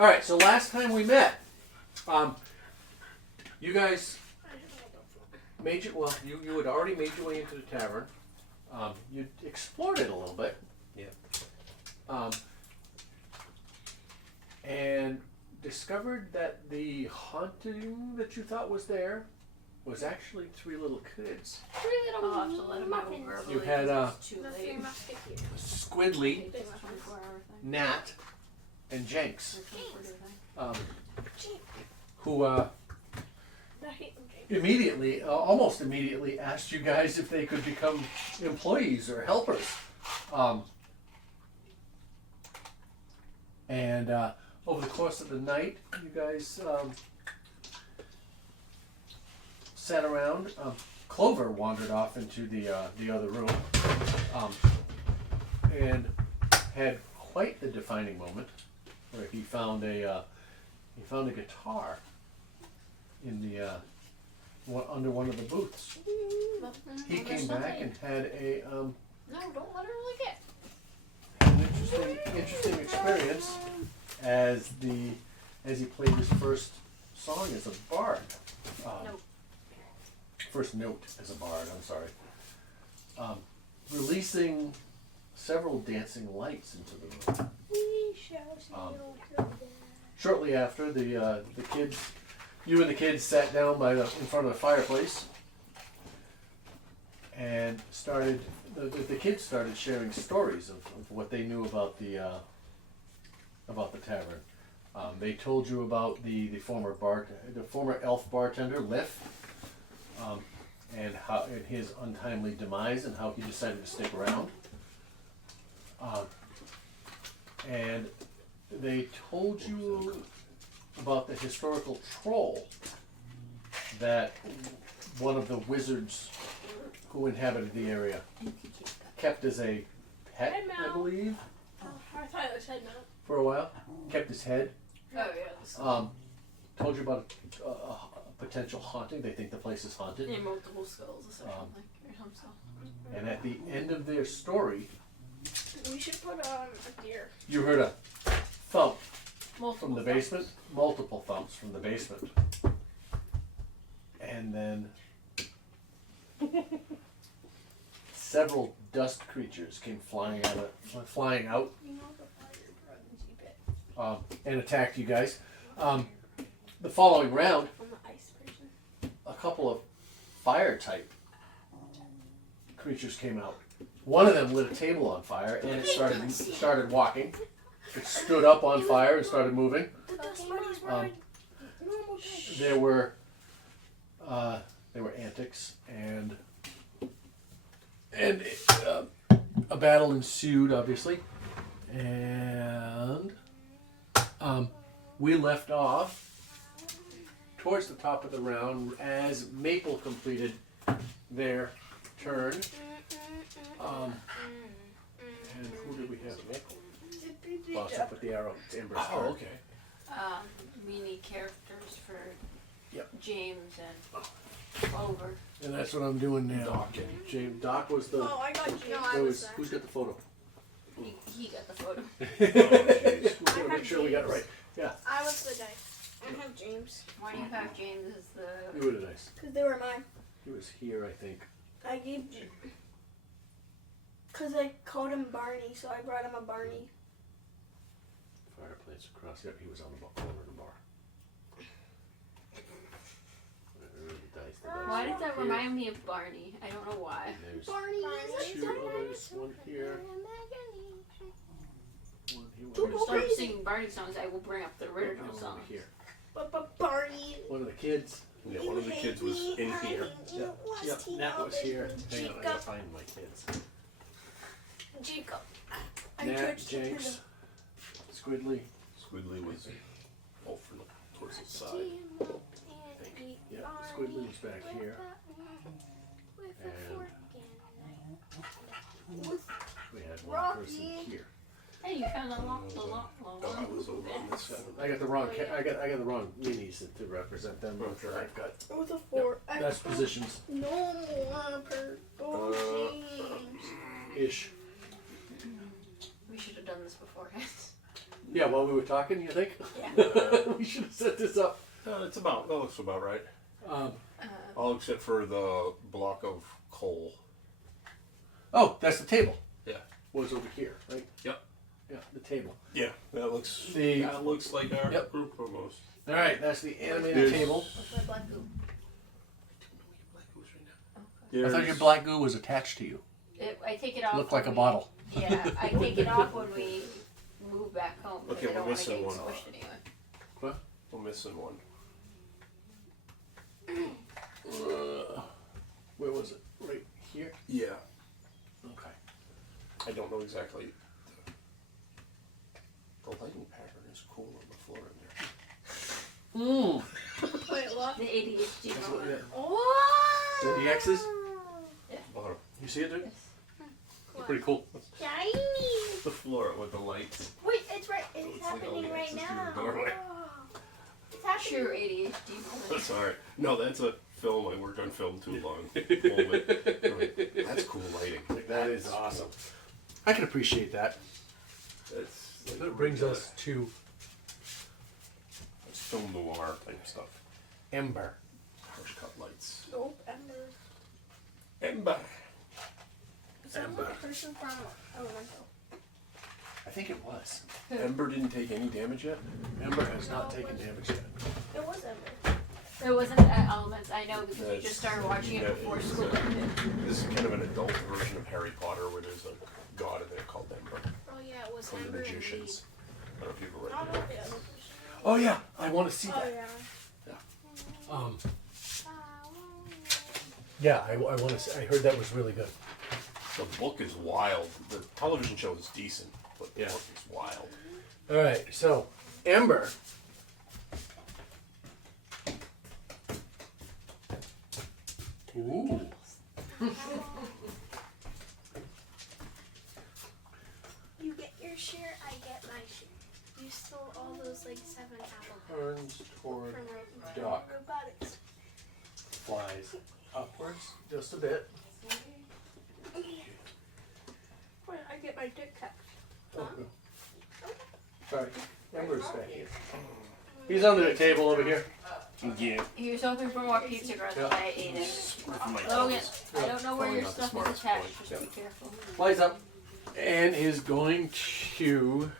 All right. So last time we met, you guys made your you had already made your way into the tavern. You explored it a little bit. Yeah. And discovered that the haunting that you thought was there was actually 3 little kids. 3 little I'll have to let him know verbally. You had it's too late. Squidly, It's a 24-hour thing. Nat, and Jenks, Or 24-day thing. who immediately, almost immediately, asked you guys if they could become employees or helpers. And over the course of the night, you guys sat around. Clover wandered off into the other room and had quite the defining moment where he found a guitar in the under one of the booths. He came back and had a No, don't let her lick it. an interesting experience as he played his first song as a bard. Nope. First note as a bard. I'm sorry. Releasing several dancing lights into the room. We shall see Shortly after, the kids, you and the kids sat down in front of the fireplace and started. The kids started sharing stories of what they knew about the tavern. They told you about the former elf bartender Liff, and his untimely demise and how he decided to stick around. And they told you about the historical troll that one of the wizards who inhabited the area kept as a pet, I believe, I thought it was head mount. for a while. Kept his head. Oh, yeah. Told you about a potential haunting. They think the place is haunted. Yeah, multiple skulls or something. Or some stuff. And at the end of their story, We should put on a deer. you heard a thump Multiple from the thumps. basement. Multiple thumps from the basement. And then several dust creatures came flying out, You know the fire runs you bit. and attacked you guys. The following round, On the ice version. a couple of fire type creatures came out. One of them lit a table on fire and it started walking. It stood up on fire and started moving. The dust bunnies were like normal type. There were antics and a battle ensued, obviously, and we left off towards the top of the round as Maple completed their turn. And who did we have? Maple. Boss up with the arrow. It's Amber's turn. okay. We need characters for Yep. James and Clover. And that's what I'm doing now. Doc. Doc was the. Oh, I got you. Who's got the photo? He got the photo. Oh, jeez. We're gonna make sure we got it right. Yeah. I was the dice. I have James. Why do you have James as the... You were the dice. Because they were mine. He was here, I think. I gave... Because I called him Barney, so I brought him a Barney. Fireplace across. Yep, he was on the corner of the bar. The dice. Why did that Here. remind me of Barney? I don't know why. There's Barney is two others. One here. One here. When One we start singing Barney songs, I will bring up the original over songs. here. Barney. One of the kids. Yeah, one of the kids was in here. Yep, Nat was here. Hang on, I gotta find my kids. Jacob. I Nat, tried to Jenks, Squidly. Squidly was off towards the side. Yeah, Squidly was back here. And we had one person here. Hey, you found a lot. Oh, I was over on this side. I got the wrong. I got the wrong minis to represent them. Okay. I've got. It was a 4. That's positions No more purple James. ish. We should have done this beforehand. Yeah, while we were talking, you think? Yeah. We should have set this up. That looks about right. Um, All except for the block of coal. oh, that's the table. Yeah. Was over here, right? Yep. Yeah, the table. Yeah, that looks like our Yep. group almost. All right, that's the animated table. What's my black goo? I thought your black goo was attached to you. I take it off. Looked like a when bottle. Yeah, I take it off when we move back home. Okay, I don't we're want to get missing one. squished anyway. What? We're missing one. Where was it? Right here? Yeah. Okay. I don't know exactly. The lighting pattern is cool on the floor in there. Wait, what? The ADHD moment. What? The X's? Bottom. You see it, dude? Yes. Pretty cool. Shiny. The floor with the lights. Wait, it's right. It's It's like all happening the right X's now. in the doorway. Oh. It's happening. True ADHD moment. That's alright. No, that's a film. I worked on film too long. Moment. Like, that's cool lighting. That is awesome. I can appreciate that. That's like That brings us to It's film noir type stuff. Ember. Harsh cut lights. Nope, Ember. Ember. It sounds like a person from Elemental. I think it was. Ember didn't take any damage yet. Ember has not taken damage yet. It was Ember. It wasn't at Elements, I know, because we That's- just started watching it yeah, before it's, school ended. This is kind of an adult version of Harry Potter where there's a god in there called Ember. Oh yeah, it was From the Ember. Magicians. I don't know if you've ever read Not the with book. the other person. Oh yeah, I want to see Oh that. yeah. Yeah, I want to. See, I heard that was really good. The book is wild. The television show is decent, but the Yeah. book is wild. All right, so Ember. Ooh. You get your share, I get my share. You stole all those like 7 apple Turns toward from Doc. robotics. Flies upwards just a bit. Wait, I get my dick cut. Oh, no. Sorry, Ember's back here. He's under the table over here. Yeah. He was hoping for more pizza crust, Yeah. but I ate it. My Logan, I don't know where Probably your not the stuff is smartest attached, point. just be careful. Flies up and is going to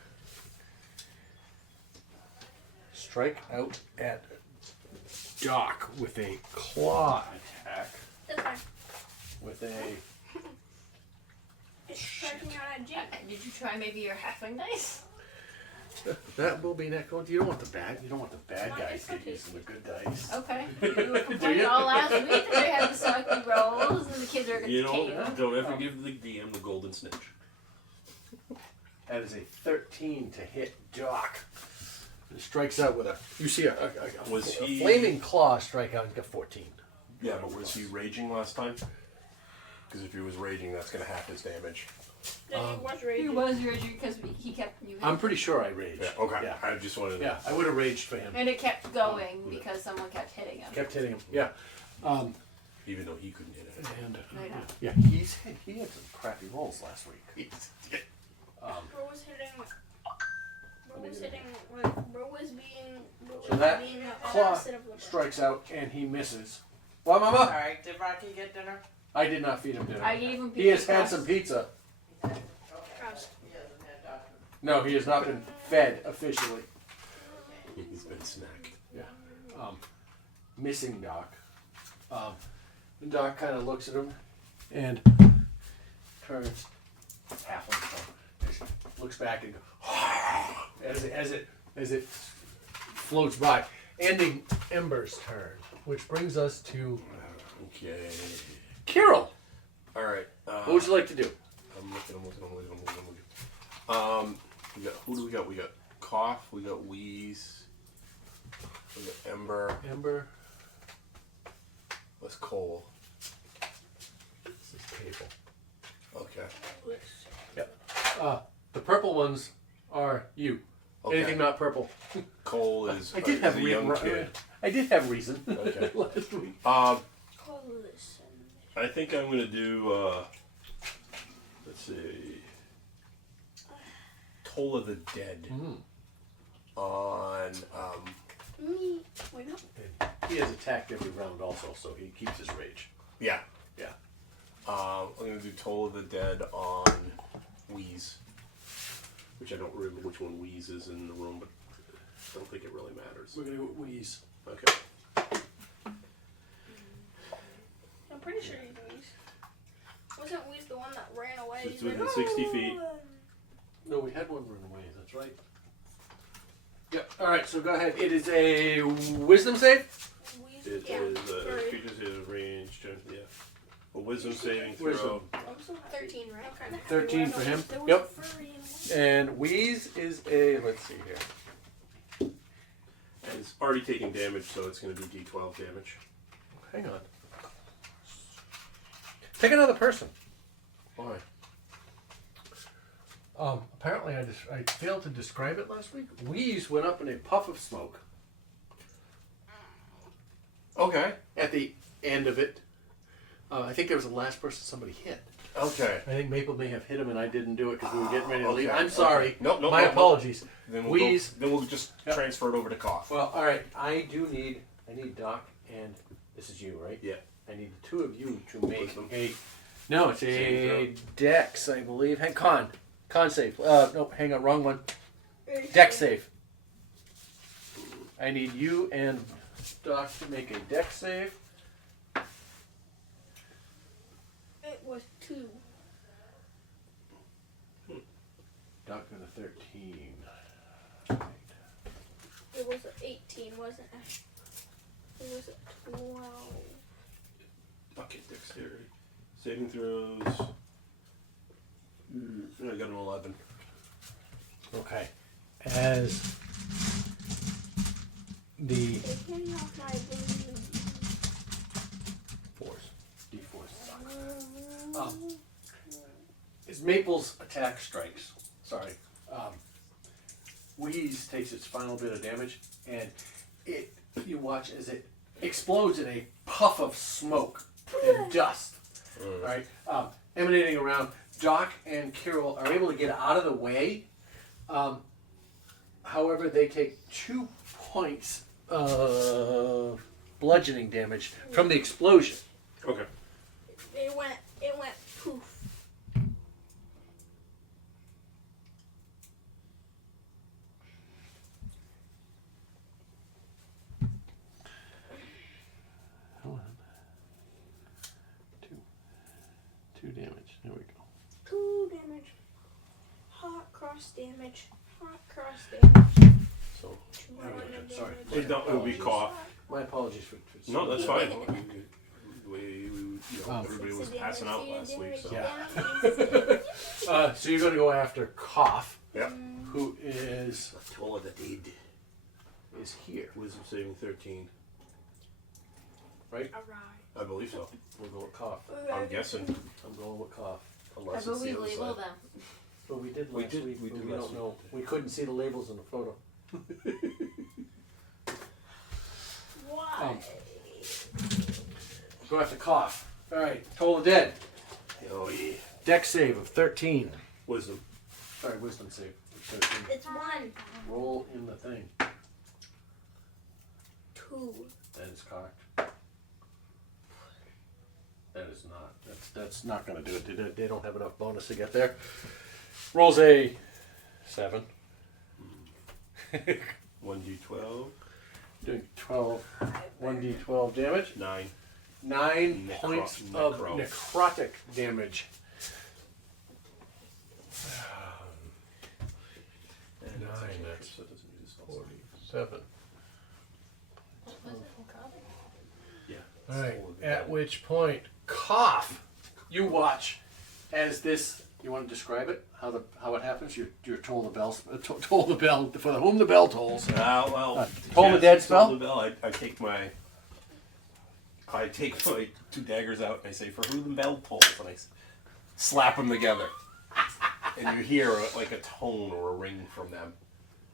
strike out at Doc with a claw attack. That's fine. With a It's striking out at Jake. Did you try maybe your halfling dice? that will be next one. You don't want the bad. You don't want the bad Not guys so using the good dice. Okay. You were Do complaining you? all last week that they had the sucky rolls and the kids are going You to know, take them. don't ever give the DM the golden snitch. That is a 13 to hit Doc. It strikes out with a. You see a Was he- flaming claw strike out and get 14. Yeah, but was he raging last time? Because if he was raging, that's going to half his damage. Then he was He raging. was raging because he kept you. I'm pretty sure I raged. Yeah, okay. Yeah, I just wanted to... yeah, I would have raged for him. And it kept going because someone kept hitting him. Kept hitting him. Yeah. Even though he couldn't hit it. And I know. yeah, he had some crappy rolls last week. Bro was hitting. Bro was hitting. Bro was being. Bro was So that being the claw opposite of LeBron. strikes out and he misses. What, Mama? Alright, did Rocky get dinner? I did not feed him dinner. I gave him He has pizza had crust. some pizza. Crust. He hasn't had Dr. No, he has not been fed officially. He's been snacked. Yeah. Missing Doc. Doc kind of looks at him and turns half on his own. Looks back and goes as it floats by, ending Ember's turn, which brings us to Okay. Kirill. All right. What would you like to do? I'm looking. We got, who do we got? We got Cough. We got Wheeze. We got Ember. Ember. What's Cole? This is table. Okay. Yep. The purple ones are you. Okay. Anything not purple. Cole is, I did have is a young reason. kid. I did have reason. Okay. Last week. Listen. I think I'm gonna do. Let's see. Toll of the Dead. on Me. Wait, no. He has attacked every round also, so he keeps his rage. yeah. Yeah. I'm gonna do Toll of the Dead on Wheeze, which I don't remember which one Wheeze is in the room, but I don't think it really matters. We're gonna go with Wheeze. Okay. I'm pretty sure he's Weez. Wasn't Weez the one that ran away? So it's He's like, within 60 feet. No, we had one run away. That's right. Yep. All right. So go ahead. It is a wisdom save. Weez. It Yeah. is Sorry. creatures his range. Yeah. A wisdom saving throw. Wisdom. I'm so happy. 13, right? I'm kinda happy 13 when I for know him. there was Yep. a furry in one. And Wheeze is a. Let's see here. And it's already taking damage, so it's going to be D12 damage. Hang on. Take another person. Why? Apparently, I failed to describe it last week. Wheeze went up in a puff of smoke. Okay. At the end of it, I think it was the last person somebody hit. Okay. I think Maple may have hit him, and I didn't do it because we were getting ready to leave. Okay. I'm sorry. Okay. Nope, My apologies. Then we'll Wheeze. then we'll just Yep. transfer it over to Cough. Well, all right. I need Doc, and this is you, right? Yeah. I need the two of you to make Wisdom. a. No, it's Saving a Dex, I believe. Hang con save. No, hang on, wrong one. Dex save. I need you and Doc to make a Dex save. It was 2. Doc got a 13. It was an 18, wasn't it? It was a 12. Okay, dexterity. Saving throws. I got an 11. Okay. As the It's hitting off my balloon. D4 sucks. As Maple's attack strikes, sorry, Wheeze takes its final bit of damage, and you watch as it explodes in a puff of smoke and dust. Right, emanating around. Doc and Carol are able to get out of the way. However, they take 2 points of bludgeoning damage from the explosion. Okay. It went poof. Hold on. 2 damage. There we go. 2 damage. Hot cross damage. Hot cross damage. So, 200 sorry. damage. It would be Cough. my apologies for. No, that's fine. Oh. Everybody was passing out last week, so. Yeah. So you're going to go after Cough, Yep. who is Toll of the Dead. here. Wisdom saving 13. Alright. I believe so. We'll go with Cough. I'm guessing. I'm going with Cough. I Unless it's the believe other label side. them. But we did We last did- week. we but did we last don't week. know. We couldn't see the labels in the photo. Why? Go after Cough. All right. Toll of Dead. Oh, yeah. Dex save of 13. Wisdom. Sorry, wisdom save of 13. It's 1. Roll in the thing. 2. That is cocked. That is not. That's not going to do it. They don't have enough bonus to get there. Rolls a 7. 1d12. Doing 12. 1d12 damage. 9. 9 points of necro. necrotic damage. And Nine, that's actually that's so it doesn't use spell slot. 47. Yeah. All right. Toll of the At Dead. which point, Cough. You watch as this. You want to describe it? How it happens? You're told the bell. Toll the bell for whom the bell tolls. Well, Toll the cast Dead spell? Toll the Bell, I take my 2 daggers out and I say, "For who the bell tolls," and I slap them together, and you hear like a tone or a ring from them,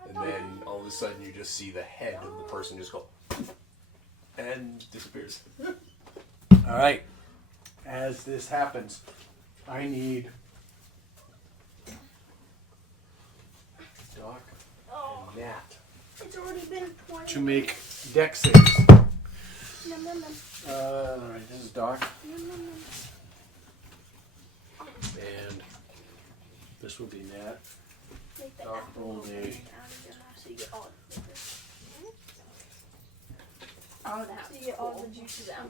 and then all of a sudden you just see the head of the person just go and disappears. All right. As this happens, I need Doc and Nat It's already been 20. to make deck saves. Num, num, num. Alright, this is Doc. Num, num, num. And this will be Nat. Make the Dark apple roll open a- out of your mouth so you get all the flavors. Oh, that So you get all the juices out.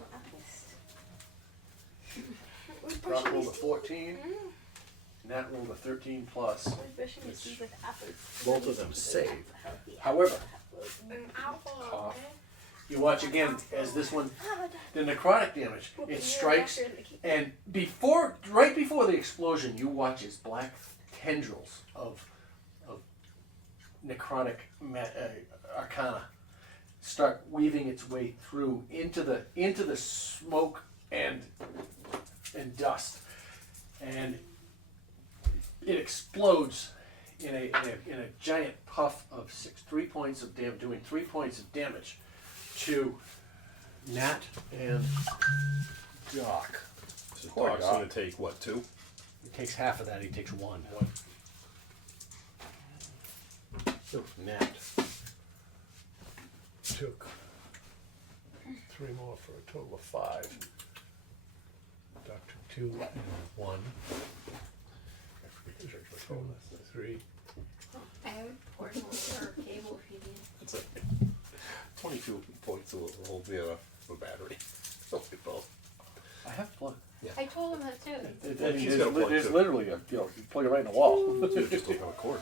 We're Doc brushing rolled a his teeth. 14. Nat rolled a 13 plus. We're brushing his teeth with apples. Both of them save. Healthy However, apples. An apple. Cough. You watch again as this one, the necrotic damage, it strikes, and right before the explosion, you watch as black tendrils of necrotic arcana start weaving its way through into the smoke and dust, and it explodes in a giant puff of 3 points of damage, doing 3 points of damage to Nat and Doc. So Poor Doc's Doc. gonna take what, 2? He takes half of that. He takes one. So Nat took 3 more for a total of 5. Doc took 2 and 1. I forget the total. 3. I would pour some more cable if you did. It's like 22 points will hold me a battery. Okay, both. I have plug. I told him that too. He's got a plug, There's too. literally you plug it right in the wall. You just don't have a cord.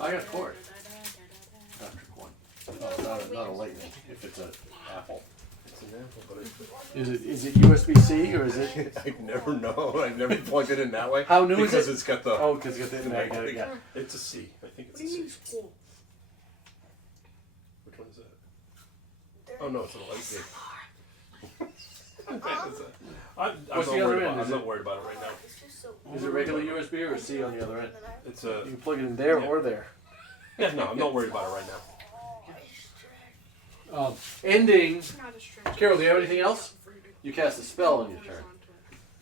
I got a cord. Dr. Corn. Oh, not a lightning. If it's an apple. It's an apple, but Is it USB-C or is it? I never know. I've never plugged it in that way. How new is because it? it's got the. Oh, because it's got the magnetic. Yeah. It's a C. I think it's What do a you C. mean school? Which one is that? Oh no, it's a light gauge. I'm What's not the other worried end? about. Is I'm it- not worried about it right now. It's just so. Is it regular USB or C on the other end? It's You a. can plug it in there Yeah. or there. Yeah, no, I'm not worried about it right now. Ending. Not a stretch. Carol, do you have anything else? You cast a spell on your turn,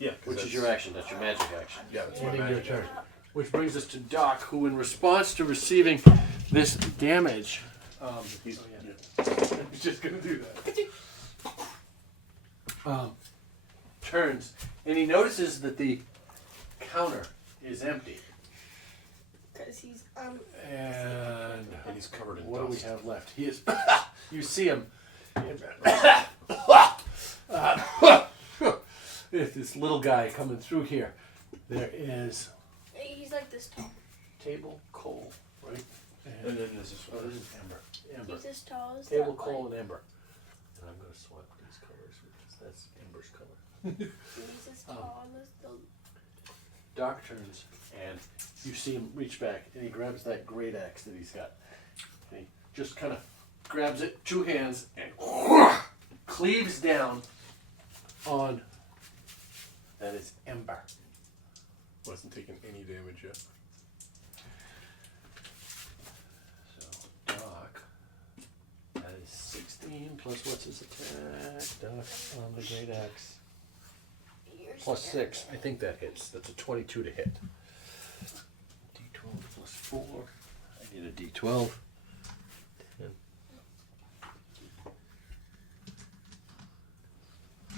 Yeah, 'cause which is that's- your action. That's your magic action. Yeah, that's my Ending your magic turn. action. Which brings us to Doc, who, in response to receiving this damage, He's, he's just gonna do that. Turns, and he notices that the counter is empty. Because he's And and he's covered in what do we dust. have left? He is. You see him. This little guy coming through here. There is he's like this tall. table, coal, right? And then this is. Oh, this is ember. Ember. He's as tall as Table, that coal, light. and ember. And I'm going to swap these colors, that's ember's color. He's as tall as the. Doc turns, and you see him reach back, and he grabs that great axe that he's got. And he just kind of grabs it, 2 hands, and cleaves down on that is ember. Wasn't taking any damage yet. So, Doc, that is 16 plus what's his attack? Doc on the great axe. Plus 6, I think that hits. That's a 22 to hit. D12 plus 4. I need a D12. 10.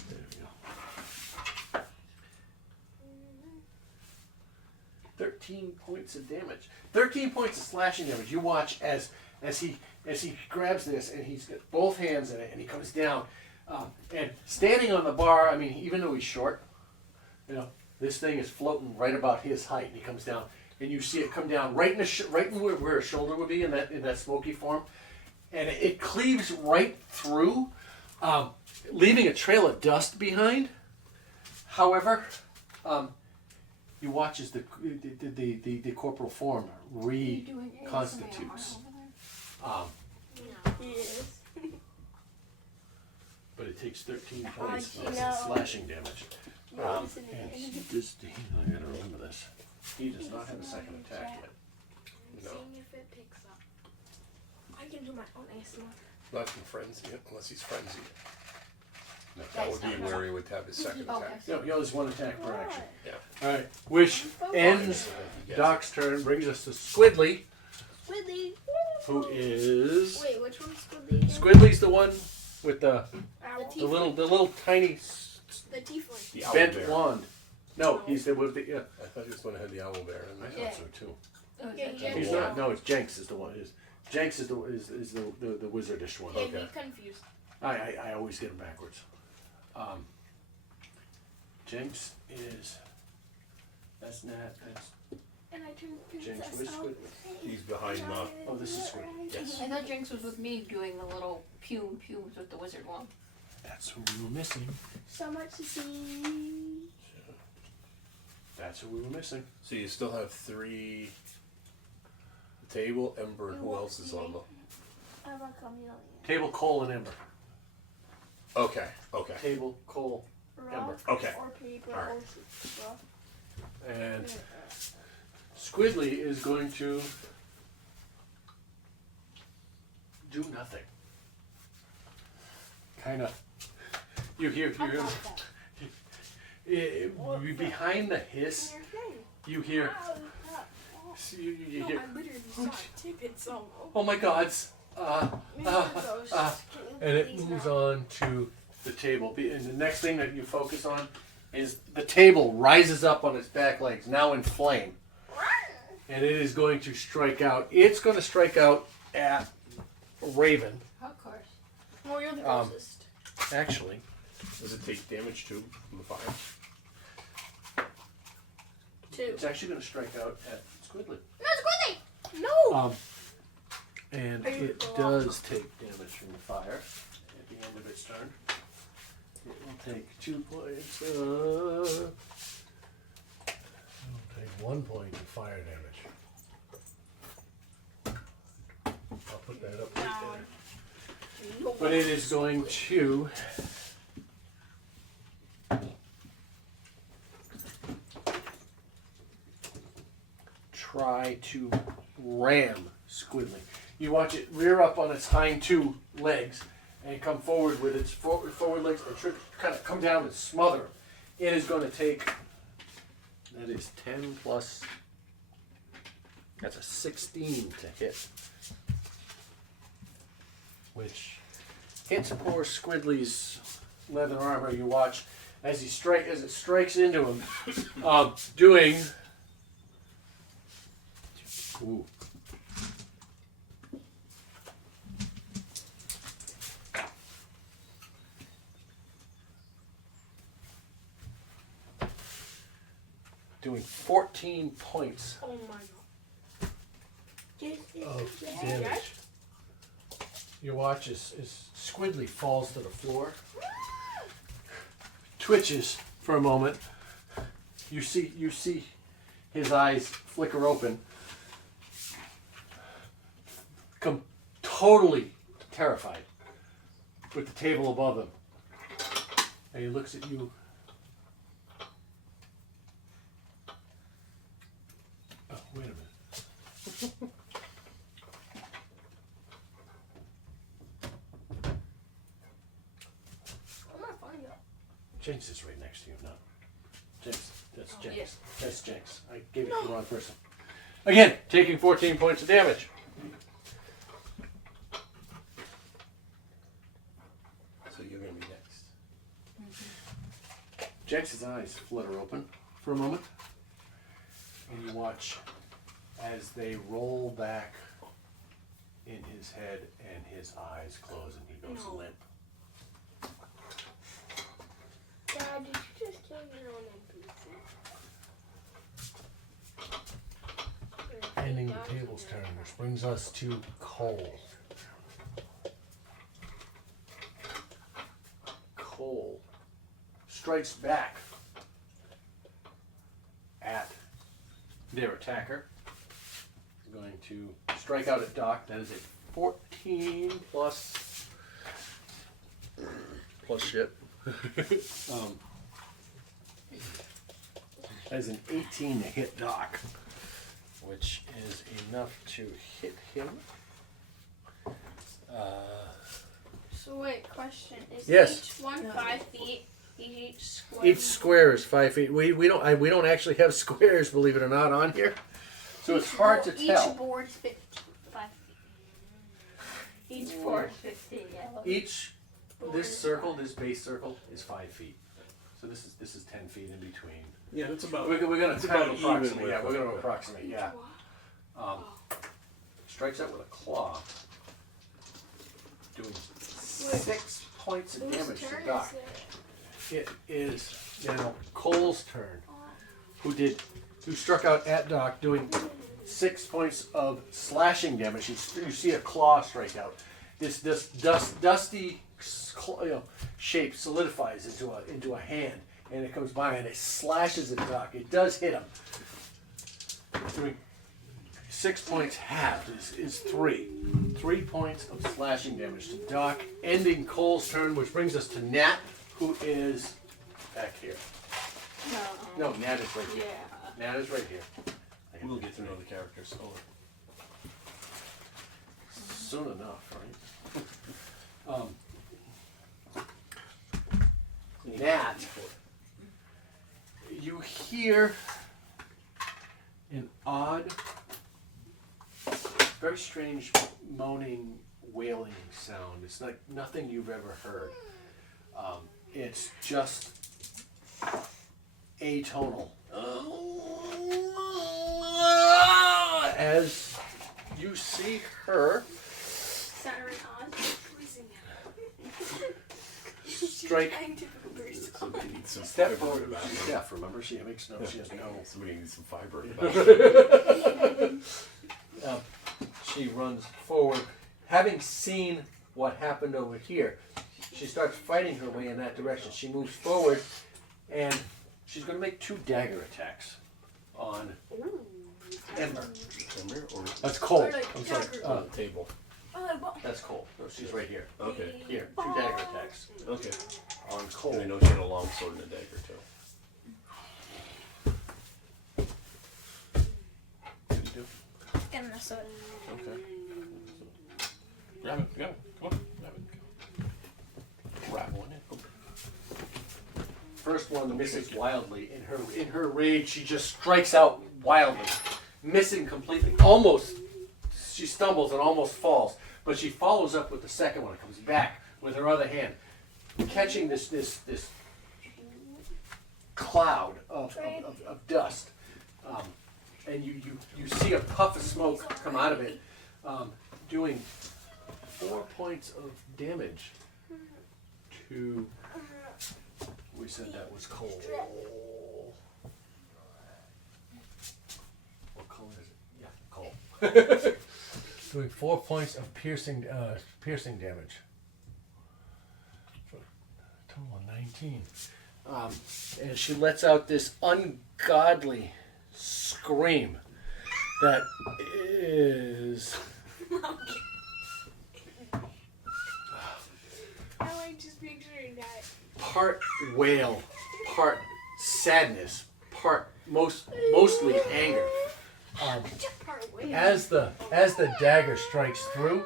There we go. 13 points of damage. 13 points of slashing damage. You watch as he grabs this, and he's got both hands in it, and he comes down, and standing on the bar. I mean, even though he's short, you know, this thing is floating right about his height, and he comes down, and you see it come down right in where his shoulder would be in that smoky form, and it cleaves right through, leaving a trail of dust behind. However, you watch as the corporal form reconstitutes. Yes. But it takes 13 points you of know. slashing damage. Listen to And him. he does, I gotta remember this. He does not have a second attack yet. No. Seeing if it picks up. I can do my own ASMR. Not in frenzy, unless he's frenzied. No. That would be where he would have his second attack. No, he only has 1 attack per action. Yeah. Alright, which ends Doc's turn, brings us to Squidly. Squidly. who is Wait, which one's Squidly again? Squidly's the one with the Owl. little tiny The tiefling. The owl bent bear. wand. No, he's the with the yeah. I thought he was the one that had the owl bear. And I Yeah. thought so too. Oh, is Yeah, that yeah. He's Yeah. not. No, it's Jenks is the one. Jenks is the wizardish one. Yeah, Okay. me confused. I always get them backwards. Jenks is. That's not. That's. And I turned James, princess where's out. Squidly? He's behind the. Oh, this is Squidly. Yes. I thought Jinx was with me doing the little pumes with the wizard wand. That's who we were missing. So much to see. That's who we were missing. So you still have 3. The table, Ember, and who else is on the? I'm a chameleon. Table, coal, and ember. Okay. Okay. Table, coal, ember. Rock Okay. or paper All right. or rock. And Squidly is going to do nothing. Kind of. You hear behind the hiss. You hear. You hear. I literally saw it tip it some. Oh my God! Mr. Ghost, And it please moves no. on to the table. And the next thing that you focus on is the table rises up on its back legs, now in flame. And it is going to strike out. It's going to strike out at Raven. Of course. Oh, you're the Um, closest. Actually, Does it take damage too from the fire? 2. it's actually going to strike out at Squidly. No, Squidly! No! And Are you it go off? does take damage from the fire at the end of its turn. It will take 2 points. It'll take 1 point of fire damage. I'll put that up right there. No. But it is going to try to ram Squidly. You watch it rear up on its hind 2 legs and come forward with its forward legs and kind of come down and smother. It is going to take, that is 10 plus, that's a 16 to hit. Which hits poor Squidly's leather armor. You watch as it strikes into him, doing. Ooh. Doing 14 points Oh my god. of damage. You watch as Squidly falls to the floor, twitches for a moment. You see his eyes flicker open, come totally terrified with the table above him, and he looks at you. Oh, wait a minute. I'm not finding it. Jenks is right next to you now. Jenks. That's Jenks. yes. That's Jenks. I gave it to the wrong person. Again, taking 14 points of damage. So you're gonna be next. Jenks' eyes flutter open for a moment. And you watch as they roll back in his head and his eyes close and he goes No. limp. Dad, did you just kill your own NPC? Ending the table's turn, which brings us to Cole. Cole strikes back at their attacker. Going to strike out at Doc. That is a 14 plus shit. That is an 18 to hit Doc, which is enough to hit him. So wait, question. Is Yes. each one 5 feet? Each square? Each square is 5 feet. We don't actually have squares, believe it or not, on here, so it's hard to Each tell. board is 5 feet. Each board 15 yellow. This circle, this base circle, is 5 feet. So this is 10 feet in between. Yeah, that's about. We're gonna it's kind about of even approximate. with Yeah, we're the- gonna approximate. Yeah. Strikes out with a claw, doing 6 points of damage to Doc. It is now Cole's turn, who struck out at Doc, doing 6 points of slashing damage. You see a claw strike out. This dusty shape solidifies into a hand, and it comes by and it slashes at Doc. It does hit him. Doing 6 points halved is 3. 3 points of slashing damage to Doc, ending Cole's turn, which brings us to Nat, who is back here. No, Nat is right here. Yeah. Nat is right here. We'll get to know the characters. Soon enough, right? Nat, you hear an odd, very strange moaning, wailing sound. It's like nothing you've ever heard. It's just atonal. As you see her Siren Oz. strike. I'm typical person. Somebody needs some Step fiber in forward. the back. She's deaf, remember? She makes no. She has no. Somebody needs some fiber in the back. She runs forward, having seen what happened over here. She starts fighting her way in that direction. She moves forward, and she's going to make 2 dagger attacks on Ember. Remember? Or That's Cole. Or like I'm sorry. dagger. on the table. That's Cole. No, she's right here. Okay. Here, 2 dagger attacks Okay. on And I Cole. know she had a long sword and a dagger too. What did you do? Get in the soda. Okay. Grab it. Come on. Grab it. Grab one in. First one misses wildly. In her rage, she just strikes out wildly, missing completely. Almost, she stumbles and almost falls, but she follows up with the second one. Comes back with her other hand, catching this cloud of dust, and you see a puff of smoke come out of it, doing 4 points of damage to. We said that was Cole. What color is it? Yeah, Cole. Doing 4 points of piercing damage. For a total of 19. And she lets out this ungodly scream that is. I like just picturing that. Part wail, part sadness, part mostly anger. As the dagger strikes through,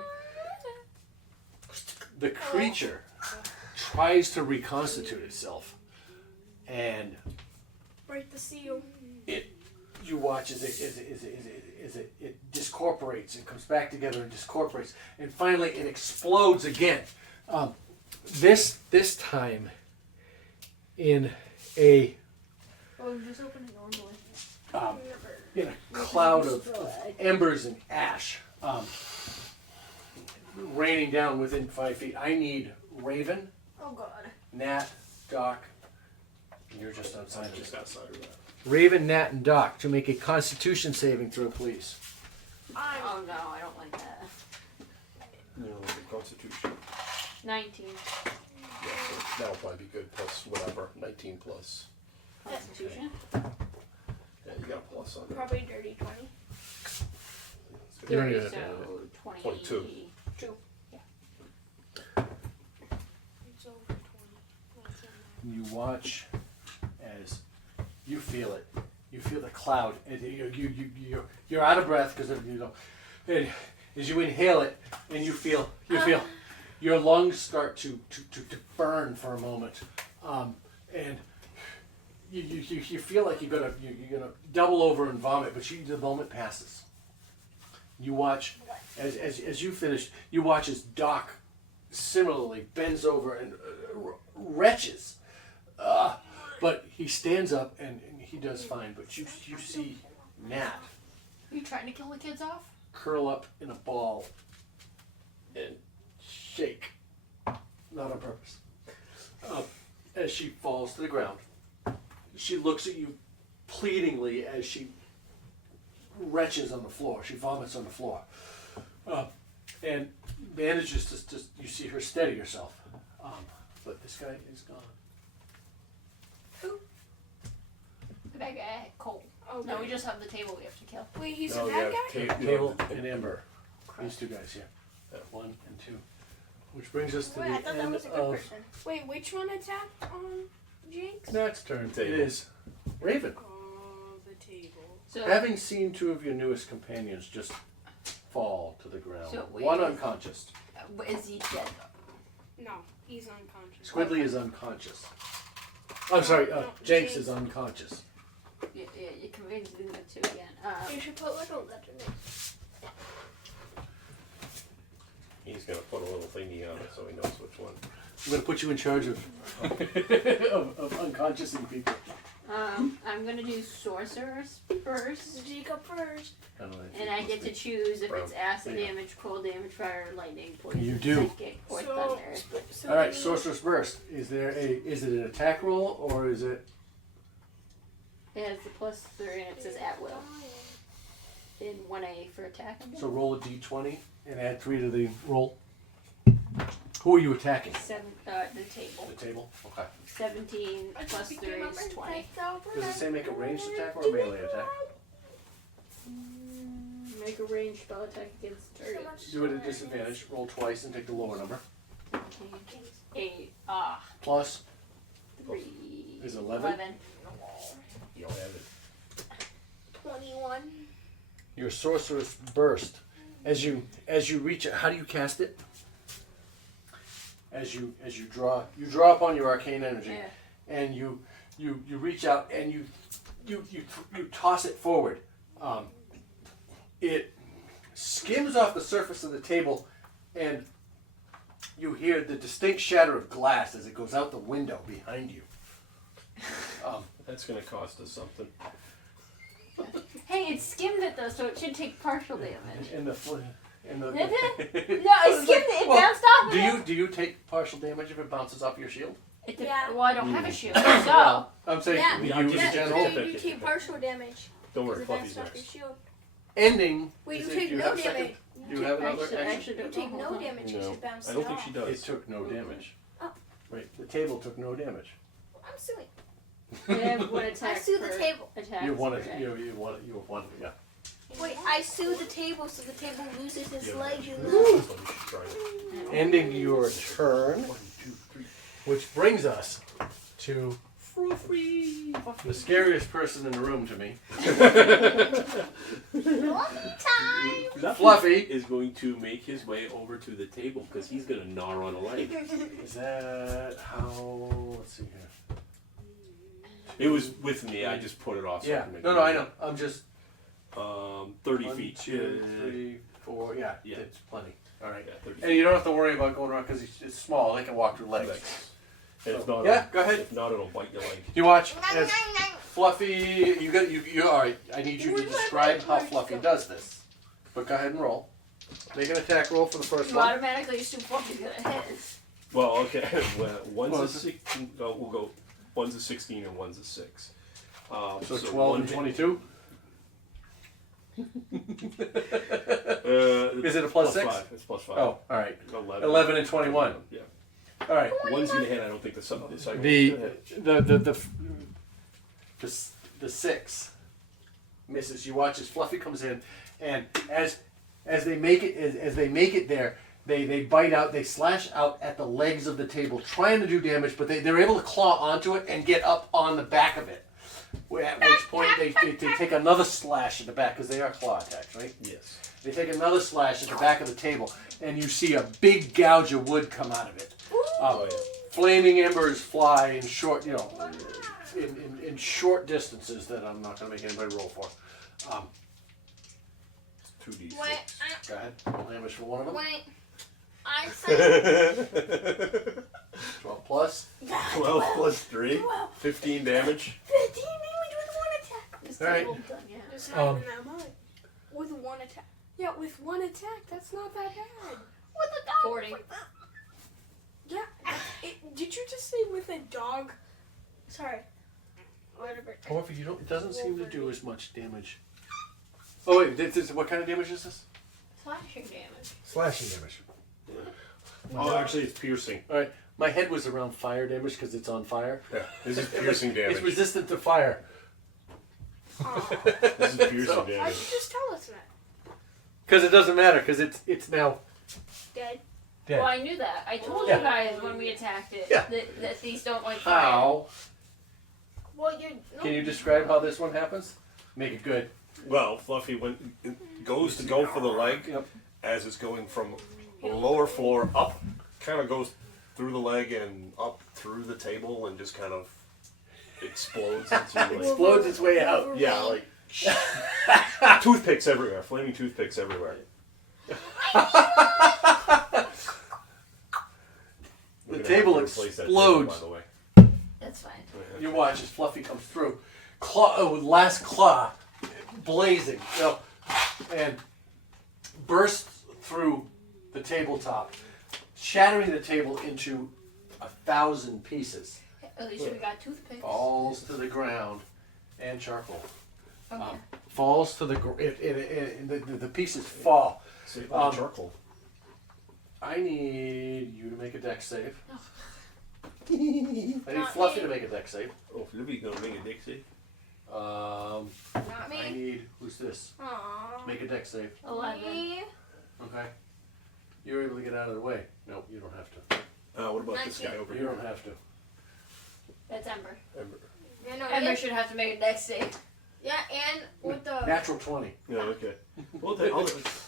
the creature tries to reconstitute itself, and Break the seal. you watch as it discorporates and comes back together and discorporates, and finally it explodes again. This time in a Just open it normally. in a cloud of embers and ash, raining down within 5 feet. I need Raven, Oh god. Nat, Doc, and you're just outside of Just it. outside of that. Raven, Nat, and Doc to make a Constitution saving throw, please. Oh no, I don't like that. No, the Constitution. 19. Yeah, so that'll probably be good. Plus whatever. 19 plus. Constitution. Yeah, you got a plus on that. Probably dirty 20. You don't 30, need so it. 22. It's over 20. You watch as you feel it. You feel the cloud, and you're out of breath because of and as you inhale it, and you feel your lungs start to burn for a moment, and you feel like you're gonna double over and vomit, but the moment passes. You watch as you finish. You watch as Doc similarly bends over and retches, but he stands up and he does fine. But you see Nat Are you trying to kill the kids off? curl up in a ball and shake, not on purpose, as she falls to the ground. She looks at you pleadingly as she retches on the floor. She vomits on the floor, and manages to you see her steady herself. But this guy is gone. The bad guy, Cole. Okay. No, we just have the table we have to kill. Wait, he's No, a bad guy? Cable and Amber. These two guys here. 1 and 2. Which brings us to Wait, the I thought that end was a good of person. Wait, which one attacked Jinx? Nat's turn. It Table. is Raven. Oh, the table. So Having seen 2 of your newest companions just fall to the ground, So wait. one unconscious. is he dead? No, he's unconscious. Squidly is unconscious. I'm sorry, No, Jenks Jinx. is unconscious. You convinced me the two again. You should put like a letter name. He's gonna put a little thingy on it so he knows which one. I'm going to put you in charge of unconsciousing people. I'm gonna do sorcerers first, Jacob first. and I get to choose if Brown. it's acid Yeah. damage, cold damage, fire, lightning, poison, You do. psychic, or So, thunder. All right, Sorcerer's Burst. Is it an attack roll or is it? It has the +3 and it says at will. In 1A for attack. I guess. So roll a d20 and add 3 to the roll. Who are you attacking? The table. The table. Okay. 17 plus 3 is 20. Does it say make a ranged attack or a melee attack? Make a ranged spell attack against target. Do it at disadvantage. Roll twice and take the lower number. 8, Plus 3 is 11. You'll have it. 21. Your Sorcerer's Burst. As you reach it, how do you cast it? As you draw upon your arcane energy, Yeah. and you reach out and you toss it forward. It skims off the surface of the table, and you hear the distinct shatter of glass as it goes out the window behind you. That's gonna cost us something. Hey, it skimmed it though, so it should take partial damage. In the Did it? No, it skimmed it. It bounced off of it. Do you take partial damage if it bounces off your shield? Yeah. Well, I don't have a shield, so. I'm saying Yeah. you Yeah, in just general. You take partial damage. Don't worry, Because Fluffy's it bounced off your next. shield. Ending. Wait, is you it- take do you no have a second? damage. Do you have another Actually, action? actually You don't take know. no damage. You No, should bounce I don't think off. she It does. took no damage. Oh. Right, the table took no damage. I'm suing. I have one attack. I sue the per table. Attack. You have one. You have one. Yeah. Wait, I sue the table so the table loses its Yeah. legs. You So know? we should try it. Ending your turn, 1, 2, 3. which brings us to the scariest person in the room to me, Fluffy. is going to make his way over to the table because he's gonna gnaw on a leg. Is that how? Let's see here. It was with me. I just put it off. So I Yeah. can make No, it. I know. I'm just 30 1, feet. 2, 3, 4. Yeah, Yeah. it's plenty. All right. Yeah, 30 And you don't have to worry about going around because it's small. They can walk through legs. And if not, Yeah, go ahead. If not, it'll bite your leg. You watch as Fluffy. You all right? I need you to describe how Fluffy does this. But go ahead and roll. Make an attack roll for the first You one. automatically assume Fluffy's gonna hit. Well, okay. Well, one's Well, a 16. We'll go. One's a 16 and one's a 6. So 12 and 22. Is it a plus 6? 5. It's plus 5. Oh, all right. 11. 11 and 21. Yeah. All right. One's gonna hit. I don't think the second one's gonna The 6 misses. You watch as Fluffy comes in, and as they make it there, they bite out, they slash out at the legs of the table, trying to do damage, but they're able to claw onto it and get up on the back of it. At which point they take another slash at the back because they are claw attacks, right? Yes. They take another slash at the back of the table, and you see a big gouge of wood come out of it. Flaming embers fly in short, in short distances that I'm not going to make anybody roll for. 2d6. Wait, Go ahead. Roll damage for one of them. wait. I said 12 plus. 12 plus 3. 15 damage. 15 damage with one attack. This All right. table done, yeah. It's not even that much. With one attack. Yeah, with one attack, that's not that bad. With a dog. 40. Yeah. Did you just say with a dog? Sorry. Whatever. However, it doesn't seem to do as much damage. Oh wait, what kind of damage is this? Slashing damage. Slashing damage. Oh, actually, it's piercing. All right, my head was around fire damage because it's on fire. Yeah, this is piercing damage. It's resistant to fire. This is piercing So- Why'd damage. you just tell us that? Because it doesn't matter because it's now Dead. dead. Well, I knew that. I told Yeah. you guys when we attacked it Yeah. that these don't like fire. How? Well, you. No. Can you describe how this one happens? Make it good. Well, Fluffy goes to go for the leg Yep. as it's going from the lower floor up, kind of goes through the leg and up through the table and just kind of explodes into like, Explodes its way out. yeah, like toothpicks everywhere, flaming toothpicks everywhere. The We're gonna table have to replace that explodes. by the way. That's fine. You watch as Fluffy comes through, with last claw blazing, and bursts through the tabletop, shattering the table into 1,000 pieces. At least we got toothpicks. Falls to the ground, and charcoal. Okay. Falls to the ground. The pieces fall. Save all the Um, charcoal. I need you to make a dex save. Oh. I need Not Fluffy me. to make a dex save. Oh, Fluffy's gonna make a Dixie. Not I me. need who's this? Aww. Make a dex save. 11. Me. Okay. You're able to get out of the way. No, you don't have to. What about this 19. guy over You here? don't have to. That's Ember. Yeah, no, Ember yeah. should have to make a dex save. Yeah, and with the. Natural 20. Yeah, okay. Well, I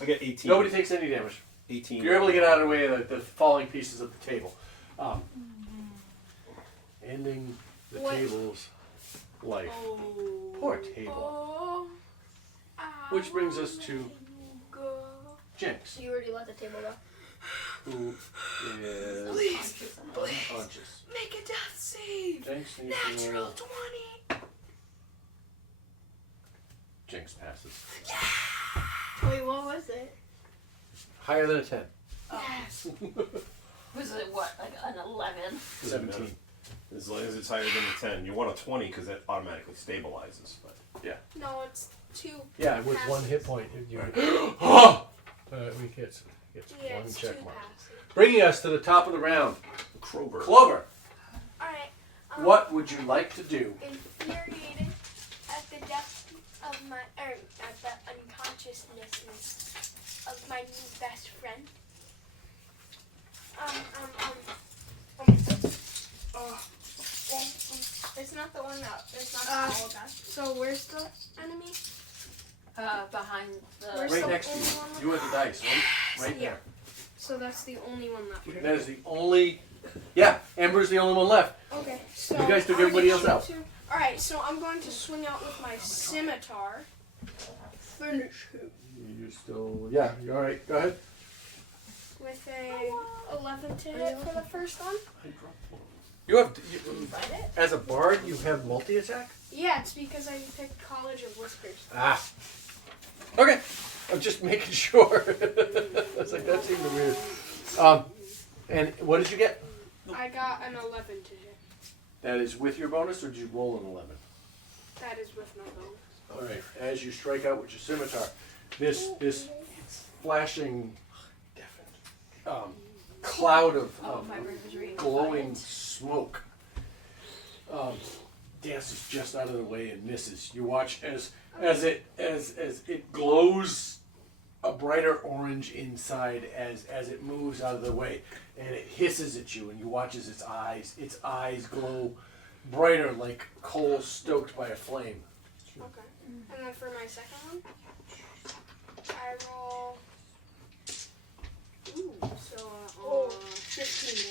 got 18. Nobody takes any damage. 18. You're able to get out of the way of the falling pieces of the table. Ending the What? table's life. Oh. Poor table. Oh. Which brings us to Go. Jinx, So you already let the table go. who is Please, unconscious. make a death save. Jinx needs to Natural roll. 20. Jinx passes. Wait, what was it? Higher than a 10. Yes. Was it what, like an 11? 17. As long as it's higher than a 10. You want a 20 because that automatically stabilizes. But No, it's 2. Yeah, with passes. one hit point. We gets Yeah, one it's check 2 mark. passes. Bringing us to the top of the round. Clover. Clover, Alright. what would you like to do? Infuriated at the death of my, at the unconsciousness of my new best friend. It's not the one that, it's not the old guy. So where's the enemy? Behind the. Where's Right the next to only you. one left? You have the dice, right Yeah. there. So that's the only one left. That is the only. Yeah, Amber's the only one left. Okay, so You guys took I'm everybody gonna else shoot out. Alright, so I'm going to swing out with my scimitar. Finish him. You still. Yeah, you alright. Go ahead. With a 11 to hit for the first one. You have. Find it? As a bard, you have multi attack? Yeah, it's because I picked College of Whispers. Ah. Okay. I'm just making sure. I was like, that seemed weird. And what did you get? I got an 11 to hit. That is with your bonus, or did you roll an 11? That is with my bonus. All right. As you strike out with your scimitar, this flashing cloud of My brain was reading. glowing smoke dances just out of the way and misses. You watch as it glows a brighter orange inside as it moves out of the way, and it hisses at you, and you watch as its eyes glow brighter like coal stoked by a flame. Okay. And then for my second one, I roll. Ooh, so 15 to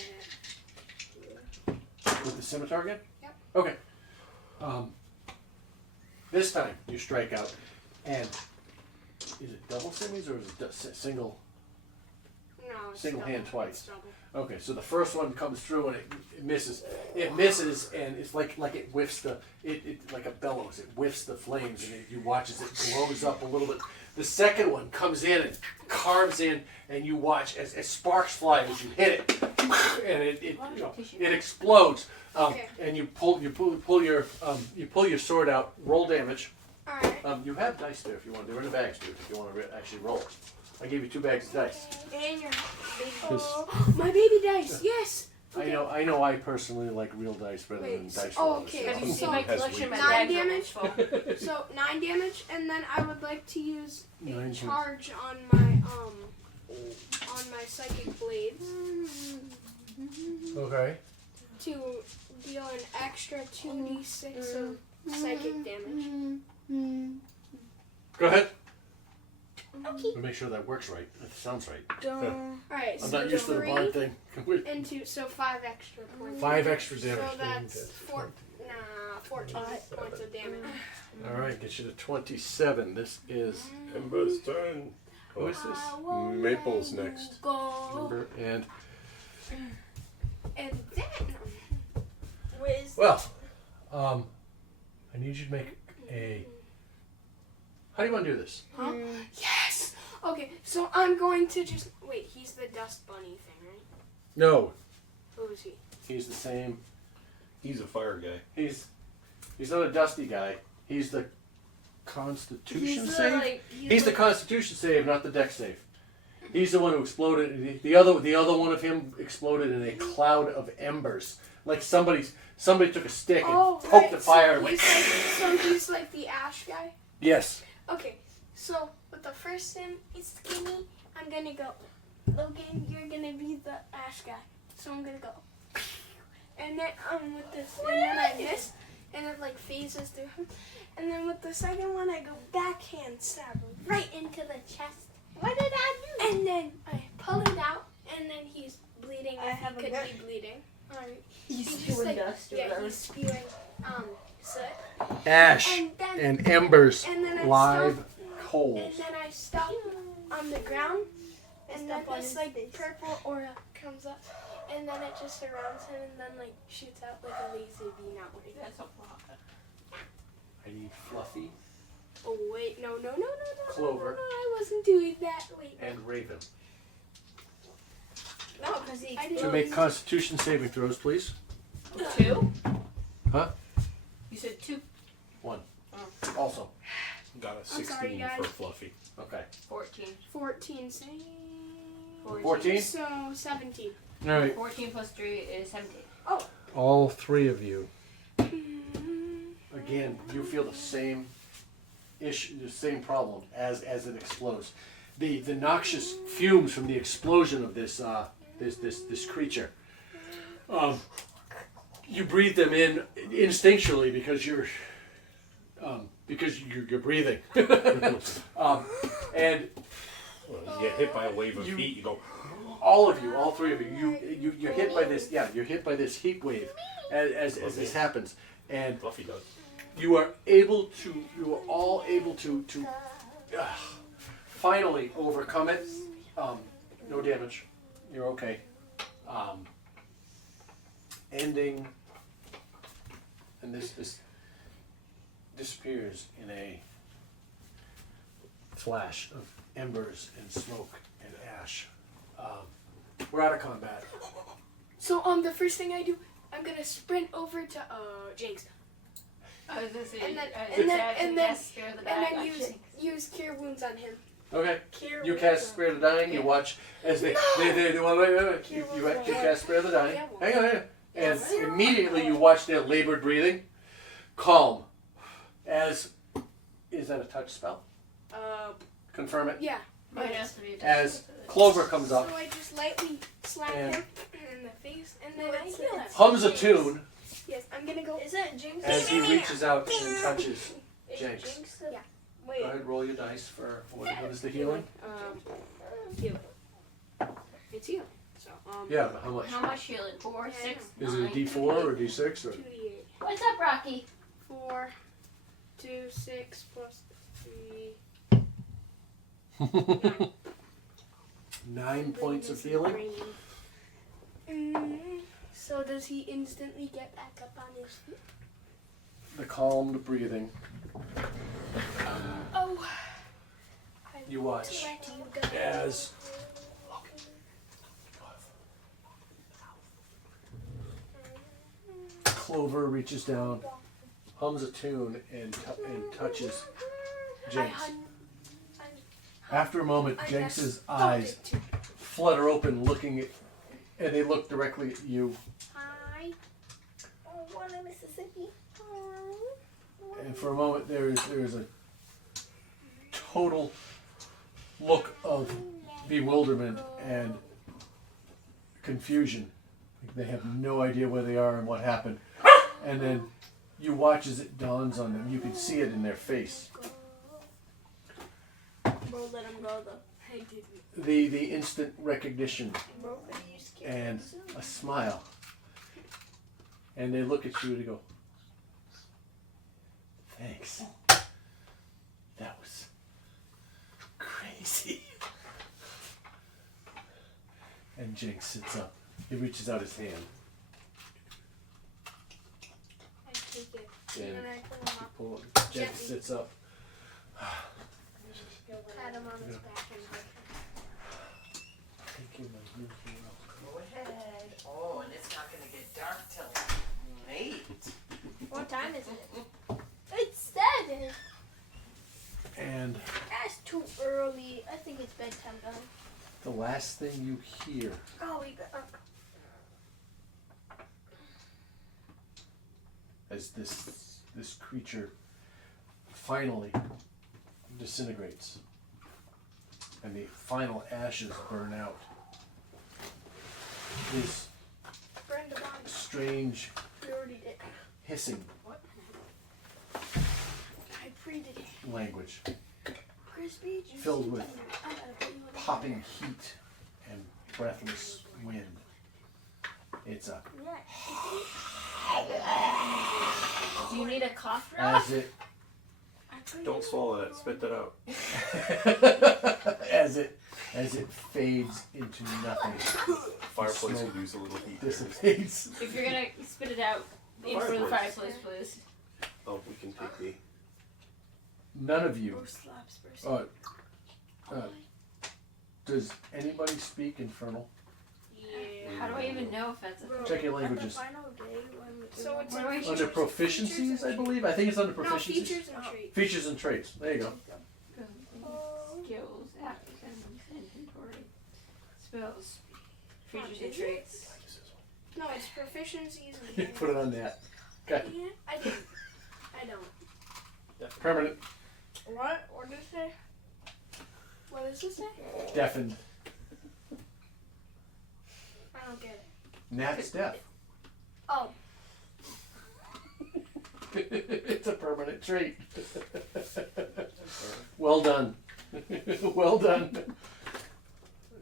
hit. With the scimitar again? Yep. Okay. This time you strike out, and is it double simmies or is it single? No, it's Single double. hand twice. It's double. Okay, so the first one comes through and it misses. It misses and it's like it whiffs it like a bellows. It whiffs the flames and you watch as it glows up a little bit. The second one comes in and carves in and you watch as sparks fly as you hit it and it explodes. Okay. And you pull your sword out. Roll damage. All right. You have dice there if you want. They're in the bags, dude. If you want to actually roll. I gave you 2 bags of dice. And your This- my baby dice. Yes. I know. I personally like real dice better than Wait, dice oh, rollers. okay. Have you So- seen my Has collection? My weakness. 9 bag's almost damage. full. So 9 damage, and then I would like to use a 9 points. charge on my psychic blade Okay. to deal an extra 2d6 of psychic damage. Go ahead. Okay. We'll make sure that works right. That sounds right. All right. I'm So not used to the 3 bond thing. and 2, so 5 extra points. 5 extra damage. So that's 14 points of damage. All right, get you to 27. This is Ember's turn. who is this? Maple's next. Go. Ember and And then. well, I need you to make a. How do you want to do this? Huh? Yes! Okay, so I'm going to just. Wait, he's the dust bunny thing, right? No, Who is he? he's the same. He's a fire guy. He's not a dusty guy. He's the Constitution save. He's the Constitution save, not the Dex save. He's the one who exploded. The other one of him exploded in a cloud of embers. Like somebody took a stick and poked the fire. And went, So he's like the ash guy? yes. Okay, so with the first sim, it's skinny. I'm gonna go. Logan, you're gonna be the ash guy. So I'm gonna go. And then with this, and then I miss, and it like phases through him. And then with the second one, I go backhand stab right into the chest. What did I do? And then I pull it out, and then he's bleeding. If he could be bleeding. Alright. He's just spewing like, dust or yeah, whatever. he's spewing soot. Ash And then and embers, and then I live stomp, coals. and then I stop on the ground, and then Step on this his like face. purple aura comes up, and then it just surrounds him, and then like shoots out like a laser beam outward. That's a lot. I need Fluffy Oh wait, no, Clover. no, I wasn't doing that. Wait, and Raven. No, because he I To didn't. make Constitution saving throws, please. 2? Huh? You said 2. 1. Also. Got a I'm sorry, 16 guys. for Fluffy. Okay. 14. 14 save. 14? So 17. All right. 14 plus 3 is 17. All 3 of you. Again, you feel the same issue, the same problem as it explodes. The noxious fumes from the explosion of this creature. You breathe them in instinctually because you're breathing. And Well, you get hit by a wave of heat, you go, all of you, all 3 of you, you're hit by this. Yeah, you're hit by this heat wave as this happens, and Fluffy does. you are all able to finally overcome it. No damage. You're okay. Ending, and this disappears in a flash of embers and smoke and ash. We're out of combat. So the first thing I do, I'm gonna sprint over to Jinx, I was going to say, And then- scare the and bag. then use Cure Wounds on him. Okay. Cure You Wounds cast on- Spare the Dying. You watch as they wait. You cast Spare the Dying. Hang on. And immediately you watch their labored breathing. Calm. Is that a touch spell? Confirm it. Yeah. Might have to be a As Clover comes So up, I just lightly slap And- him in the face, and then it's hums a tune yes, I'm gonna go. Is it Jinx? as he reaches out and touches Jinx. Jinx? Yeah. Go ahead, roll your dice for what is the healing? Healing. It's healing. So Yeah, but how much? How much healing? 4, 6, Is it a 9. D4 or a D6 or? 2d8. What's up, Rocky? 4, 2, 6 plus 3, 9 points of healing. So does he instantly get back up on his feet? The calmed breathing. Oh. You watch Let you go. as Clover reaches down, hums a tune, and touches Jinx. After a moment, Jinx's eyes flutter open, looking at, and they look directly at you. Hi. Oh, what a Mississippi. And for a moment, there is a total look of bewilderment and confusion. They have no idea where they are and what happened. And then you watch as it dawns on them. You can see it in their face. Bro, let him go though. I didn't. The instant recognition Bro, are you scared? and a smile. And they look at you and they go, thanks. That was crazy. And Jinx sits up. He reaches out his hand. I take it. And And I pull him up. Jinx sits up. Pat him on his back and Thank you, my new hero. Go ahead. Oh, and it's not gonna get dark till late. what time is it? It's 7. And That's too early. I think it's bedtime time. the last thing you hear Oh, we got. as this creature finally disintegrates and the final ashes burn out. This Brenda Bond. strange We already did. hissing I pre-did it. language Crispy, juicy, filled with tender. I gotta put you in popping heat and breathless wind. It's a Do you need a cough drop? as it Don't swallow that. Spit that out. as it fades into nothing, Fireplace could use a little heat. dissipates. If you're gonna spit it out in front of the Fireplace. fireplace, please. Oh, we can take the. None of you. Bro slaps person. Does anybody speak Infernal? Yeah. How do I even know if that's a Bro, Check your at the languages. final day when so it's What do I features- Under proficiencies, I believe. I think it's under No, proficiencies. features and traits. Features and traits. There you go. skills, actions, inventory, spells, features and traits? No, it's proficiencies You and put it on that. Okay. Yeah, I didn't. I don't. Permanent. What? What did it say? What does it say? Deafened. I don't get it. Nat's deaf. Oh. It's a permanent trait. Well done. Well done.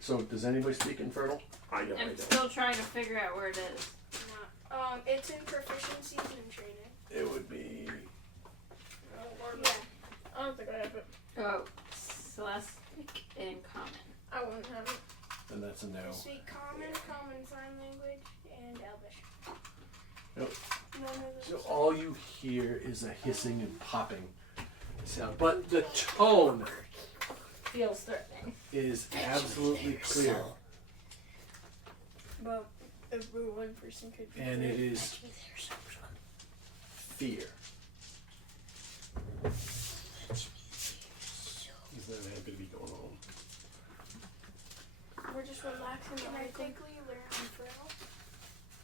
So, does anybody speak Infernal? I know. I I'm don't. still trying to figure out where it is. It's in proficiencies and training. It would be. Yeah. I don't think I have it. Oh, Celestic and Common. I won't have it. And that's a no. I speak common, common sign language, and Elvish. Yep. None of So those. all you hear is a hissing and popping sound. But the tone Feels threatening. is absolutely clear. But if we're one person could be And it is fear. He's not happy to be going home. We're just relaxing. Can I quickly learn Infernal?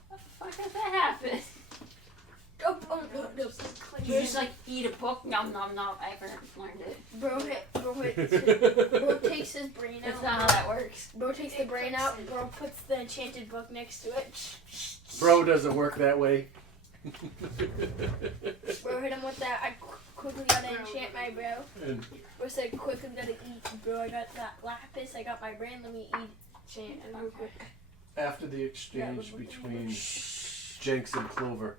What the fuck has that happened? You just like eat a book, nom nom nom. I haven't learned it. Bro takes his brain That's out. not how that works. Bro takes the brain out. Bro puts the enchanted book next to it. Bro doesn't work that way. Bro hit him with that. I quickly gotta enchant my bro. And Bro said quickly gotta eat. Bro, I got that lapis. I got my brain. Let me eat. Enchant and real quick. after the exchange between Jenks and Clover,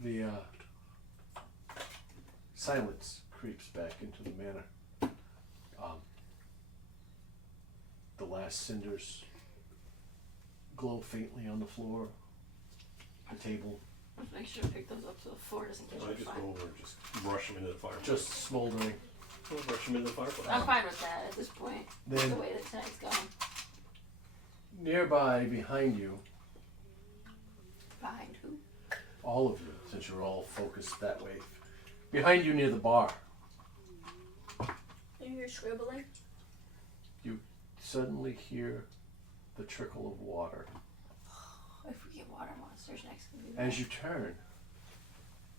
the silence creeps back into the manor. The last cinders glow faintly on the floor, the table, Let's make sure to pick those up so the floor doesn't catch I on just fire. go over and just rush him into the fireplace. just smoldering. I'll rush him into the fireplace. I'm fine with that at this point. Then the way that tonight's going. nearby, behind you, Behind who? all of you, since you're all focused that way, behind you near the bar, And you're scribbling. you suddenly hear the trickle of water. If we get water monsters next, we'll be As you turn,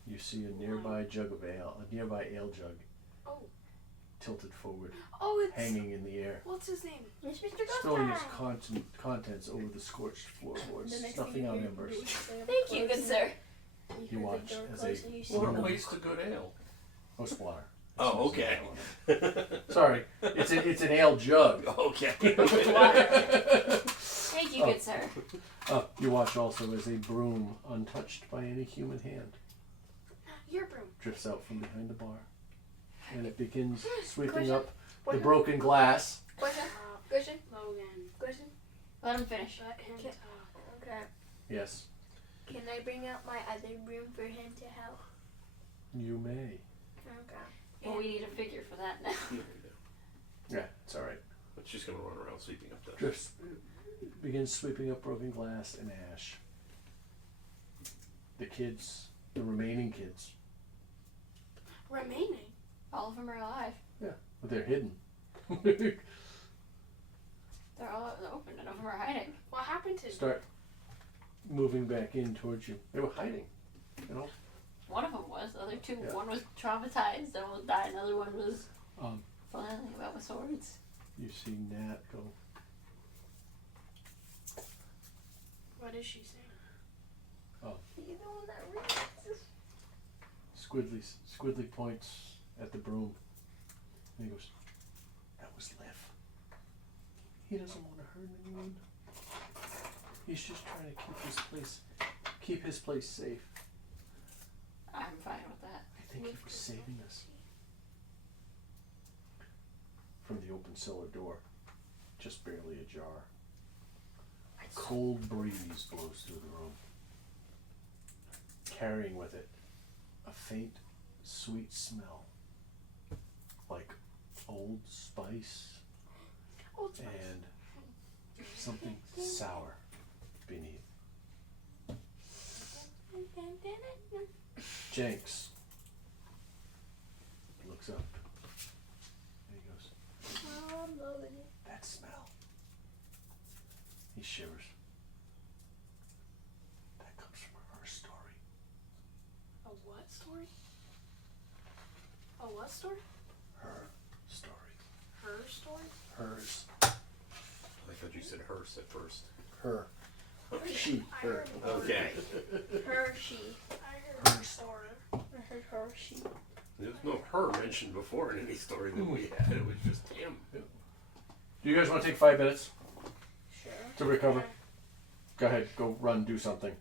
you see a nearby jug of ale, a nearby ale jug, Oh. tilted forward, Oh, it's hanging in the air, what's his name? It's Mr. spilling its contents over the scorched floorboards, snuffing out embers. Thank you, good sir. You watch as a What a waste of good ale. oh, splatter. Oh, okay. Sorry, it's an ale jug. Okay. Thank you, good sir. You watch also as a broom, untouched by any human hand, Your broom. drifts out from behind the bar, and it begins sweeping Question? up the Question? broken glass. Question? Question? Logan, Question? Let him finish. let him Okay. talk. Okay. Yes, Can I bring out my other broom for him to help? you may. Okay. Well, we need a figure for that now. Yeah, it's all right. It's just gonna run around sweeping up the. Drifts, begins sweeping up broken glass and ash. The kids, the remaining kids, Remaining. All of them are alive. but they're hidden. They're all open. None of them are hiding. What happened to Start moving back in towards you. They were hiding, you know. One of them was. The other two, Yeah. one was traumatized and almost died. Another one was Um, flailing about with swords. you see Nat go. What is she saying? You the one that reads. Squidly points at the broom, and he goes, "That was Liv. He doesn't want to hurt anyone. He's just trying to keep his place safe. I'm fine with that. I think he was saving us." From the open cellar door, just barely ajar, a cold breeze blows through the room, carrying with it a faint, sweet smell, like old spice Old Spice. and something sour beneath. Jenks looks up and he goes, Oh, I'm loving it. "That smell." He shivers. "That comes from her story." A what story? A what story? Her story. Her story? Hers. I thought you said hearse at first. Her. She. I Her. heard Okay. her, she. I heard her story. I heard her, she. There's no her mentioned before in any story that we had. It was just him. Do you guys want to take 5 minutes Sure. to recover? Go ahead. Go run. Do something.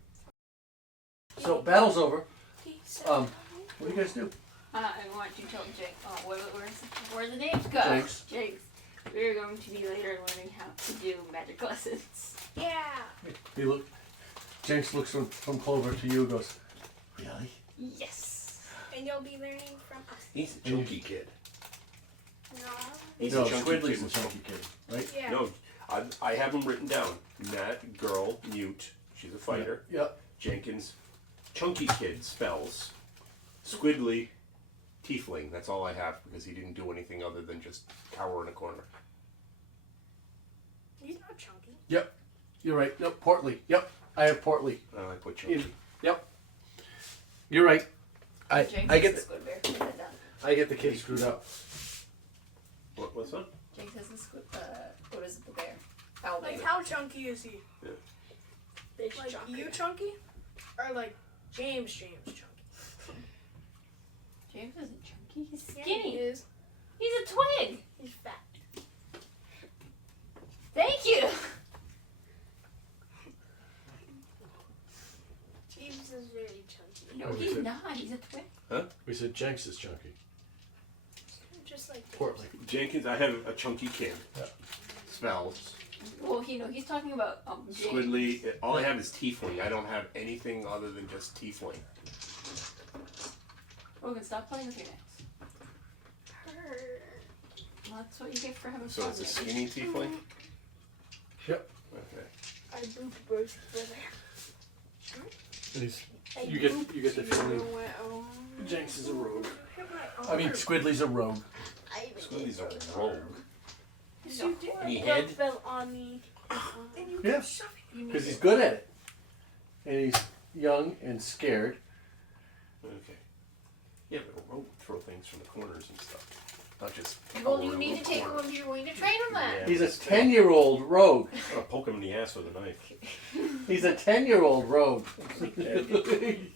So battle's over. He said, What do you guys do? I want you to tell Jake. Where the names go? Jinx. Jinx. We're going to be later learning how to do magic lessons. yeah. He look. Jenks looks from Clover to you. Goes, "Really?" Yes. And you'll be learning from us. He's a chunky kid. No. He's No, a chunky Squidly's kid. a chunky kid, right? Yeah. No, I have him written down. Nat, girl, mute. She's a fighter. Yep. Jenkins, chunky kid spells. Squidly, tiefling. That's all I have because he didn't do anything other than just cower in a corner. He's not chunky. Yep. You're right. Yep. Portly. Yep. I have Portly. I put chunky. Yep. You're right. I Jinx get is the squid bear. Write that down. I get the kid screwed up. What's that? Jinx has the squid. What is it? The bear. Owl Like, bear. how chunky is he? Yeah. Like, you chunky? Or like, James chunky? James isn't chunky. He's Yeah, skinny. he is. He's a twig. He's fat. Thank you. James is very chunky. No, he's not. He's a twig. We said Jenks is chunky. Just like portly. Jenkins, I have a chunky kid. Yeah. Smells. Well, he's talking about James. Squiddly. All I have is tiefling. I don't have anything other than just tiefling. Logan, stop playing with your nails. Well, that's what you get for having So fun. it's a skinny tiefling? Yep. Okay. I boop burst brother. And you get the feeling Jenks is a rogue. I mean, Squidly's a rogue. Squiddly's a rogue. Yes, you did. Any Rub head? fell on me. And you Yeah. kept shoving it. Because he's good at it. And he's young and scared. Okay. Yeah, but a rogue would throw things from the corners and stuff. Not just. Well, power you in need the to take corner. him if you're going to train him then. Yeah. He's a 10-year-old rogue. I'll poke him in the ass with a knife. He's a 10-year-old rogue.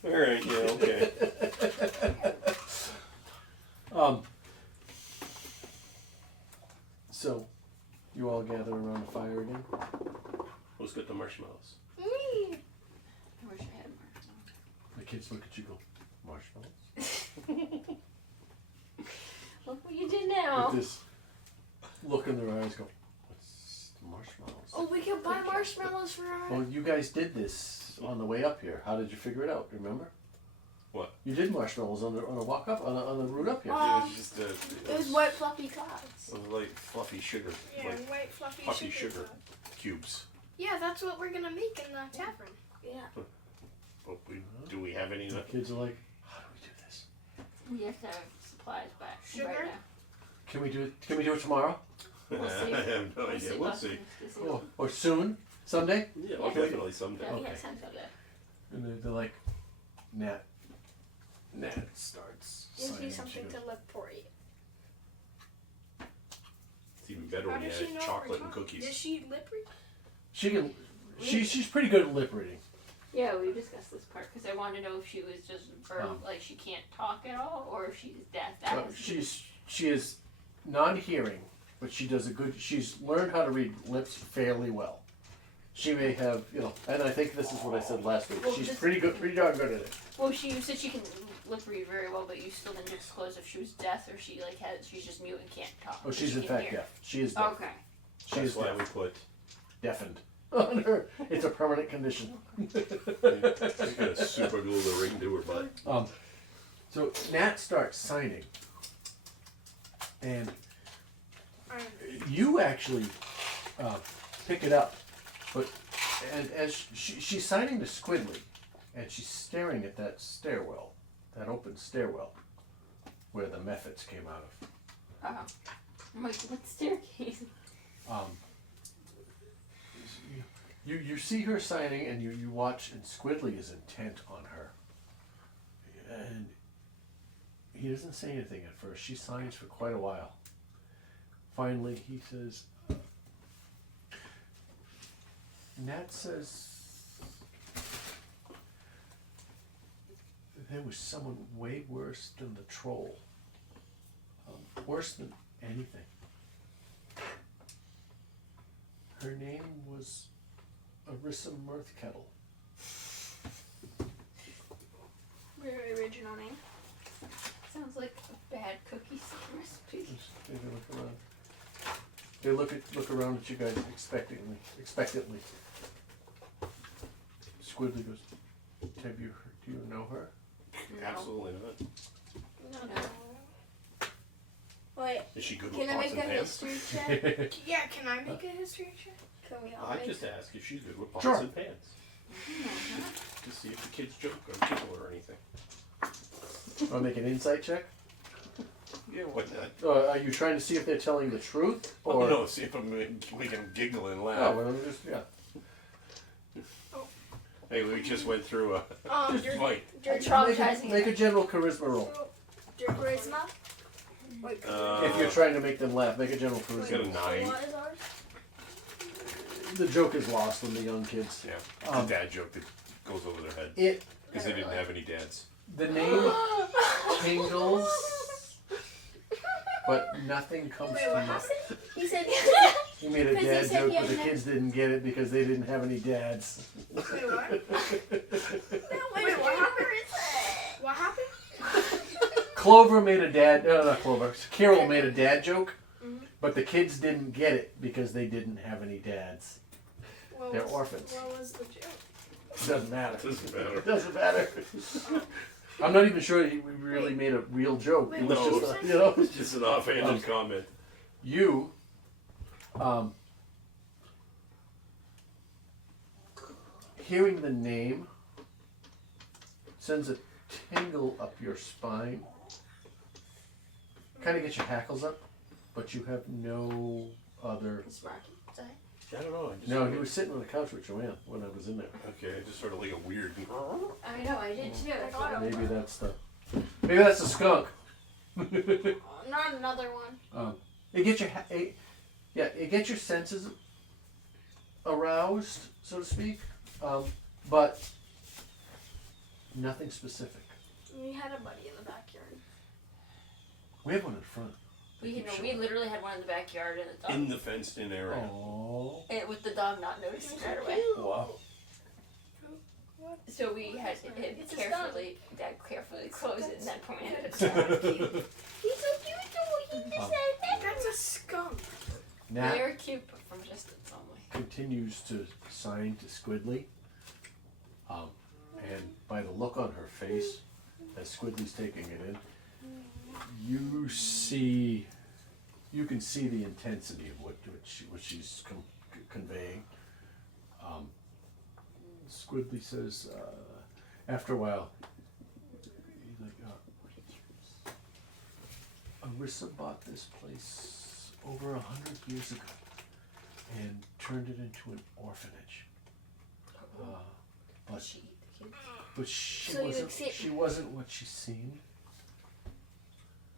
Alright, yeah, okay. So, you all gather around the fire again? Who's got the marshmallows? Me. I wish I had marshmallows. The kids look at you go, marshmallows? Look what you did now. With this look in their eyes go, what's the marshmallows? Oh, we can buy marshmallows for our. Well, you guys did this on the way up here. How did you figure it out? Remember? What? You did marshmallows on the walk up on the route up here. It was just a. It was white fluffy clouds. It was like fluffy sugar. Yeah, Like white fluffy puffy sugar. sugar clouds. cubes. Yeah, that's what we're gonna make in the tavern. Yeah. But do we have any? The kids are like, how do we do this? We have to have supplies back Sugar? right now. Can we do it? Can we do it tomorrow? We'll see. I have no idea. We'll see. Or soon? Someday? Yeah, Yeah. definitely someday. Yeah, we Okay. have time for that. And they're like, Nat starts Gives signing. you She something goes, to look for. It. It's even better How when you does she add know chocolate we're and talking? cookies. Does she lip read? She can. She's pretty good at lip reading. Yeah, we discussed this part because I wanted to know if she was just verbal, Oh. like she can't talk at all, or if she's deaf. That was She is non-hearing, but she does a good. She's learned how to read lips fairly well. She may have, and I think this is what I said last week. Well, She's this- pretty good, pretty darn good at it. Well, you said she can lip read very well, but you still didn't disclose if she was deaf or she she's just mute and can't talk. Oh, she's she in can fact hear. deaf. She is deaf. Okay. She That's is why deaf. we put. Deafened on her. It's a permanent condition. We gotta super glue the ring to her butt. So Nat starts signing, and you actually pick it up, but as she's signing to Squidly, and she's staring at that stairwell, that open stairwell, where the methods came out of. I'm like, what staircase? You see her signing, and you watch, and Squidly is intent on her, and he doesn't say anything at first. She signs for quite a while. Finally, he says, Nat says there was someone way worse than the troll. Worse than anything. Her name was Arissa Mirthkettle. Very original name. Sounds like a bad cookies recipe. They look around. They look around at you guys expectantly. Squiddly goes, do you know her? No. Absolutely not. No. Wait, Is she good can with I pots make and a pans? history check? Yeah, can I make a history check? Can we all I'd make just ask if she's good with pots Sure. and pans. To see if the kids joke or giggle or anything. Want to make an insight check? Yeah, why not? Are you trying to see if they're telling the truth? Oh, Or no, see if I'm making them giggle and Oh, laugh. well, just, yeah. Hey, we just went through a your, fight. your, Traumatizing. Make a general charisma roll. your charisma? Wait, If you're trying to make them laugh, make a general He's got charisma. a 9. what is ours? The joke is lost on the young kids. Yeah, the dad joke that goes over their head. It Because they didn't have any dads. the name tingles, but nothing comes Wait, to what mind. happened? He said, He made a Because he dad said joke, he but the had kids didn't get it because they didn't have any dads. wait, what? Wait, what happened? What happened? Clover made a dad. No, not Clover. Carol made a dad joke, but the kids didn't get it because they didn't have any dads. They're orphans. What was the joke? Doesn't matter. Doesn't matter. Doesn't matter. I'm not even sure we really made a real joke. It was No. just, you know, It's just an offhanded comment. you, hearing the name sends a tingle up your spine. Kind of gets your hackles up, but you have no other. It's Marky. Sorry. I don't know. I just No, sort he of- was sitting on the couch with Joanne when I was in there. Okay, I just sort of like a weird. I know, I did too. Maybe that's the skunk. Not another one. It gets it gets your senses aroused, so to speak, but nothing specific. We had a buddy in the backyard. We have one in front. We literally had one in the backyard and the dog. In the fenced-in area. Oh. And with the dog not noticing right away. Wow. So we had to It's a carefully close it and then point it at the He's so cute though. He just said That's a skunk. Nat They're cute, but from distance only. continues to sign to Squidly, and by the look on her face, as Squidly's taking it in, you can see the intensity of what she's conveying. Squidly says, after a while, he's like, Arissa bought this place over 100 years ago and turned it into an orphanage. But So you accept- she wasn't what she seemed.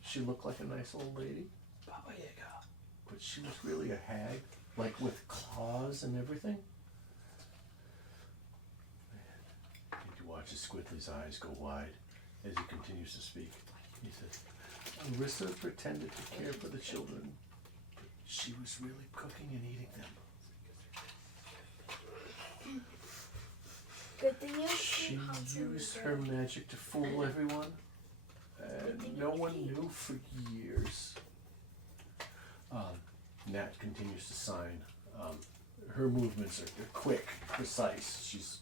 She looked like a nice old lady, Baba Yaga. but she was really a hag, like with claws and everything. And you watch as Squidly's eyes go wide as he continues to speak. He says, Arissa pretended to care for the children, but she was really cooking and eating them. good thing you She used her magic to fool everyone, and no one knew for years. Nat continues to sign. Her movements are quick, precise. She's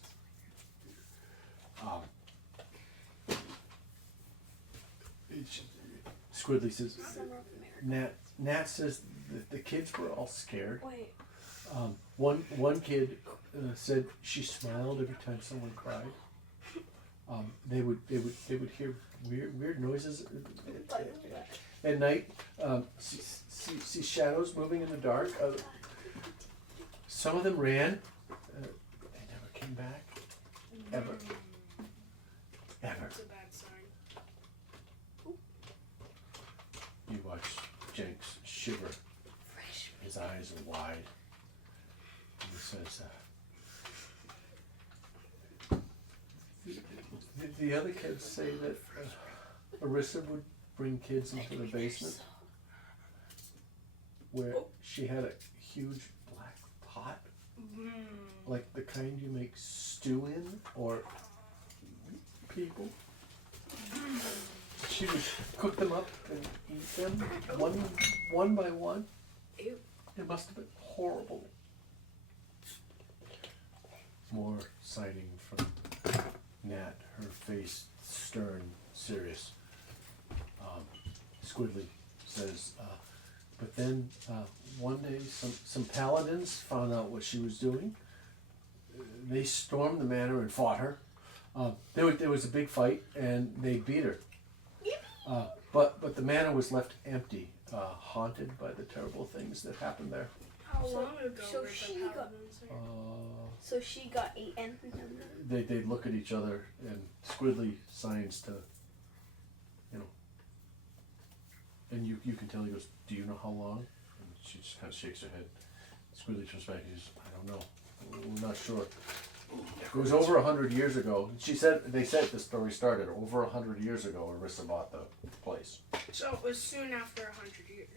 Squidly says, Nat says that the kids were all scared. Wait. One kid said she smiled every time someone cried. They would hear weird noises at night. See shadows moving in the dark. Some of them ran. They never came back. Ever. That's a bad sign. You watch Jenks shiver. His eyes are wide. And he says, the other kids say that Arissa would bring kids into the basement where she had a huge black pot, like the kind you make stew in or people. She would cook them up and eat them one by one. Ew. It must have been horrible. More signing from Nat, her face stern, serious. Squidly says, but then one day some paladins found out what she was doing. They stormed the manor and fought her. There was a big fight and they beat her. But the manor was left empty, haunted by the terrible things that happened there. How long ago so were she the got- paladins there? So she got eaten. They look at each other and Squidly signs to, and you can tell he goes, do you know how long? And she just kind of shakes her head. Squidly turns back and he says, I don't know. We're not sure. It was over 100 years ago. They said the story started over 100 years ago. Arissa bought the place. So it was soon after 100 years.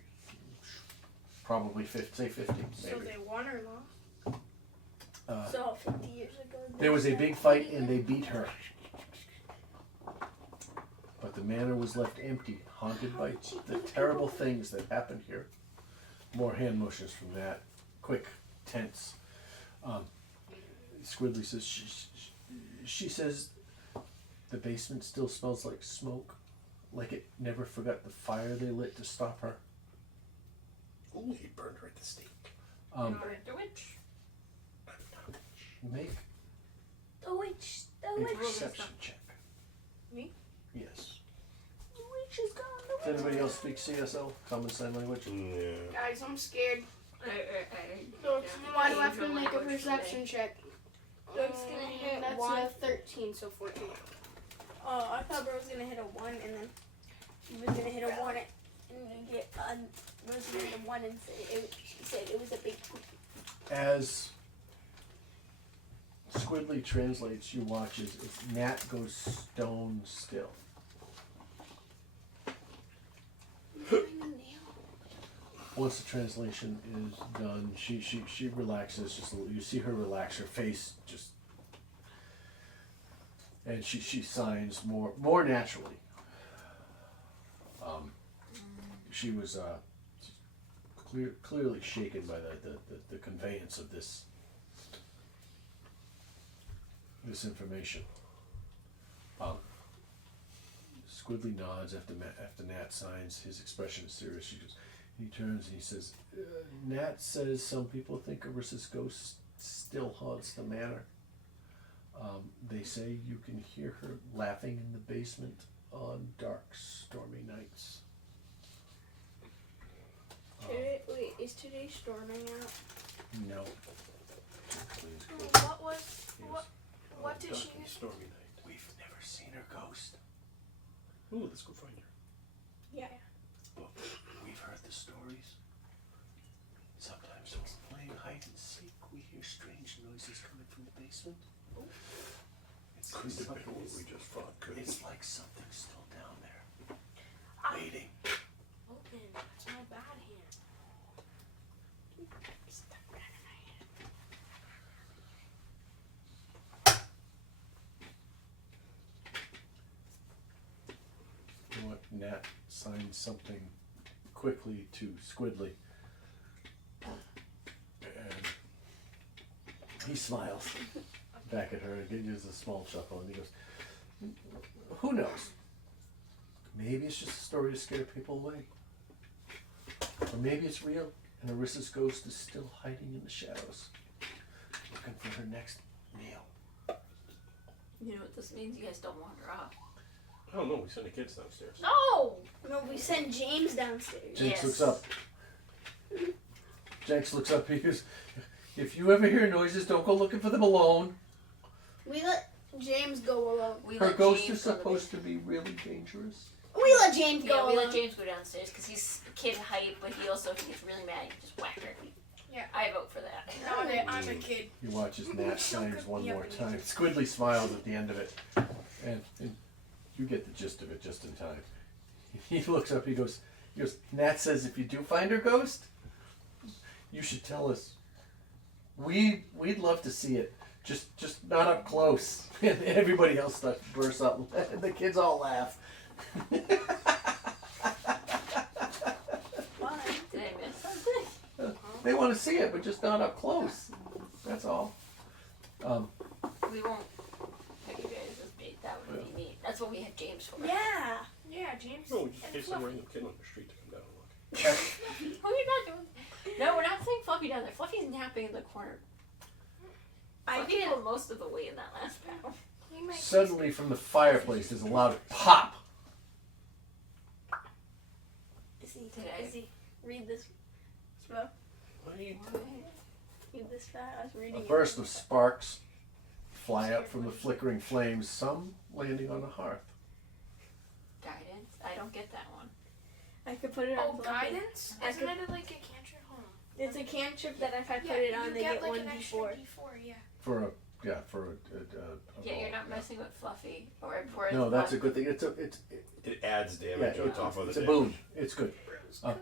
Probably 50, say 50, So maybe. they won or lost? So 50 years ago. There was a big fight and they beat her. But the manor was left empty, haunted by the terrible things that happened here. More hand motions from that. Quick, tense. Squidly says, she says the basement still smells like smoke, like it never forgot the fire they lit to stop her. Ooh, he burned her at the stake. Or the witch. Make The witch. The a witch. perception check. Me? Yes. The witch is gone. Does anybody else speak CSL, common sign language? Yeah. Guys, I'm scared. So Why do I have to make a perception check? Bro's gonna hit That's one. a 13, so 14. Oh, I thought Bro was gonna hit a 1 and then he was gonna hit a 1 and then get Bro was gonna hit a 1 and she said it was a big poop. As Squidly translates, you watch as Nat goes stone still. Once the translation is done, she relaxes just a little. You see her relax, her face just, and she signs more naturally. She was clearly shaken by the conveyance of this information. Squidly nods after Nat signs. His expression is serious. He turns and he says, Nat says some people think Arissa's ghost still haunts the manor. They say you can hear her laughing in the basement on dark, stormy nights. Wait, is today storming out? No. What was... What did Dark she and use? stormy night. We've never seen her ghost. Ooh, let's go find her. Yeah. But we've heard the stories. Sometimes when we're playing hide and seek, we hear strange noises coming from the basement. It's Couldn't have like, been what we just fought, could it? it's like something's still down there, waiting. Open. That's my bad hand. You know what? Nat signs something quickly to Squidly. And he smiles back at her and gives a small chuckle and he goes, who knows? Maybe it's just a story to scare people away. Or maybe it's real and Arissa's ghost is still hiding in the shadows, looking for her next meal. You know what this means? You guys don't wander off. I don't know, we sent the kids downstairs. No! No, we send James downstairs. Jenks Yes. looks up. Jenks looks up. He goes, if you ever hear noises, don't go looking for them alone. We let James go alone. We Her let ghost James is go to supposed to be really dangerous. We let James Yeah, go we alone. let James go downstairs because he's kid hype, but he also, if he gets really mad, he can just whack her. Yeah. I vote for that. Not it. I'm a kid. He watches Nat signs one more time. Squidly smiles at the end of it. And you get the gist of it just in time. He looks up, he goes, Nat says if you do find her ghost, you should tell us. We'd love to see it. Just not up close. And everybody else bursts up. And the kids all laugh. Why? Did I miss something? They want to see it, but just not up close. That's all. We won't put you guys as bait. That would be neat. That's what we have James for. Yeah. Yeah, James. No, we just and pay some Fluffy. random kid on the street to come down and look. Oh, you're not doing. No, we're not saying Fluffy down there. Fluffy's napping in the corner. I Fluffy think pulled most of the weight in that last battle. You might Suddenly, from the fireplace, there's a loud pop. Izzy, read this. Bro, read this fast. I was reading A it. burst of sparks fly up from the flickering flames, some landing on the hearth. Guidance. I don't get that one. I could put it on. Oh, Fluffy. guidance? I Isn't could- it like a cantrip? Hold on. It's a cantrip that if I put it on, you they get get like one an extra d4. D4, yeah. For a Yeah, roll, you're not yeah. messing with Fluffy. Or for No, that's a good thing. It's It adds damage on top of the it's a damage. boon. It's good. I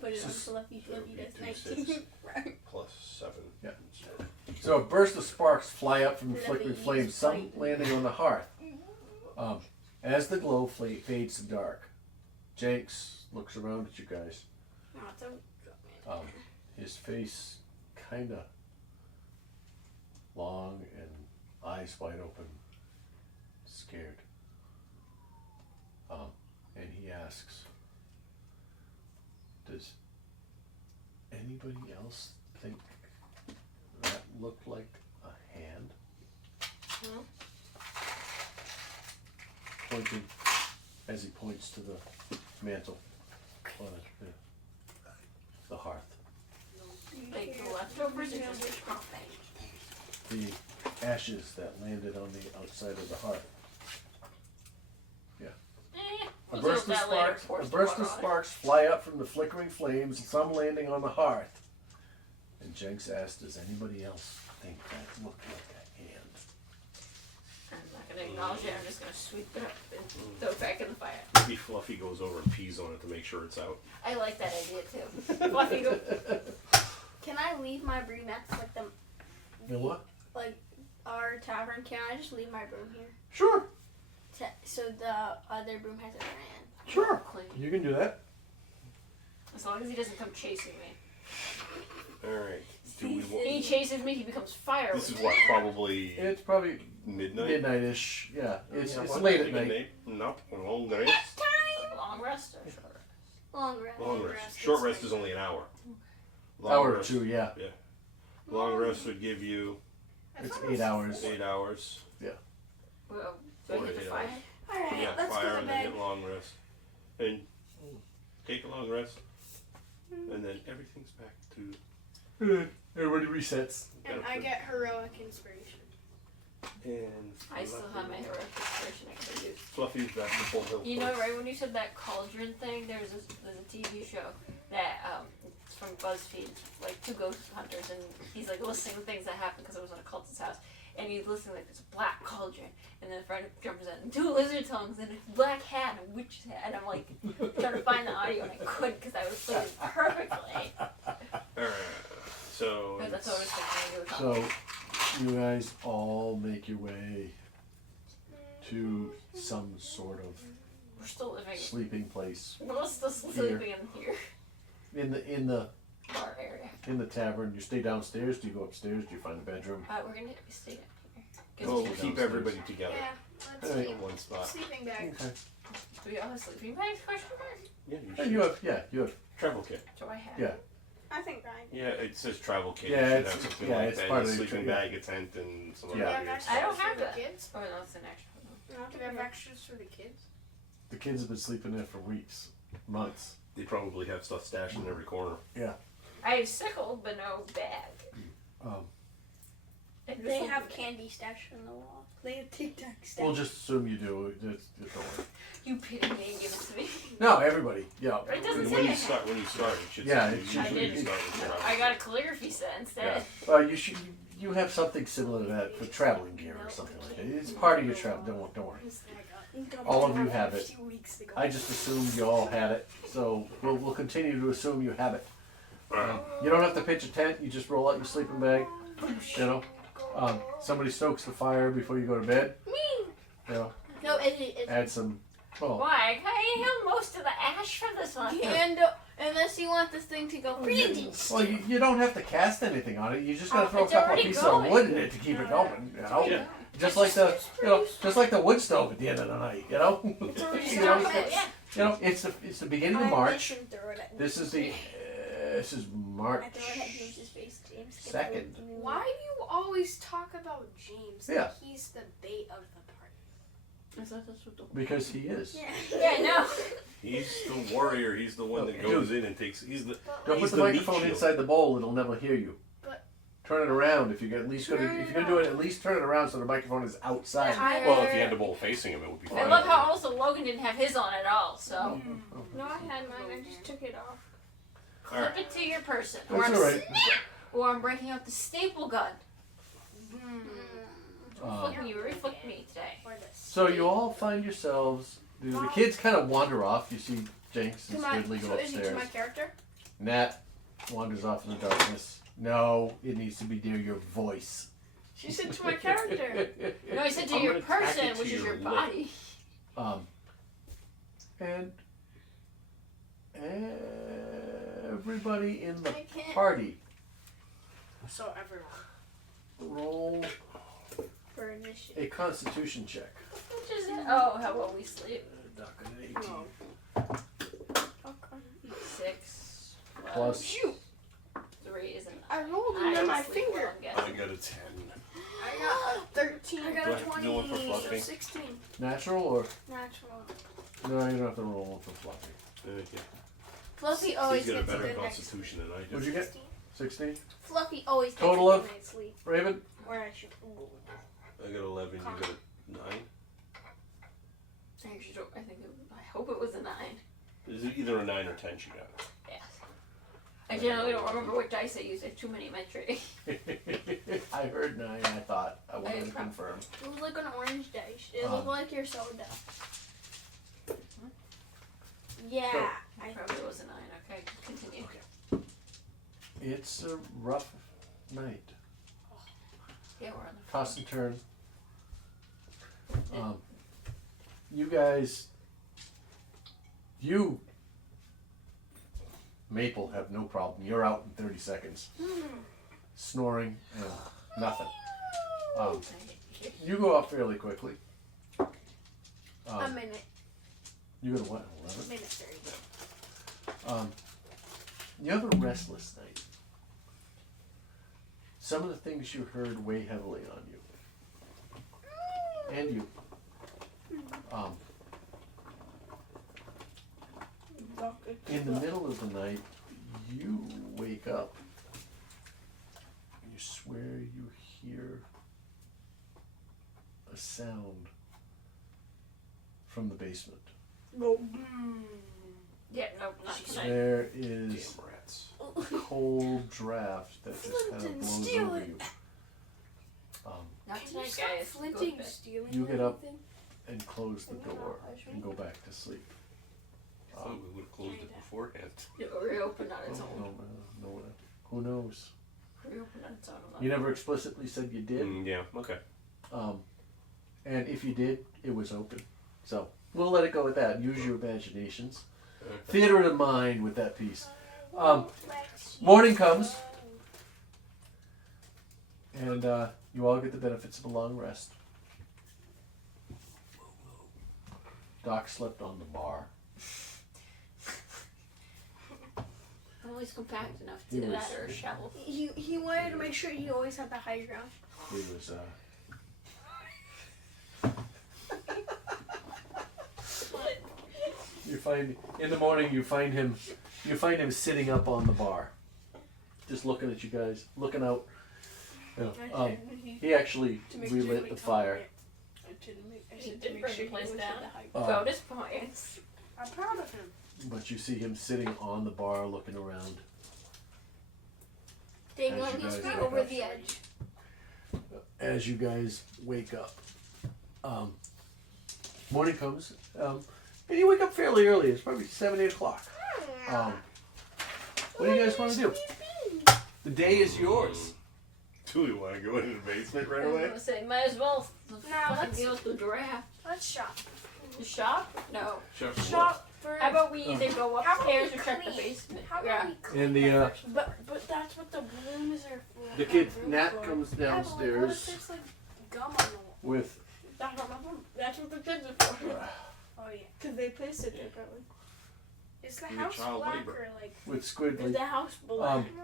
put it on Just- Fluffy. Fluffy It'll be does 2d6. 19. Right. Plus 7. Yeah. So a burst of sparks fly up from the Let flickering me flames, use some light. landing on the hearth. As the glow fades to dark, Jenks looks around at you guys. No, it's a His face kind of long and eyes wide open, scared. And he asks, does anybody else think that looked like a hand? Pointing, as he points to the mantle on the hearth. Like the leftovers or just something? The ashes that landed on the outside of the hearth. A burst of sparks fly up from the flickering flames, some landing on the hearth. And Jenks asked, does anybody else think that looked like a hand? I'm not gonna acknowledge it. I'm just gonna sweep it up and throw it back in the fire. Maybe Fluffy goes over and pees on it to make sure it's out. I like that idea too. Fluffy, go. Can I leave my broom at like You know what? like our tavern? Can I just leave my broom here? Sure, So the other broom has a brand. sure. Clean. You can do that. As long as he doesn't come chasing me. Alright. Do we He chases me, he becomes fire. This is what, probably It's probably midnight? midnight-ish. Yeah, it's What? late at night. Nope, long rest. Long rest or short rest? Long rest. Long rest. Short rest is only an hour. Long Hour or rest, two, yeah. Long rest would give you It's 8 hours. 8 hours. Well, do I 4 to hit the 8 fire? hours. Alright, Yeah, let's fire go to and then bed. hit long rest. And take a long rest. And then everything's back to. Everybody resets. And I get heroic inspiration. And I still have my heroic inspiration I can use. Fluffy's back to full health. You know, right when you said that cauldron thing, there's a TV show that it's from BuzzFeed, like two ghost hunters, and he's like listing the things that happened because it was on a cultist's house, and he's listing like this black cauldron, and then a friend jumps in, 2 lizard tongues, and a black hat, and a witch's hat, and I'm like trying to find the audio, and I couldn't because I was playing it perfectly. So. But that's what I was thinking. It was So, you guys all make your way to some sort of we're still living. sleeping place We're still sleeping in here. in the Bar area. in the tavern. You stay downstairs. Do you go upstairs? Do you find a bedroom? We're gonna stay down here. 'Cause Well, we- we'll keep everybody together Yeah, let's Alright. in one spot. sleeping bag. Okay. do we all have sleeping bags? Question mark. Yeah, you Yeah, should. you have. Travel kit. Do I have? Yeah. I think Ryan. Yeah, it says travel kit. Yeah, you should it's- have something yeah, like it's that. part A of the sleeping tra- bag, a tent, and some other Yeah. weird Extras stuff. I don't for have the that. kids. Oh no, it's an extra. Do we have extras for the kids? The kids have been sleeping there for weeks, months. They probably have stuff stashed in every corner. I have sickle, but no bag. And They this have will- candy stashed in the wall. They have Tic Tac stashed. We'll just assume you do. Just don't worry. You pity me and give it to me. No, everybody. Yeah. It doesn't When say you I start, when you start, it should Yeah, say it should- I usually did. you start with travel I kit. got a calligraphy set Yeah. instead. Well, you have something similar to that for traveling gear or something like that. It's part of your travel. Don't worry. All of you have it. I just assumed you all had it, so we'll continue to assume you have it. You don't have to pitch a tent. You just roll out your sleeping bag. You know, somebody stokes the fire before you go to bed. Me. You know, No, it's add some. Oh, Why? I have most of the ash from this one. and unless you want this thing to go crazy. well, you don't have to cast anything on it. You just gotta throw a It's couple of already pieces going. of wood in it to keep it going. You know, Yeah. just like the wood stove at the end of the night. You know, Just You know, drop it, yeah. it's the beginning of March. Throw it at This is the this is March I throw it at James's face. James. get 2nd. the- Why do you always talk about James? Yeah. Like he's the bait of the party. I thought that's what the because he is. Yeah. Yeah, no. He's the warrior. He's the one that goes in and takes. He's the. Don't He's put the the meat microphone shield. inside the bowl; it'll never hear you. But- Turn it around if you're at least gonna if you're gonna do it. At least turn it around so the microphone is outside. Well, if you had the bowl facing him, it would be I fine. love how also Logan didn't have his on at all, so No, I had mine. I just took it off. All right. flip it to your person. That's all right. Or I'm breaking out the staple gun. Uh, You reflicked me today. Or the so you all find yourselves. The kids kind of wander off. You see Jenks and To my, Squidly go so is he to upstairs. my character? Nat wanders off in the darkness. No, it needs to be near your voice. She said to my character. No, I said to I'm your gonna tack person, it to which is your your lip. body. And everybody in the I can't. party So everyone. roll For initiative. a Constitution check. Which is it? Oh, how about we sleep? Doc, an 18. Okay. 6 Plus. Shoot! 3 isn't. I rolled I under my sleep finger. well, I'm guessing. I got a 10. I got a 13. I Do got I a have to do one for 20. fluffy? 16. Natural or? Natural. No, you don't have to roll one for Fluffy. Yeah. Fluffy He's always got a gets a better good night's constitution than I do. What'd you get? 16. 16? Fluffy always gets Total a of? good night's sleep. Raven? Or I should. I got 11, you got a 9. I actually don't. I hope it was a 9. Is it either a 9 or 10 she got? Yes. I generally don't remember what dice I use. I have too many in my tree. I heard 9, I thought. I wanted to confirm. It was like an orange dice. It looked like your soda. Yeah. So- I Probably was a 9. Okay, continue. It's a rough night. Yeah, we're on the Toss and turn. You guys, Maple, have no problem. You're out in 30 seconds. Snoring and nothing. You go up fairly quickly. a minute. You go to what, 11? Minute 30. You have a restless night. Some of the things you heard weigh heavily on you. And you. In the middle of the night, you wake up and you swear you hear a sound from the basement. Yeah, no, not tonight. There is Damn rats. a cold draft that just kind of Flint and blows steal over it. you. Not Can you tonight, stop guys. Go to flinting, bed. stealing You get up. everything? And close the Can you not door push me? and go back to sleep. I thought we would have closed it beforehand. It reopened on its No, own. no, who knows? Reopened on its own. You never explicitly said you did. Yeah, okay. And if you did, it was open. So we'll let it go with that. Use your imaginations. Theater of the mind with that piece. Morning comes, and you all get the benefits of a long rest. Doc slept on the bar. I'm always compact enough to He do was- that or a shovel. He wanted to make sure he always had the high ground. He was. You find in the morning. You find him sitting up on the bar, just looking at you guys, looking out. You know, he actually relit the fire. He did bring the place down. Uh, Bonus points. I'm proud of him. But you see him sitting on the bar, looking around. They As want you me guys to be wake over up. the edge. As you guys wake up, morning comes, and you wake up fairly early. It's probably 7, 8 o'clock. What do you guys want to do? The day is yours. Do we want to go into the basement right I was away? gonna say, might as well fucking let's- deal with the draft. Let's shop. The shop? No. Sure. Shop for. How about we either go How about upstairs we or check the clean? basement? How Yeah. about we clean And the But that's what the blooms are for. the kid Room Nat for. comes Yeah, but like, what if downstairs there's like gum on the wall? with That's what the kids are for. Oh yeah. Because they pissed it differently. Is the Need house child black labor. or like? with Is Squidly. the house black? No.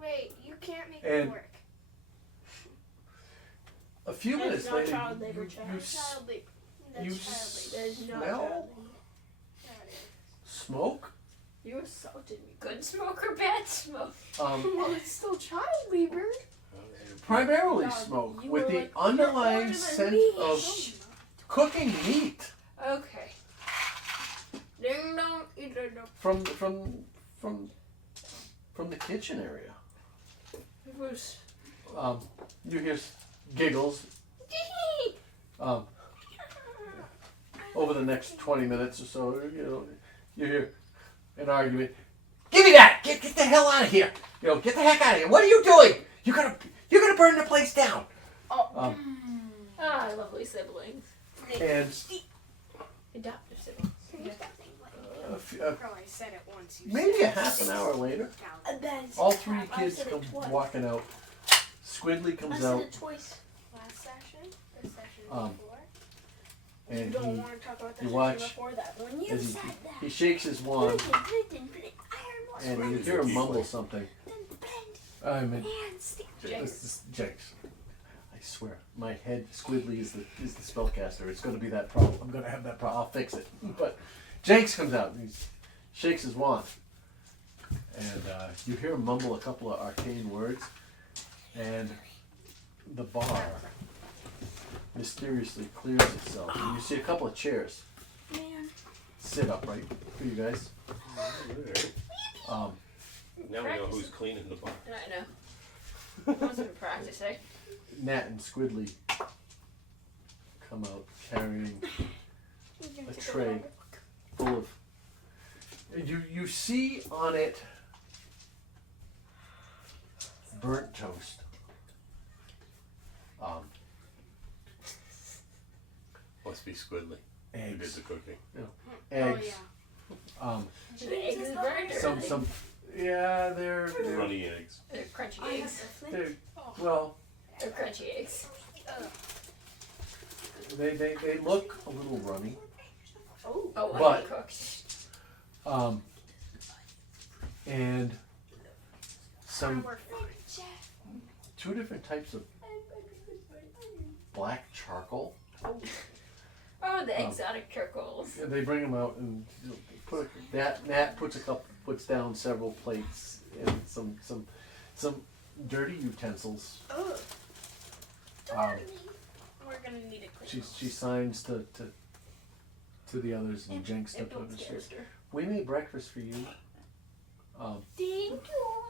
Wait, you can't make And- it work. A few There's minutes no later, child labor, you child labor. That's you child labor. There's no smell child labor. Yeah, it is. smoke. You assaulted me. Good smoke or bad smoke? Well, it's still child labor. Primarily No, smoke you with were the like, underlying "You're older than scent me." of cooking meat Okay. Ding dong, either the from the kitchen area. It was. You hear giggles. Over the next 20 minutes or so, you hear an argument. Give me that! Get the hell out of here! Get the heck out of here! What are you doing? You're gonna burn the place down. Ah, lovely siblings. And Adoptive siblings. Probably said it once. You Maybe said a half an hour later, all three kids come walking out. Squidly comes out, twice. last session, the session Um, before. You and don't he, want to talk about the you session watch before that one. You as said that. he shakes his wand, I heard more and you hear him mumble something. I mean, this is Jenks. I swear, my head Squidly is the spellcaster. It's going to be that problem. I'm going to have that problem. I'll fix it. But Jenks comes out and he shakes his wand, and you hear him mumble a couple of arcane words, and the bar mysteriously clears itself. And you see a couple of chairs sit upright for you guys. Now we know who's cleaning the bar. I know. I wasn't practicing. Nat and Squidly come out carrying a tray full of. You see on it burnt toast. Must be Squidly. Who did Eggs. the cooking? Eggs. The eggs is burned or Some. Yeah, they're Runny eggs. They're crunchy eggs. well. They're crunchy eggs. They look a little runny. Oh, But- undercooked. And some 2 different types of black charcoal. Oh, the exotic charcoals. And they bring them out and Nat puts down several plates and some dirty utensils. We're gonna need a clean. She signs to the others and Jenks steps up and says, "We made breakfast for you." Thank you.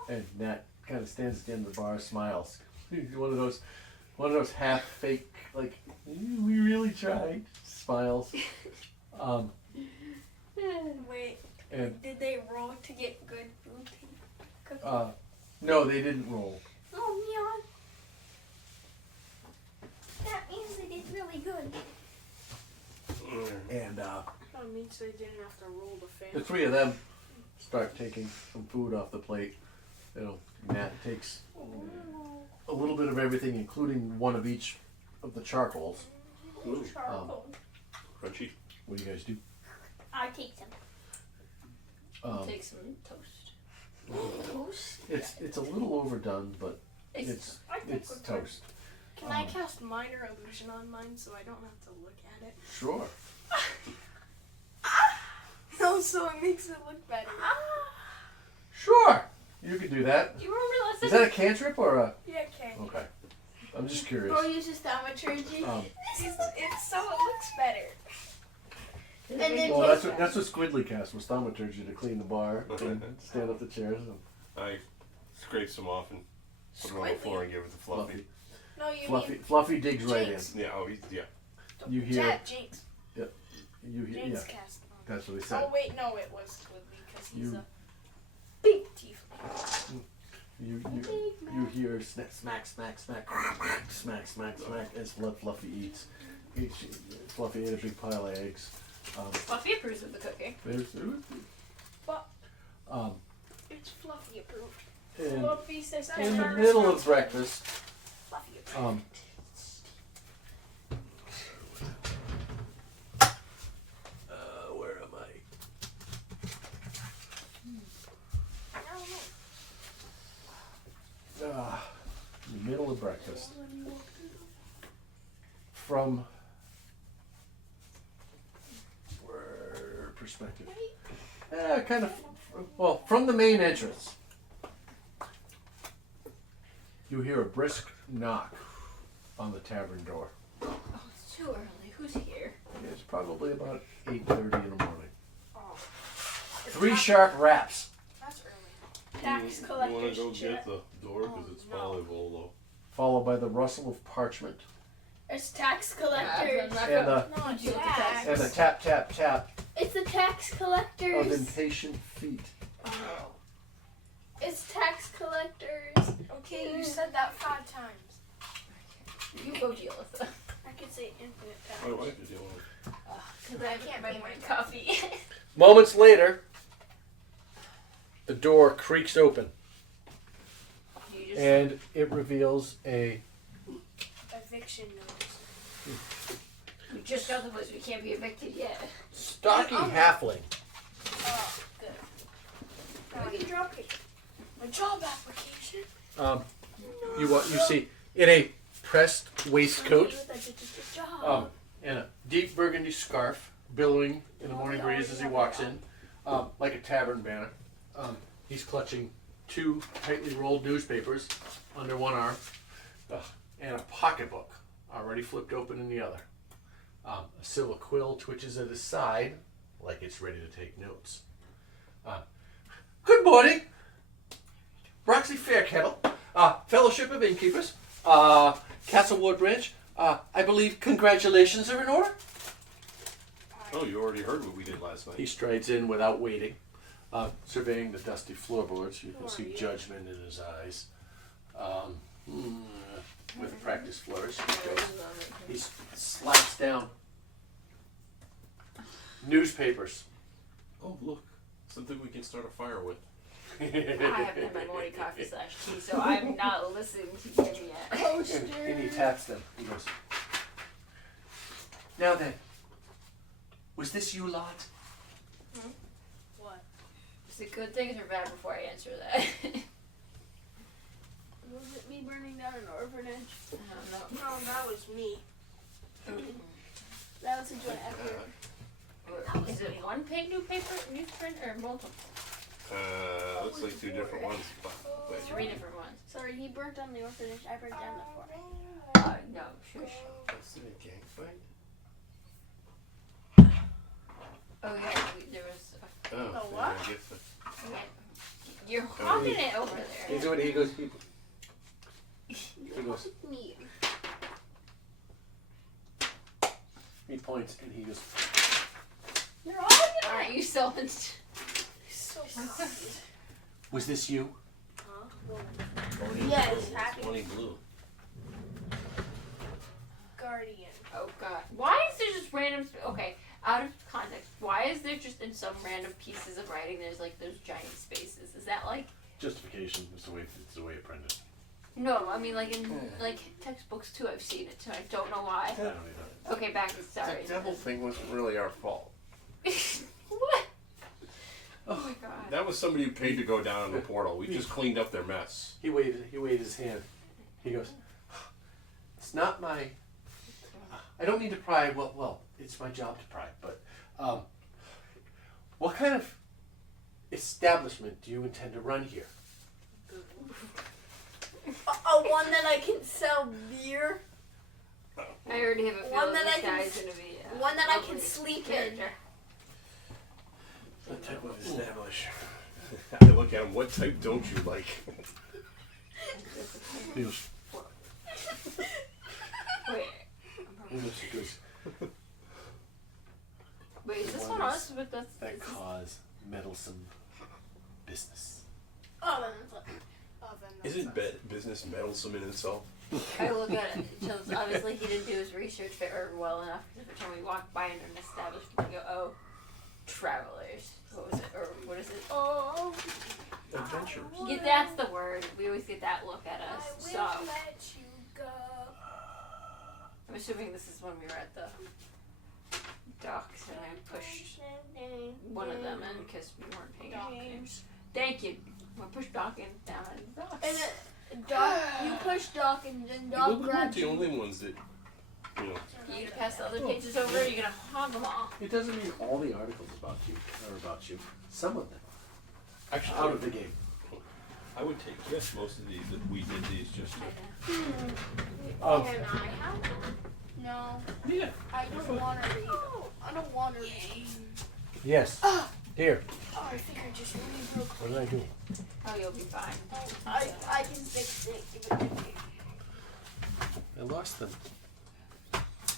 And Nat kind of stands at the end of the bar, smiles. One of those half fake, like, we really tried, smiles. Wait, And did they roll to get good food? Cooking? no, they didn't roll. Oh, yeah. That means they did really good. And That means they didn't have to roll the the fan. 3 of them start taking some food off the plate. Nat takes a little bit of everything, including one of each of the charcoals. Charcoal. Crunchy. What do you guys do? I take them. Take some toast. Toast? It's a little overdone, but it's toast. Can I cast minor illusion on mine so I don't have to look at it? Sure. No, so it makes it look better. Sure. You can do that. You remember last Is that a cantrip or a? Yeah, okay. Okay. I'm just curious. Bro uses thaumaturgy. It's so it looks better. And then Well, that's what Squidly cast was thaumaturgy to clean the bar and stand up the chairs and I scraped some off and put it on the floor and gave it to Fluffy. No, you Fluffy digs right in. Jinx. Yeah, yeah. You hear Jinx. you hear Jinx yeah. cast. That's what he said. Oh wait, no, it was Squidly because he's You- a big tiefling. You hear smack smack smack smack smack smack smack as Fluffy eats. Fluffy ate a big pile of eggs. Fluffy approves of the cooking. It's Fluffy approved. And Fluffy says in the middle of breakfast, Fluffy approved. where am I? I don't know. In the middle of breakfast, from where perspective? Kind of. Well, from the main entrance, you hear a brisk knock on the tavern door. Oh, it's too early. Who's here? It's probably about 8:30 in the morning. Oh. 3 sharp raps, That's early. tax You want to collector's go chair. get the door because it's valuable though. followed by the rustle of parchment It's tax I'm collectors. not and gonna No, deal with the tax. the tap tap tap It's the tax of collectors. impatient feet. It's tax collectors. Okay, you said that 5 times. You go deal with it. I could say infinite My times. wife is dealing with it. Because I can't make my coffee. Moments later, the door creaks open, You just and it reveals a Eviction notice. we just got the place. We can't be evicted yet. stocky halfling. Oh, good. We can drop it. A job application. You see in a pressed waistcoat, Job. and a deep burgundy scarf billowing in the morning breeze as he walks in, like a tavern banner. He's clutching 2 tightly rolled newspapers under one arm, and a pocketbook already flipped open in the other. A silver quill twitches at his side, like it's ready to take notes. Good morning, Broxley Fairkettle, Fellowship of Innkeepers, Castlewood Branch. I believe congratulations are in order. Oh, you already heard what we did last night. He strides in without waiting, surveying the dusty floorboards. You can see judgment in his eyes. With a practiced flourish, he slaps down newspapers. Oh, look. Something we can start a fire with. I haven't had my morning coffee / tea, so I'm not listening to him yet. And he taps them. He goes, "Now then, was this you lot?" What? Is it good things or bad before I answer that? Was it me burning down an orphanage? I don't know. No, that was me. That was a joint effort. Is it one newsprint or multiple? Looks like 2 different ones. But 3 different ones. Sorry, he burnt down the orphanage. I burnt down the fort. No, shush. That's in a gang fight? Oh yeah, there was. Oh, what? I guess that's... You're hawking it over there. He goes. He goes. Me. He points and he goes, You're all Aren't you so? So "Was this you?" Yes. Money blue. Guardian. Oh god. Why is there just random? Okay, out of context. Why is there just in some random pieces of writing there's like those giant spaces? Is that like? Justification. It's the way it printed. No, I mean like in like textbooks too. I've seen it too. I don't know why. I don't either. Okay, back to sorry. That devil thing wasn't really our fault. What? Oh my god. That was somebody who paid to go down in the portal. We just cleaned up their mess. He waved his hand. He goes, "It's not my. I don't mean to pry. Well, it's my job to pry. But, what kind of establishment do you intend to run here?" One that I can sell beer. I already have a feeling One that this I can guy's gonna be. one that I lovely can sleep in. character. What type of establish? I look at him. What type don't you like? He goes, Wait. he goes, Wait, is this One one is- us? But that's. "That is this- cause meddlesome business." Oh, then it's like, Isn't business meddlesome in itself? I look at it. So obviously he didn't do his research very well enough. Because every time we walk by an establishment, we go, "Oh, travelers." What was it? Or what is it? oh. Adventures. Yeah, that's the word. We always get that look at us. I So will let you go. I'm assuming this is when we were at the docks and I pushed one of them in because we weren't paying attention. Thank you. I pushed Dawkins down in the docks. And then Doc, you push Doc, and then We Doc weren't grabs the you. only ones that, you know. You gonna pass the other pages over? Or are you gonna hog them all? It doesn't mean all the articles about you are about you. Some of them Actually, out of the game. I would take most of these if we did these just to. Can I have one? No, Yeah. I don't want to read. I don't want to read. Yes. Here. Oh, I think I just read real What quick. did I do? Oh, you'll be fine. I can fix it. Give it to me. I lost them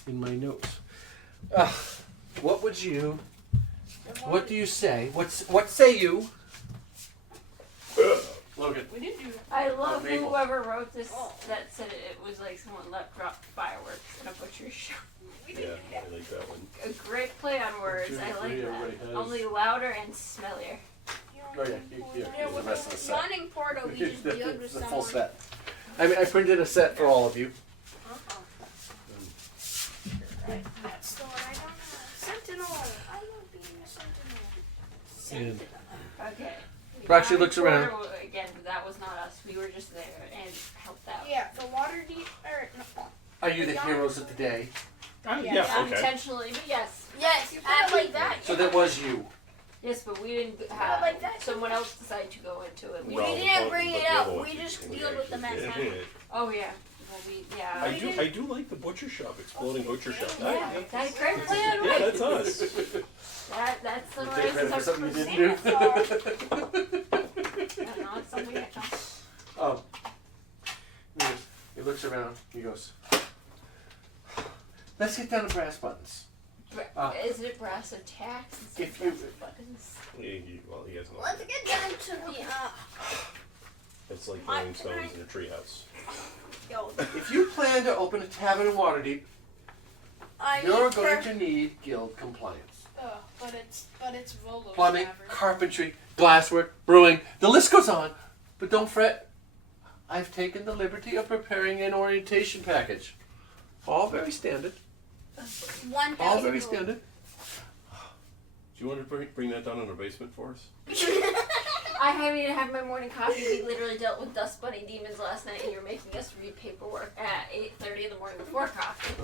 in my notes. What would you? What do you say? What say you? Logan. We didn't do that. I love Mabel. whoever wrote this that said it was like someone let drop fireworks in a butcher's shop. Yeah, I like that one. A great play on words. Two, I like three, that. everybody has- Only louder and smellier. Oh yeah, here, Yeah, the with rest of the set. yawning portal, we just the, dealt with the someone. full set. I mean, I printed a set for all of you. That's the one I don't have. Sentinel. I love being a sentinel. And Okay. Roxy looks around. Porter, again, that was not us. We were just there and helped out. Yeah, the Waterdeep. Or no. are you the heroes of the day? Yeah, okay. Unintentionally, but yes. Yes, you put it like that. So that was you. Yes, but we didn't have like that. someone else decided to go into it. We Well, didn't bring but it the out. other one We just was dealt with the mess. actually- Oh yeah. Well, we I do like the butcher shop, exploding butcher shop. Yeah, that's great plan. Yeah, Right? that's us. That's the You take credit for right something you I didn't do. don't know, it's something I don't. He looks around. He goes, let's get down to brass buttons. Is it brass attacks instead if of you- brass buttons? Well, he has no. Let's get down to the It's like throwing stones in a treehouse. yo. If you plan to open a tavern in Waterdeep, you're going to need guild compliance. But it's Volo's Plumbing, tavern. carpentry, glasswork, brewing, the list goes on. But don't fret, I've taken the liberty of preparing an orientation package. All very standard. 1,000 All very gold. standard. Do you want to bring that down in our basement for us? I haven't even had my morning coffee. We literally dealt with dust bunny demons last night, and you're making us read paperwork at 8:30 in the morning before coffee.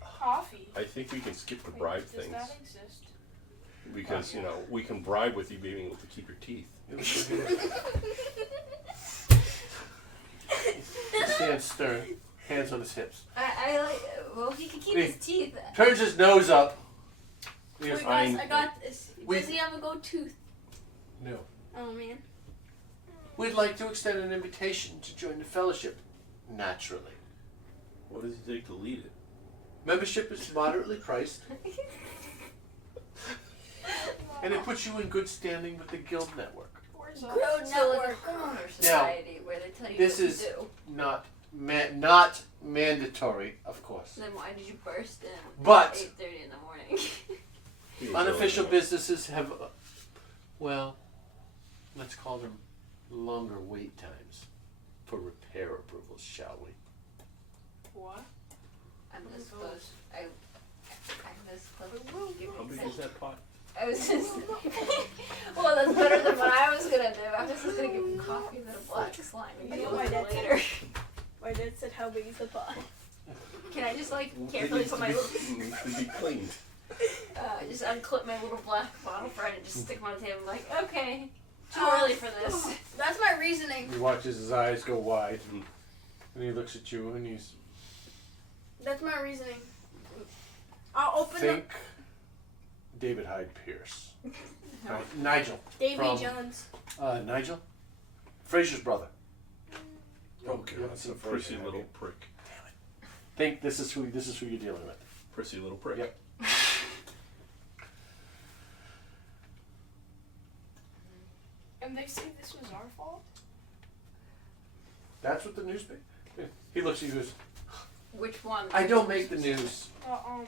Coffee. I think we can skip the bribe Does things that exist? because we can bribe with you being able to keep your teeth. He stands stern, hands on his hips. I like. Well, he can keep Hey. his teeth. Turns his nose up. He goes, Wait, guys, fine. I got this. We- Does he have a gold tooth? no. Oh man. We'd like to extend an invitation to join the fellowship, naturally. What does it take to lead it? Membership is moderately priced, and it puts you in good standing with the guild network. Where's Grow So like a network. honor society where they tell you this what is- to do. Not mandatory, of course. Then why did you burst in But- at 8:30 in the morning? He was Unofficial early. businesses have, well, let's call them longer wait times for repair approvals, shall we? What? I'm this close. I'm this close. How big is that pot? I was just. Well, that's better than what I was gonna do. I was just gonna give him coffee and then a black slime and You deal know why with it that's later. My dad said, "How big is the pot?" Can I just like It carefully needs put to my be, little, it needs to be cleaned. just unclip my little black bottle friend and just stick them on the table? I'm like, okay, too Oh. early for this. That's my reasoning. He watches his eyes go wide, and he looks at you, and he's, That's my reasoning. I'll open think David Hyde Pierce. Right, Nigel. the Davy from- Jones. Nigel? Fraser's brother. Oh, You God, haven't that's a seen Frasier, prissy have little you? prick. Think this is who you're dealing with. Prissy little prick. Yep. And they say this was our fault? That's what the newspaper. He looks at you and goes, Which one? I don't make the news.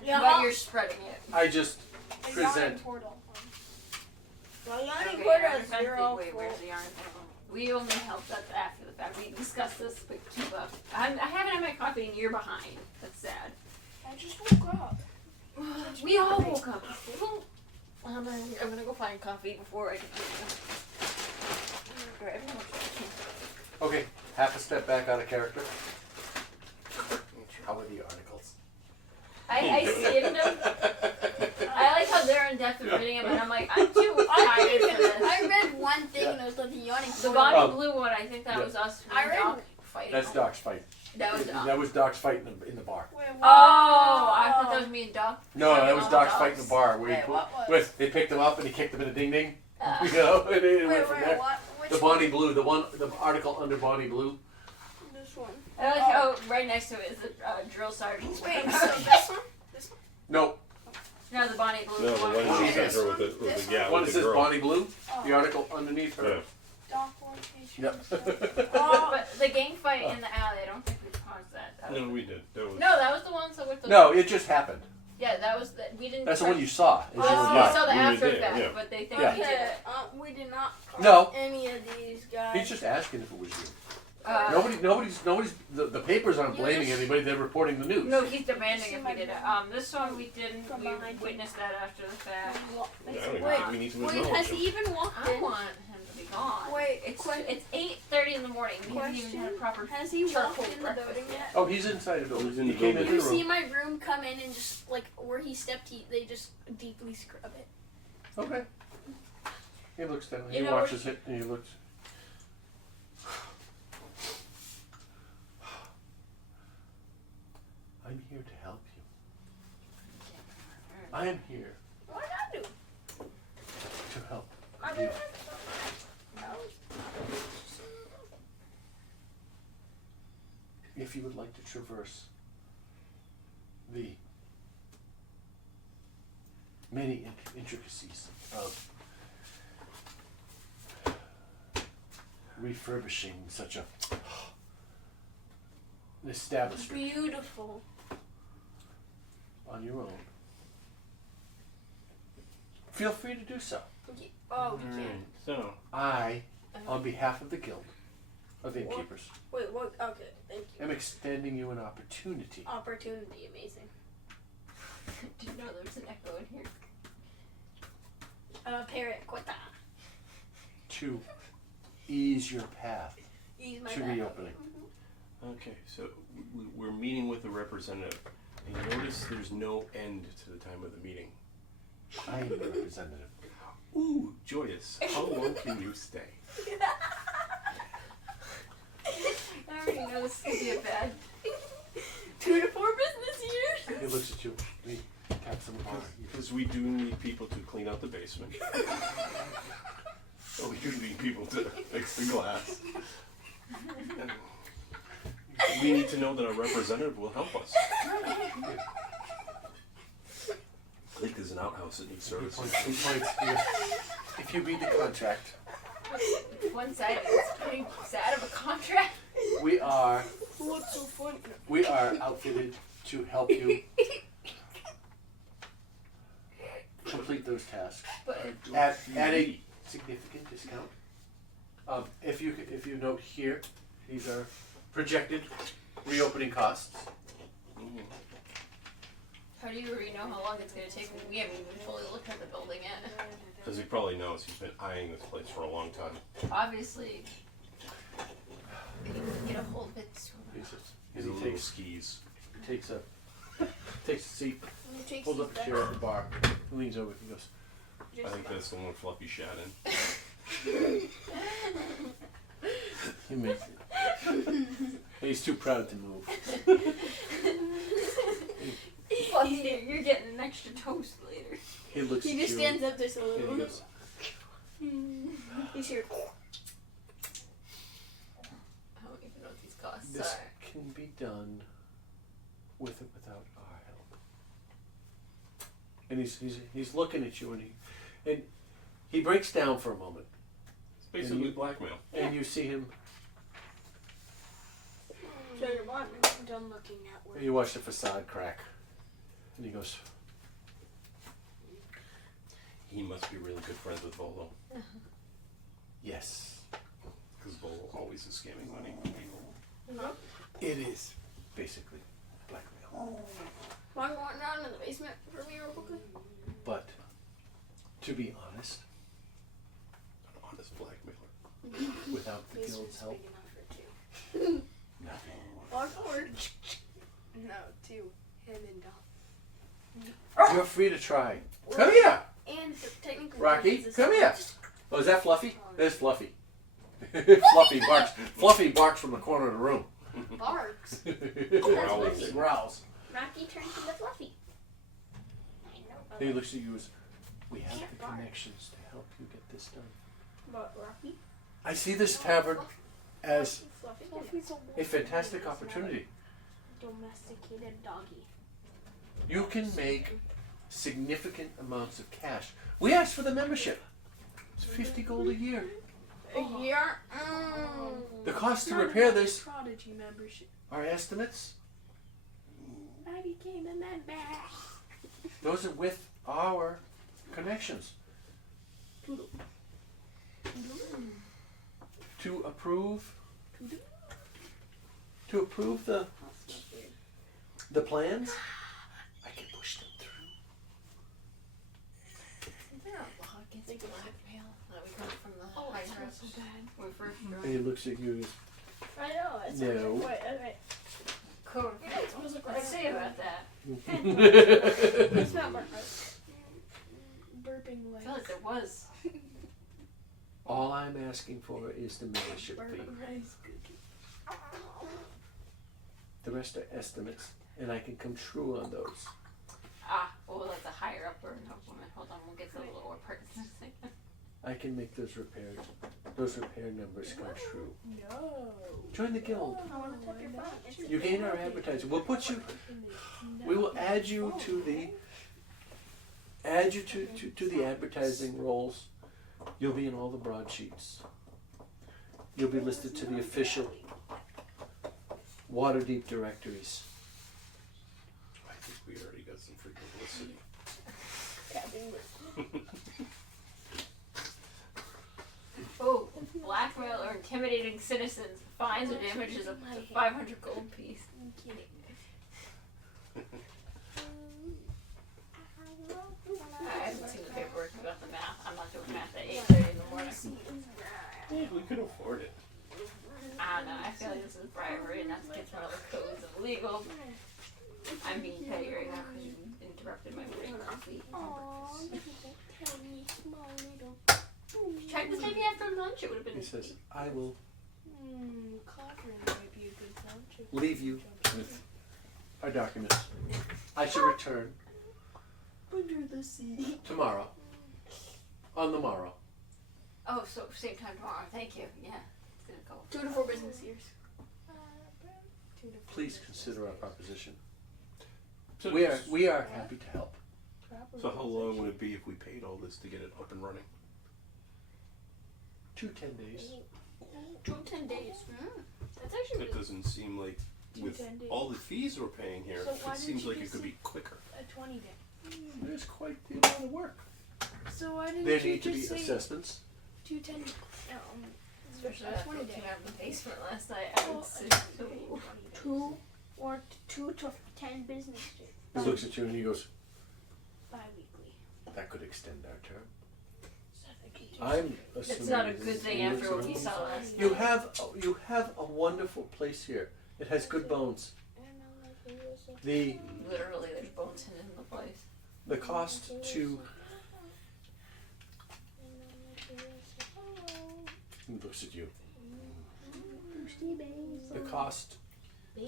Yeah, But you're spreading it. I just The present. Yawning Portal. Well, Yawning Okay, Portal yarn is fence, your own wait, where's fault. the yarn fence? We only helped us after the fact. We discussed this, but keep up. I haven't had my coffee and you're behind. That's sad. I just woke up. We all woke up. I'm gonna go find coffee before I can. Grab as much as I can. Okay, half a step back out of character. How are the articles? I skimmed them. I like how they're in depth of reading them, and I'm like, I'm too tired for this. I read one thing and it was like the Yawning The Portal. Bonnie Blue one, I think that Yeah. was us. I read- Doc fighting. That's Doc's fight. That was Doc. That was Doc's fight in the bar. Wait, what? Oh, I thought that was me and Doc. No, fighting that was all Doc's the fight in the dogs. bar where Wait, he what was? with they picked him up and he kicked him in a ding ding. Uh, You know, and it went Wait, from wait, there. what? Which The Bonnie Blue, the article under Bonnie Blue. This one. I like how right next to it is the drill sergeant's Wait, weapon. so this one? No, No, the Bonnie Blue No, the one Oh, she sent this her one? with This the yeah, one with that the says girl. Bonnie Blue. Oh. The article underneath her. Yeah. Doc location. Yep. stuff. Oh. But the gang fight in the alley, I don't think we caught was that? That was No, we did. That was. No, that was the one. So with the. No, it just happened. Yeah, that was the. We didn't. That's the one you saw. It's Oh, just we not- saw the we were after there, effect, yeah. but they think Yeah. we did it. We did not call No. any of these guys. He's just asking if it was you. Uh, Nobody's. The papers aren't blaming anybody. They're reporting the news. No, he's demanding if we did it. This one we didn't. From We behind you. witnessed that after the fact. I don't even Wait, think we need to Wait, acknowledge has him. he even walked I in? want him to be gone. Wait, It's 8:30 in the morning. We haven't even had a proper. Has he walked charcoal in the breakfast building yet. yet? Oh, he's inside the building. He's in He the came building. into You the see room. my room come in and just like where he stepped, they just deeply scrub it. Okay. He looks down. You He know watches it and he looks. I'm here to help you. I am here What I do? to help I you. mean, If you would like to traverse the many intricacies of refurbishing such an establishment beautiful. on your own, feel free to do so. Oh, we Alright, can't. so I, on behalf of the Guild of Innkeepers, Wait, what? Okay, thank you. am extending you an opportunity. Opportunity, amazing. Didn't know there was an echo in here. Parrot, quota. To ease your path Ease my to back. reopening. okay, so we're meeting with the representative. And notice there's no end to the time of the meeting. I am the representative. Ooh, joyous. How long can you stay? I already know this could be a bad. 2 to 4 business years. He looks at you. He taps on the bar. Because we do need people to clean out the basement. Oh, we do need people to fix the glass. And we need to know that our representative will help us. I think there's an outhouse that needs He service. points. He goes, if you read the contract, One side is pretty sad of a contract. we are What's so funny? outfitted to help you complete those tasks But at a significant discount. If you note here, these are projected reopening costs. how do you already know how long it's going to take? We haven't even fully looked at the building yet. As he probably knows, he's been eyeing this place for a long time. Obviously, you can get a hold of it sooner. He's a little skis. Takes a seat, Takes pulls up a chair at the bar, leans over, he goes, I think that's the one Fluffy shat in. he makes it. He's too proud to move. Well, you're getting an extra toast later. He looks He at just you stands up just a and he little. goes, He's here. I don't even know what these costs this are. can be done with or without our help. And he's looking at you and he breaks down for a moment. It's basically blackmail. And you see him, So you're done looking at where. you watch the facade crack. And he goes, He must be really good friends with Volo. yes, Because Volo always is scamming money from people. it is basically blackmail. Want to go down in the basement for me real quickly? But to be honest, An honest blackmailer. without the Basement's guild's help, big enough for 2. nothing. Or 4. No, 2. And then down. You're free to try. Come here, And technically. Rocky. this is Come here. Oh, is that Fluffy? There's Fluffy. Fluffy barks. Fluffy barks from the corner of the room. Barks. Growls. Growls. Rocky turns into Fluffy. I know. He looks at you as, we have Can't the bark. connections to help you get this done. But Rocky? I see this tavern as Fluffy's a fantastic opportunity. domesticated doggy. You can make significant amounts of cash. We asked for the membership. It's 50 gold a year. A year? The cost to Not repair enough this Prodigy membership. are estimates. I became a member. Those are with our connections. To approve the plans, I can push them through. Is there a law against blackmail that we got from the higher ups? So bad. When we first And joined? he looks at you. I know. It's No. Wait, okay. Code. What does it say about that? It's not burping I legs. feel like there was. All I'm asking for is the membership fee. Burp rice cookie. The rest are estimates, and I can come true on those. Well, like the higher up or no woman. Hold on, we'll get to the lower part of this thing. I can make those repairs. Those repair numbers come true. No. Join the guild. I want to tap your phone. You gain our advertising. We'll put you. We will add you to the. Add you to the advertising roles. You'll be in all the broadsheets. You'll be listed to the official Waterdeep directories. I think we already got some free publicity. Oh, blackmail or intimidating citizens. Fines or damages up to 500 gold piece. I'm kidding. I haven't seen the paperwork about the math. I'm not doing math at 8:30 in the morning. Yeah, we could afford it. I don't know. I feel like this is bribery, not to get some other codes of legal. I'm being petty right now because you interrupted my morning coffee. Aww, tiny, small little. If you tried to take me after lunch, it would have been. He says, I will Cauldron might be a good sound chip. leave you with our documents. I shall return Under the sea. tomorrow. On the morrow. Oh, so same time tomorrow. Thank you. Yeah, it's gonna go. 2 to 4 business years. Please consider our proposition. So, We are happy to help. so how long would it be if we paid all this to get it up and running? 10 days. 10 days. That's actually It doesn't seem like, with 10 days. all the fees we're paying here, So why it seems didn't you like it just could say- be quicker. A 20 day. There's quite the amount of work. So why didn't There you need to be just say assessments. 210? especially a after 20 what day. came out in the basement last night. I Well, would say so. 2 or 2 to 10 business days. He looks at you and he goes, Bi-weekly. that could extend our term. Suffocate. I'm assuming. It's not a good thing after what he saw last night. You have a wonderful place here. It has good bones. The Literally, there's bones hidden in the place. the cost to he looks at you. The cost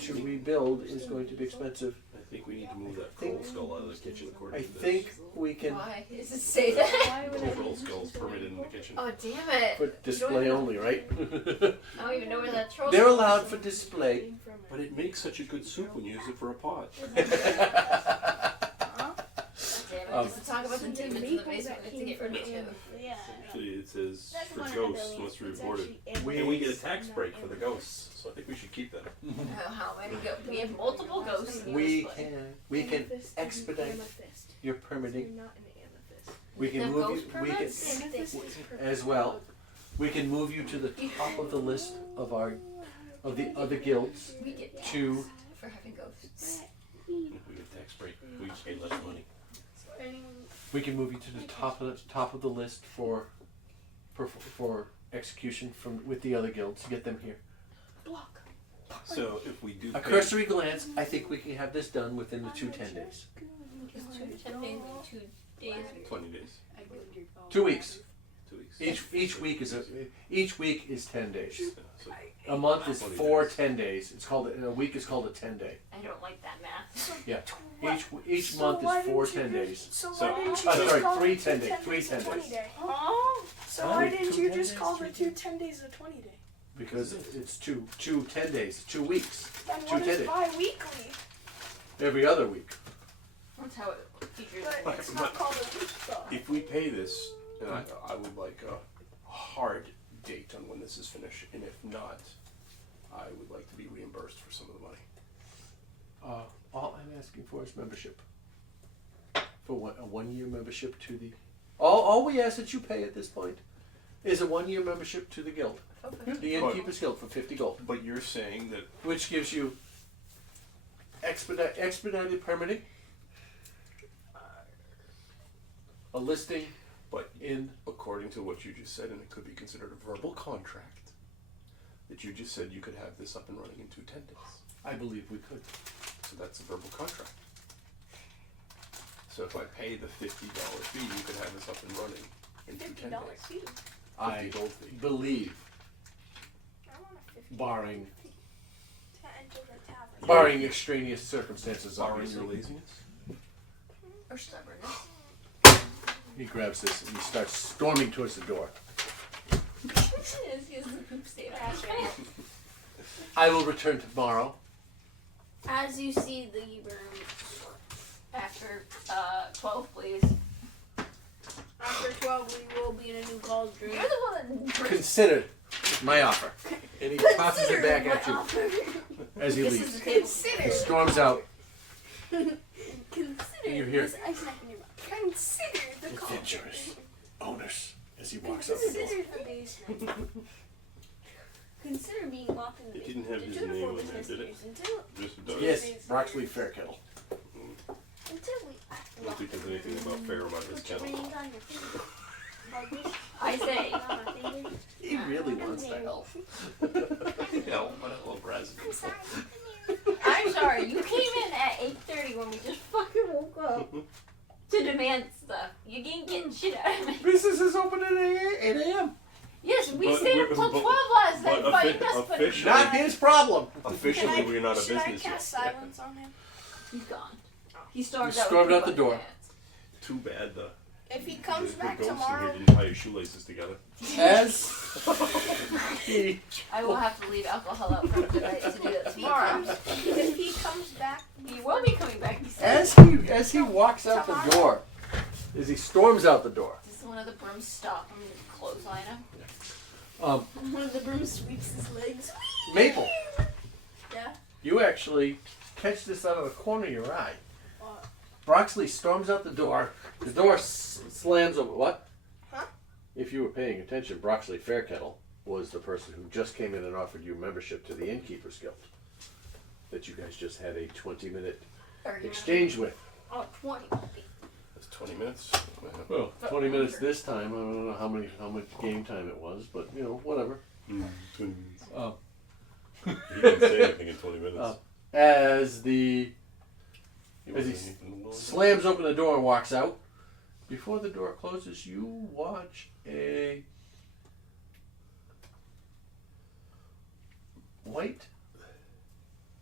to rebuild is going to be expensive. I think we need to move that think- coral skull out of the kitchen according I to this. think we can Why? Does it say that? Why would I Coral use skull's this permitted in the kitchen. Oh, damn it. for display only, right? I don't even know where that troll They're allowed for display. But it makes such a good soup when you use it for a pot. Damn it. Just to talk about the demons in the basement, we have to get rid of too. Yeah. Actually, it says That's for one of ghosts the must be it's reported. actually And we get a tax break for the ghosts, so I think we should keep that. How many go? We have multiple ghosts in We this place. can Amethyst is an expedite amethyst. your You're permitting. not an amethyst. We can The move ghost you. We can permits? Amethyst is as well. We can move you to the top of the list of the other guilds We get taxed to for having ghosts. We get tax break. We just pay less money. we can move you to the top of the list for execution from with the other guilds to get them here. Block. So if we do A pay, cursory glance, I think we can have this done within the 10 days. It's 2 to 10 days, 2 days. 20 days, 2 weeks. 2 weeks. Each week is 10 days. So A month is 20 4 days. 10 days. A week is called a 10 day. I don't like that math. Yeah. Each month is 4 10 days. So So- why didn't you sorry, just call 3 the 10 two days, 3 days a 10 20 days. day? Oh, so Huh? why didn't 2 you 10 just days, call 3 the 2 10 days a 20 day? Because it's two 10 days, 2 weeks, Then 2 what 10 is days. bi-weekly? Every other week. That's how it teachers. But it's not called a week though. if we pay this, and I would like a hard date on when this is finished, and if not, I would like to be reimbursed for some of the money. All I'm asking for is membership. For a 1 year membership to the. All we ask that you pay at this point is a 1 year membership to the guild, the Innkeepers Guild, for 50 gold, But you're saying that which gives you expedited permitting, a listing, But in. according to what you just said, and it could be considered a verbal contract, that you just said you could have this up and running in 2 days. I believe we could. So that's a verbal contract. So if I pay the $50 fee, you could have this up and running in 2 $50 days. fee. I 50 gold fee. believe, I want a 50 barring to enter the tavern. barring extraneous circumstances, Barring your obviously. laziness. Or stubbornness. He grabs this and he starts storming towards the door. He has the poop state. I will return tomorrow. As you see the room After 12, please. after 12, we will be in a new cauldron. You're the one that. Consider my offer. And he tosses it back at you as he This is leaves. the table. Consider. He storms out. Consider You hear- this ice snack in your mouth. Consider the Adventurous owners as he walks out the door. Consider the basement. Consider being locked in the It didn't basement. have his Until name for on there, business did it? years. Until Yes, it does. Yes, Broxley Fairkettle. we I don't think there's anything about fair about this put your kettle. rings on your finger. Like this. I say. On my finger. He really wants to help. Yeah, but a little present. I'm sorry. I'm sorry, you came in at 8:30 when we just fucking woke up to demand stuff. You ain't getting shit out of me. Business is open at 8 a.m. Yes, we But stayed we're- up till but- 12 last night but fighting offi- us, but officially- Not his problem. Officially, we're not a Should I business cast yet. silence on him? he's gone. He stormed He out. stormed with out the two door. buttons. Too bad the If he comes the back ghost in tomorrow, here didn't tie his shoelaces together. As he I will have to leave alcohol out front tonight to do that tomorrow. if he comes back, He will be coming back. He said. as he walks out the door, as he storms out the door, Does one of the brooms stop him and clothesline him? one of the brooms sweeps his legs. Maple, Yeah. you actually catch this out of the corner of your eye. What? Broxley storms out the door. The door slams over. What? Huh? If you were paying attention, Broxley Fairkettle was the person who just came in and offered you membership to the Innkeepers Guild. That you guys just had a 20-minute exchange with. Oh, 20. That's 20 minutes. Well, 20 minutes this time. I don't know how much game time it was, but you know, whatever. 20 minutes. Uh, He didn't say anything in 20 minutes. As He as he wasn't even willing to- slams open the door and walks out, before the door closes, you watch a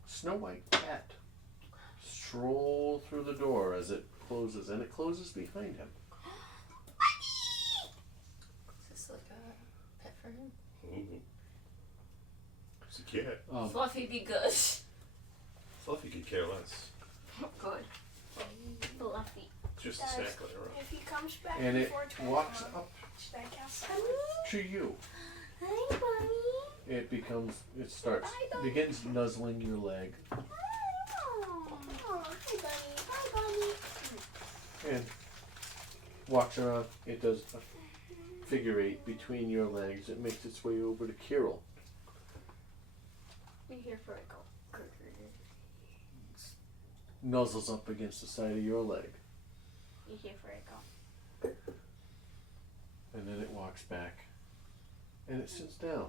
Snow White cat stroll through the door as it closes, and it closes behind him. Is this like a pet for him? Mhm. It's a cat. Fluffy be good. Fluffy could care less. Good. Fluffy. Just a snack later on. If he comes back And it before 12 walks tomorrow, up should I cast silence? to you. Hi, bunny. Begins nuzzling your leg, Oh, hi, bunny. Hi, bunny. and walks around. It does a figure 8 between your legs. It makes its way over to Kirill. Be here for a go. Nuzzles up against the side of your leg, Be here for a go. and then it walks back, and it sits down.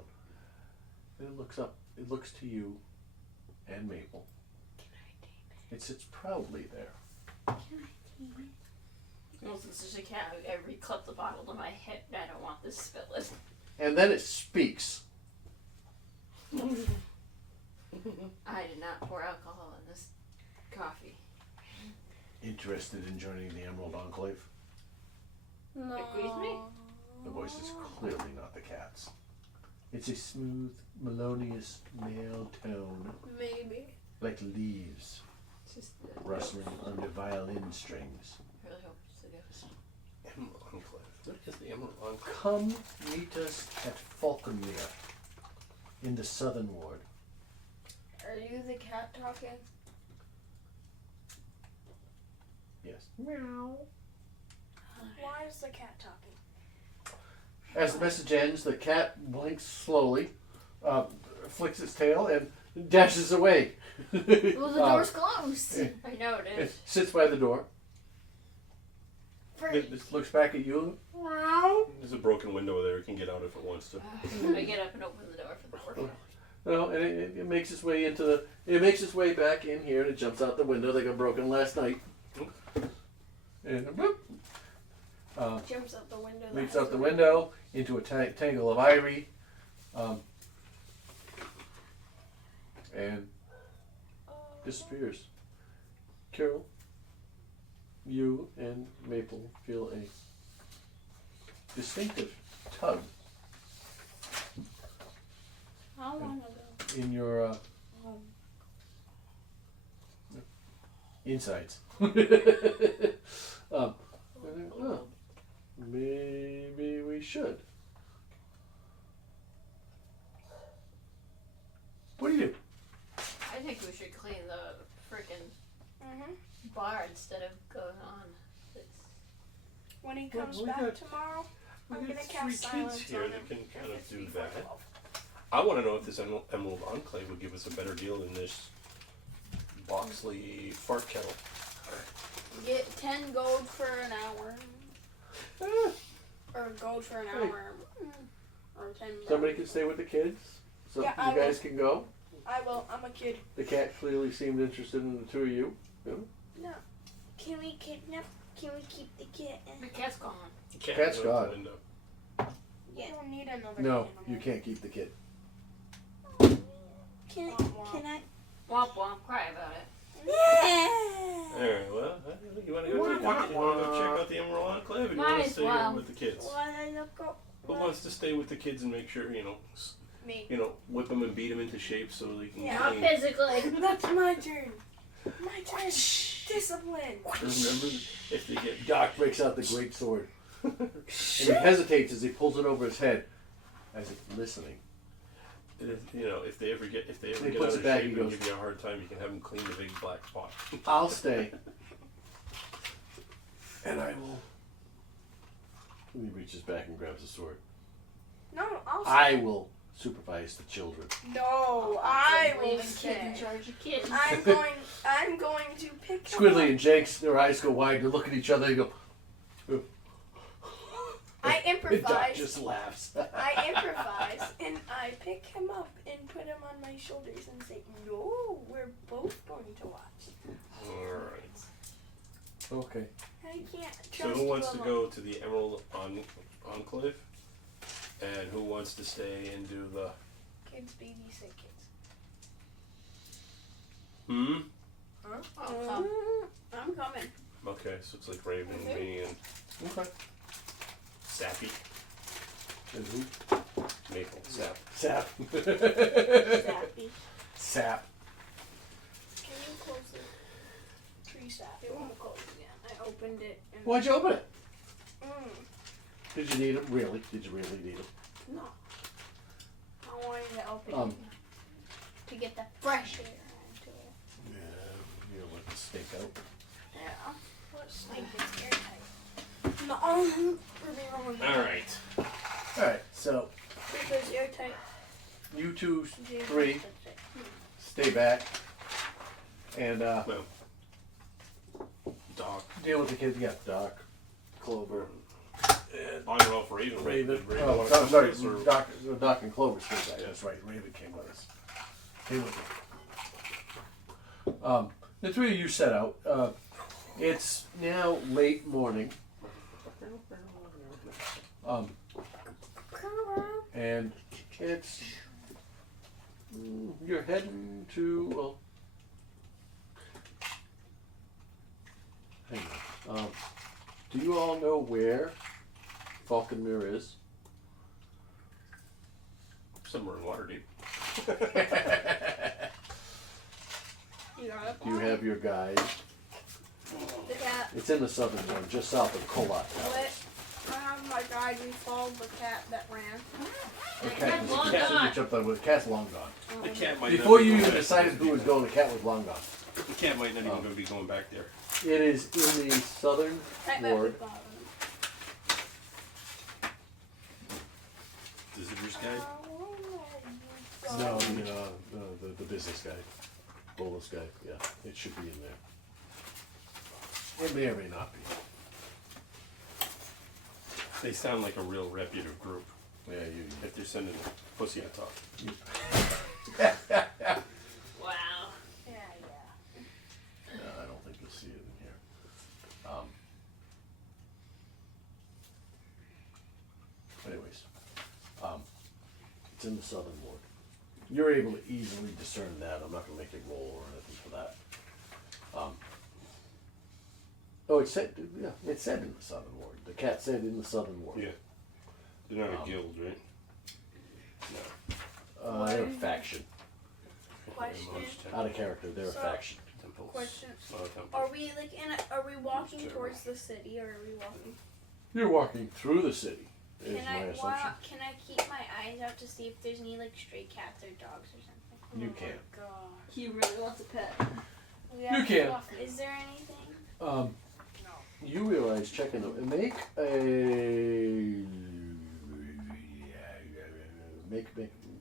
And it looks up. It looks to you and Maple. It sits proudly there. Well, since there's a cat, I reclipped the bottle to my hip. I don't want this spilling. And then it speaks. I did not pour alcohol in this coffee. Interested in joining the Emerald Enclave? No. Agrees me. The voice is clearly not the cat's. It's a smooth, melodious male tone, Maybe. like leaves It's just rustling under violin strings. I really hope it's the ghost. Emerald Enclave. What is the Emerald Enclave. Come meet us at Falconmere in the Southern Ward. Are you the cat talking? Yes. Meow. Why is the cat talking? As the message ends, the cat blinks slowly, flicks its tail, and dashes away. Well, the door's closed. I know it It is. sits by the door. Freeze. It looks back at you. There's a broken window there. It can get out if it wants to. I get up and open the door for the work. No, and it makes its way into the. It makes its way back in here, and it jumps out the window. They got broken last night. And whoop, Jumps out the window. leaps out the window into a tangle of ivy, and disappears. Carol, you and Maple feel a distinctive tug How long ago? in your insides. Oh, maybe we should. What do you do? I think we should clean the freaking Mhm. bar instead of going on. It's, When he Well, comes we back got- tomorrow, I'm We gonna got cast 3 silence kids here on that him. can kind of It's do before that. 12. I want to know if this Emerald Enclave would give us a better deal than this Boxley fart kettle. Get 10 gold for an hour. Ah, Or gold for an Hey. hour. Or 10 somebody can stay with the kids, so Yeah, you I guys can go. I will. I'm a kid. The cat clearly seemed interested in the two of you. No. Can we kidnap? Can we keep the kitten? the cat's gone. Cat's Out gone. the window. You don't need another No, animal. you can't keep the kid. Can I? Womp womp. Can I? Womp womp, cry about it. Yeah. Alright, well, you want to go check out the Emerald Enclave, and you Might want to as stay well. here with the kids? Wanna look up? Who wants to stay with the kids and make sure, Me. whip them and beat them into shape so they can Yeah. Not clean? physically. That's my turn. My turn. Discipline. Remember, if they get Doc breaks out the great sword. And he hesitates as he pulls it over his head, as if listening. if they ever get He out puts of it back, shape he and goes- give you a hard time, you can have them clean the big black pot. I'll stay. And I will. And he reaches back and grabs the sword. No, I'll. I will supervise the children. No, I will Leaving kid in stay. charge of kids. I'm going to pick him Squidly up. and Jenks, their eyes go wide, they look at each other, they go. I And Doc improvise. just laughs. I improvise and I pick him up and put him on my shoulders and say, "No, we're both going to watch." Alright. Okay. I can't trust So who wants you to alone. go to the Emerald Enclave? And who wants to stay and do the... Kids babysit kids. I'll come. I'm coming. Okay, so it's like Raven and me and Okay. Sappy. And who? Maple. Sap. Sap. Zappy. Sap. Can you close the tree sap? It won't close again. I opened it. And Why'd you open it? Mm, Did you need them? Really? Did you really need them? no. I wanted to open Um, it to get the fresh air into it. Yeah, you don't want the stink out. Yeah. What stink is airtight? No. We're the Alright. Alright, so Because airtight. you two, James three, does it. stay back and Doc. deal with the kids. Yeah, Doc, Clover, and I don't know if Raven. Raven. Raven Oh, wanna I'm come sorry, with us, or- Doc and Clover stayed back. Yeah. That's right, Raven came with us. Came with me. The three of you set out. It's now late morning. And it's you're heading to hang on. Do you all know where Falconmere is? Somewhere in Waterdeep. You got it. Do you have your guide? The cat. It's in the southern one, just south of Kolat. What? I have Oh my god, we followed the cat that ran. The The cat cat's was long the cat gone. that jumped on with the cat's long gone. The cat might Before not be you going even back decided to who was the- going, the cat was long gone. The cat might not even Oh. gonna be going back there. It is in the southern I met ward. with Bob. Visitor's guide. No, the business guy, bonus guy. Yeah, it should be in there. It may or may not be. They sound like a real reputable group. Yeah, you. If they're sending a pussy to talk. Wow. No, I don't think you'll see it in here. Anyways, it's in the southern ward. You're able to easily discern that. I'm not going to make you roll or anything for that. Oh, it said, yeah, it said in the southern ward. The cat said in the southern ward. Yeah. They're not a guild, right? No. They're a faction. Question. Out of character, they're a So- faction. Temples. Question. A lot of temples. Are we like are we walking towards the city or are we walking? You're walking through the city, is Can my I assumption. can I keep my eyes out to see if there's any like stray cats or dogs or something? You Oh can. my god. He really wants a pet. We have can. stuff. Is there anything? You realize checking them. Make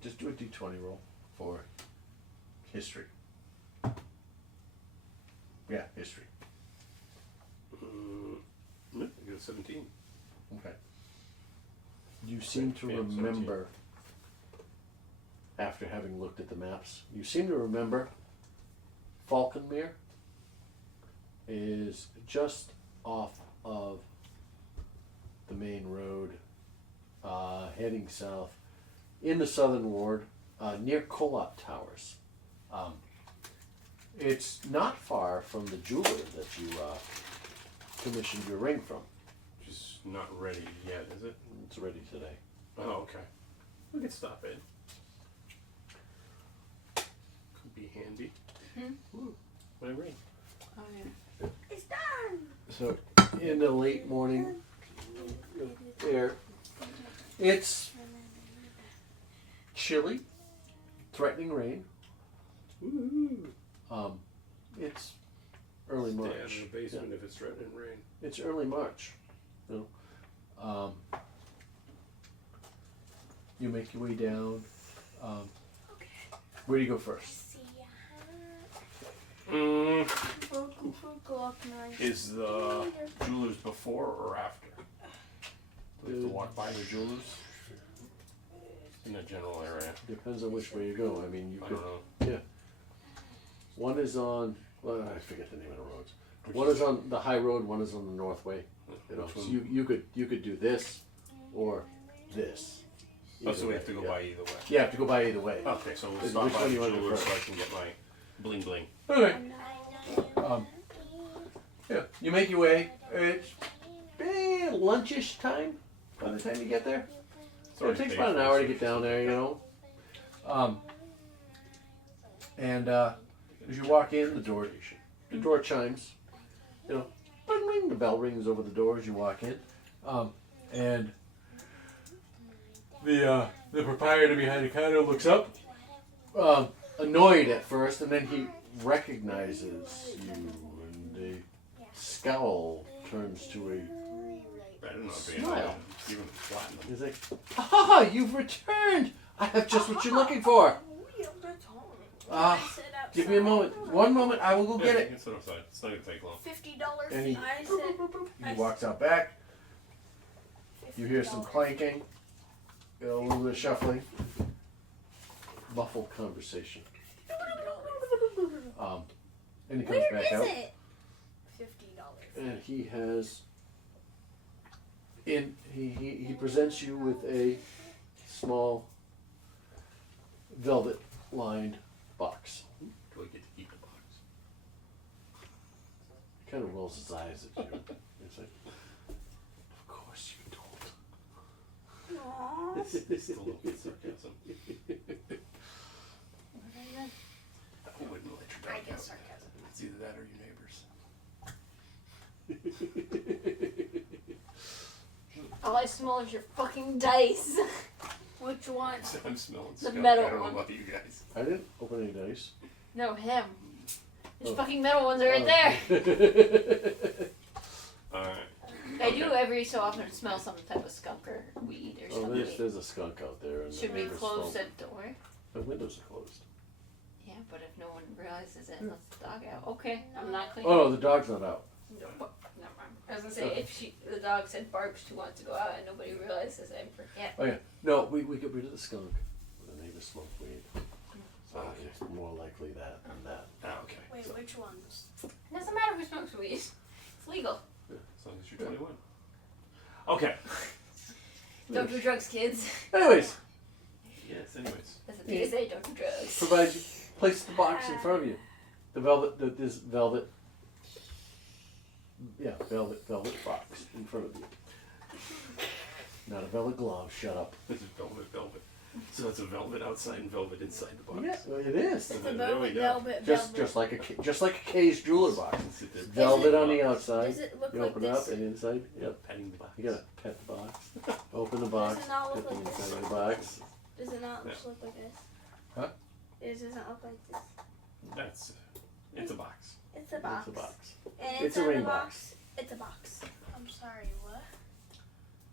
just do a d20 roll for history. Yeah, history. No, I got 17. Okay. You seem to Yeah, 17. remember, after having looked at the maps, you seem to remember Falconmere is just off of the main road, heading south, in the southern ward, near Colot Towers. It's not far from the jeweler that you commissioned your ring from. Just not ready yet, is it? It's ready today. Oh, okay. We could stop in. Could be handy. Ooh, my ring. Oh yeah. It's done. So, in the late morning air, it's chilly, threatening rain. Ooh. It's early Stay March. out in the basement if it's threatening rain. Yeah, it's early March. You know, you make your way down. Where do you go first? See ya. Is the jewelers before or after? Do we have to walk by the jewelers? In a general area. Depends on which way you go. I mean, you I could. don't know. Yeah. One is on. Well, I forget the name of the roads. Which One is on the high road. One is on the north way. You know, Which so one? you could do this or this. Oh, so we Either have to go way, by either way. yeah. You have to go by either way. Okay, so we'll Which stop by one the you want to do jewelers so I first? can get my bling bling. Okay. Yeah, you make your way. It's lunchish time by the time you get there. So it takes about an hour to get down there, you know. And as you walk in, the door chimes. You know, bling, bling, the bell rings over the door as you walk in. And the proprietor behind the counter looks up, annoyed at first, and then he recognizes you, and the scowl turns to Better not be Smile. even flatten them. he's like, "Ah, you've returned! I have just what you're looking for. I said outside. Give me a moment. One moment, I will go get it." You can sit outside. It's not gonna take long. $50. And he, I said. he walks out back. You hear some clanking, a little bit of shuffling, muffled conversation. And he comes Where back is out, it? $50. and he has. He presents you with a small velvet lined box. Do I get to keep the box? He kind of rolls his eyes at you. It's like, of course you don't. Aww. It's a little bit sarcasm. I wouldn't let your dog I get out. sarcasm. It's either that or your neighbors. All I smell is your fucking dice. Which one? I'm smelling The skunk. metal I don't know one. about you guys. I didn't open any dice. No, him. There's Oh. fucking metal ones right there. Alright. I do every so often smell some type of skunk or weed or Oh, something. there's a skunk out there. And Should we there's close smoke. the door? The windows are closed. Yeah, but if no one realizes it, let's the dog out. Okay, I'm not cleaning. Oh no, the dog's not out. No, what? Never mind. I was gonna say if the dog said barks, she wants to go out, and nobody realizes, I forget. Oh yeah. No, we got rid of the skunk. The neighbors smoke weed. So Okay. it's more likely that than that. Ah, okay. Wait, which ones? It doesn't matter who smokes weed. It's legal. As long as you're 21. Okay. Don't do drugs, kids. Anyways, Yes, anyways. That's a PSA, don't do drugs. provides you place the box in front of you. The velvet, this velvet. Yeah, velvet box in front of you. Not a velvet glove. Shut up. This is velvet. So it's a velvet outside and velvet inside the box. Yeah, well, it is. It's There a we velvet, go. velvet, Just velvet. like a K's jeweler box. Sit there Velvet on the outside. Does it look You like open it this? up and inside. Yep. petting the box. You gotta pet the box. Open the box. Does it not Put look the like inside this? of the box. Does it not Yeah. look like this? Huh? It doesn't look like this. That's it's a box. It's a box. It's a box. And It's a inside ring the box. It's a box. I'm sorry, what?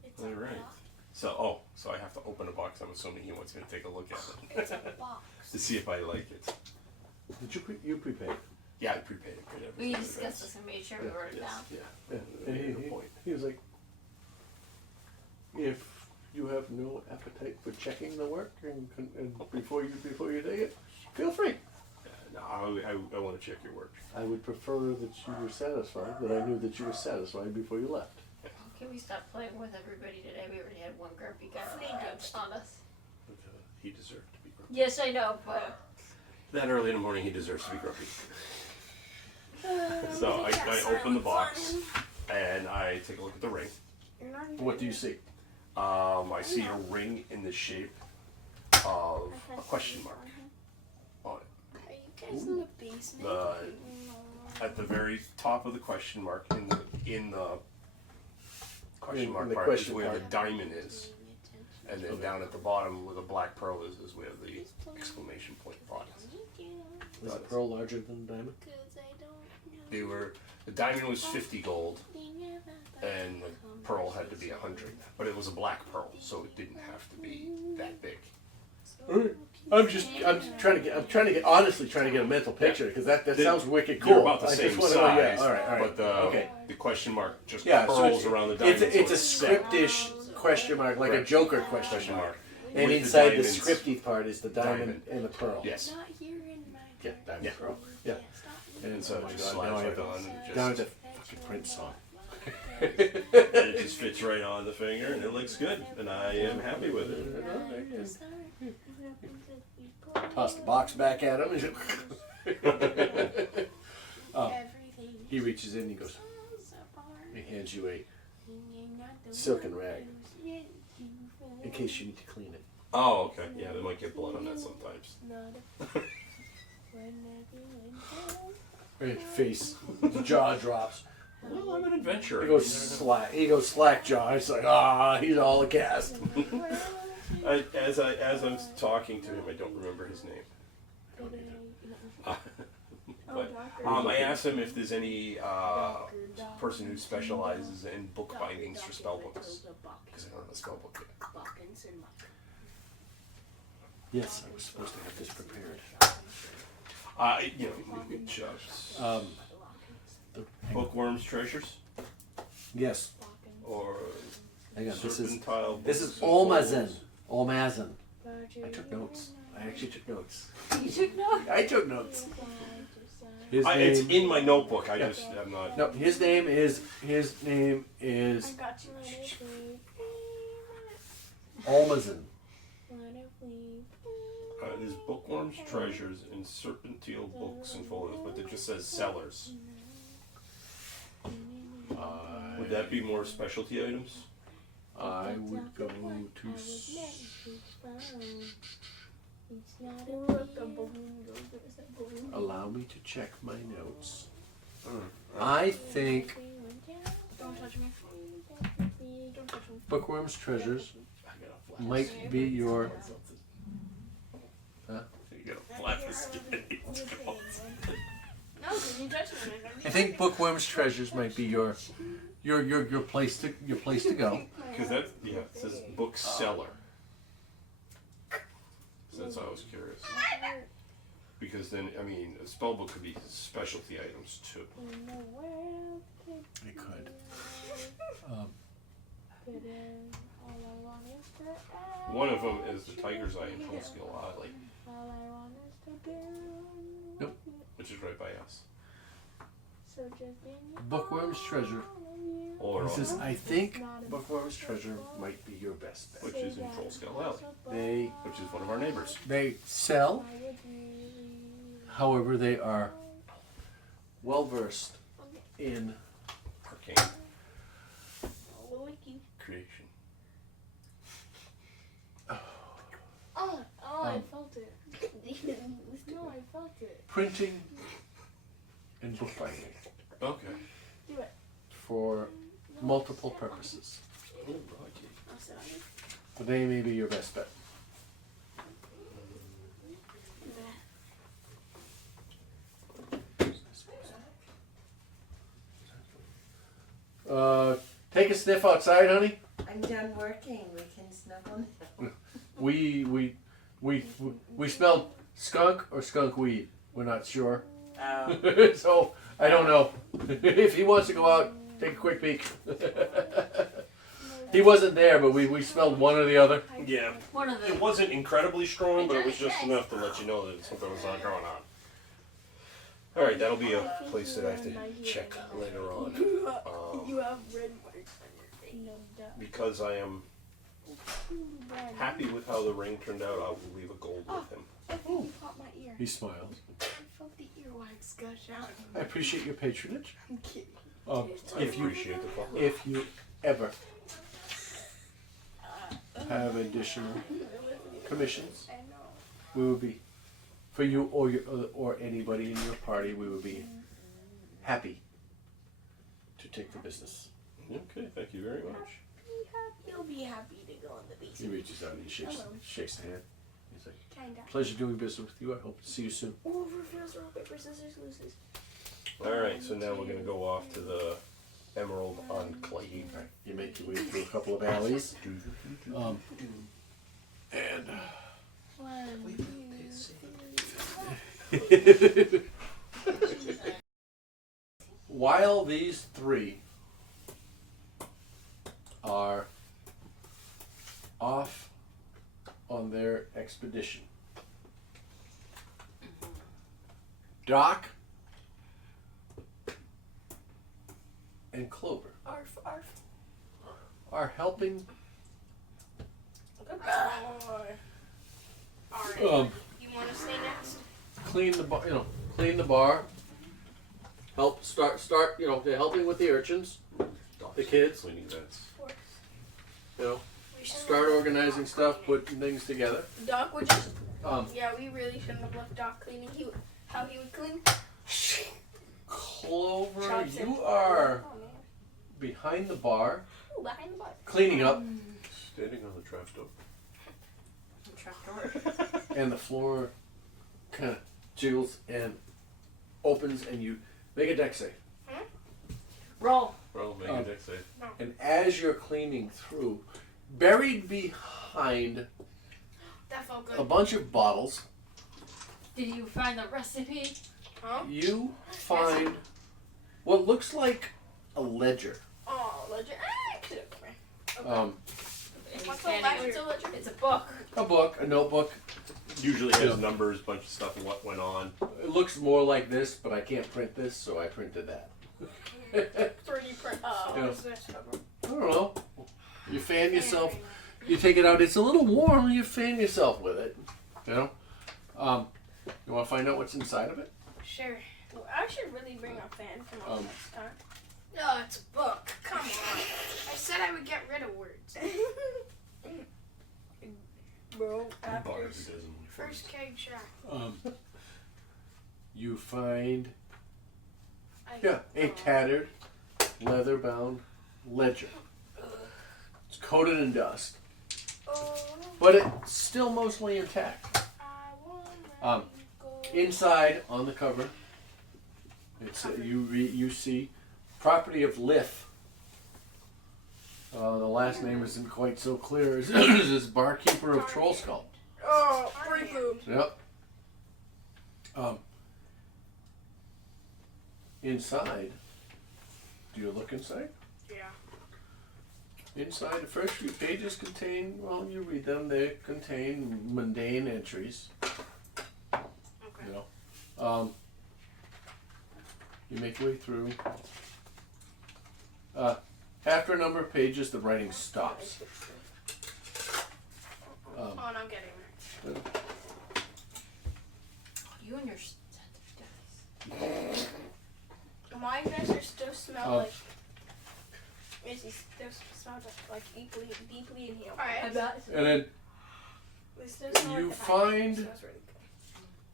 It's All a right. box. So I have to open a box. I'm assuming he wants me to take a look at It's a it box. to see if I like it. Did you prepaid? Yeah, I prepaid it. Paid We everything. discussed this and made sure we wrote it Yes, down. yeah. Yeah. And Good point. he was like, if you have no appetite for checking the work and before you take it, feel free. No, I want to check your work. I would prefer that you were satisfied, that I knew that you were satisfied before you left. Can we stop playing with everybody today? We already had one grumpy guy jump on us. But, he deserved to be grumpy. Yes, I know, but That early in the morning, he deserves to be grumpy. So I open the box and I take a look at the ring. What do you see? I see a ring in the shape of a question mark on it. Are you guys in the basement? At the very top of the question mark, in the question In mark the part question is where the part. diamond is, and then down at the bottom where the black pearl is where the exclamation point brought is. Is a pearl larger than a diamond? The diamond was 50 gold, and the pearl had to be 100. But it was a black pearl, so it didn't have to be that big. I'm trying to get honestly trying to get a mental picture because that sounds wicked cool. They're about the I same just size, wanna know, yeah, all right. but the Okay. the question mark just Yeah, so curls around the diamond. it's a so set. scriptish question mark, like a Right. Joker question mark. And With the inside the diamonds. scripty part is the diamond Diamond. and the pearl. Yes. Not here in my Yeah, diamond Yeah. pearl. Yeah. And so it just God, now slides I right have on and Down at just, the fucking Prince song. and it just fits right on the finger and it looks good. And I am happy with it. Toss the box back at him. And he reaches in and he goes, he hands you a silken rag in case you need to clean it. Oh, okay. Yeah, they might get blood on that sometimes. Right, face, the jaw drops. Well, I'm an adventurer. He goes slack jaw. It's like, he's all a cast. As I'm talking to him, I don't remember his name. But I asked him if there's any person who specializes in book bindings for spell books, because I don't have a spell book yet. Yes, I was supposed to have this prepared. Chucks. The- Bookworms treasures, Yes. or Hang on, this is serpentile. this is books and Olmazen. folds. Olmazen. I took notes. I actually took notes. you took notes. I took notes. His It's name. in my notebook. Yeah. I'm not. No, his name is I got you. Olmazen. There's bookworms treasures and serpentile books and folders, but it just says sellers. Would that be more specialty items? I would go to. Allow me to check my notes. I think Don't touch me. Don't touch me. Bookworm's treasures I got a flat. might be your. You got a flat skin. No, because you touched me. I think Bookworm's treasures might be your place to go. Because that, it says bookseller. So that's why I was curious. Because then, I mean, a spell book could be specialty items too. It could. One of them is the Tiger's Eye in Troll Skill Alley, Nope. which is right by us. Bookworm's treasure. Or He says, I think Bookworm's treasure might be your best bet. which is in Troll Skill Alley, They which is one of our neighbors. sell, however, they are well versed in Arcane creation. Oh, I felt it. No, I felt it. printing and bookbinding Okay. for multiple purposes. Oh, righty. I'll sit on it. But they may be your best bet. Take a sniff outside, honey. I'm done working. We can snuggle now. We smelled skunk or skunk weed. We're not sure. Oh. So I don't know. If he wants to go out, take a quick peek. He wasn't there, but we smelled one or the other. Yeah. One of It the wasn't incredibly strong, but it was just enough to let you know that something was going on. Alright, that'll be a place that I have to check later on. You have red marks on your face. Because I am happy with how the ring turned out, I will leave a gold with him. I think you caught my ear. He smiled. I felt the earwax gush out. I appreciate your patronage. I'm kidding. I If you appreciate the follow. if you ever have additional commissions, I know. we would be for you or anybody in your party. We would be happy to take the business. Okay, thank you very much. You'll be happy to go in the He basement. reaches out and he shakes the hand. He's like, Kinda. "Pleasure doing business with you. I hope to see you soon." Oh, reveals rock, paper, scissors, loses. Alright, so now we're going to go off to the Emerald Enclave. You make your way through a couple of alleys, and One, while these three are off on their expedition, Doc and Clover arf, arf. are helping Good boy. Alright. You want to stay next? clean the bar. Clean the bar. Help start. They're helping with the urchins, the kids. Cleaning vents. We shouldn't Start have organizing left stuff, putting things together. Doc would just. Um, Yeah, we really shouldn't have left Doc cleaning. How he would clean. Clover, Chops you and- are Oh, man. behind the bar, Ooh, behind the bar. cleaning up, Standing on the trapdoor. trapdoor. and the floor kind of jiggles and opens, and you make a deck save. Roll. Well, make a deck save. And as you're cleaning through, buried behind That felt a good. bunch of bottles, Did you find the recipe? Huh? you find what looks like a ledger. Oh, ledger. Could have come here. Um, And you What's a can't ledger? even- What's a ledger? It's a book. a book, a notebook. Usually has Yeah. numbers, bunch of stuff, and what went on. It looks more like this, but I can't print this, so I printed that. 3D print. Yeah. What is this cover? I don't know. You fan yourself. You take it out. It's a little warm. You fan yourself with it. You know. You want to find out what's inside of it? Sure. Well, I should really bring a fan from Um, next time. No, it's a book. Come on. I said I would get rid of words. Bro, after Bars, it doesn't really first keg shack. You find I- a tattered, leather-bound ledger. It's coated in dust, Oh, but it's still mostly intact. I wanna go. Inside on the cover, it's you see property of Liff. The last name isn't quite so clear. Is this barkeeper of Troll Skull? Oh, free food. Yep. Inside, do you look inside? Yeah. Inside, the first few pages contain, well, you read them, they contain mundane entries. Okay. You know, you make your way through. After a number of pages, the writing stops. Oh, and I'm getting there. You and your dice. My dice are still smell Oh. like. It's still smells like deeply inhaled. Alright. I bet. And then They still smell you like the find It smells really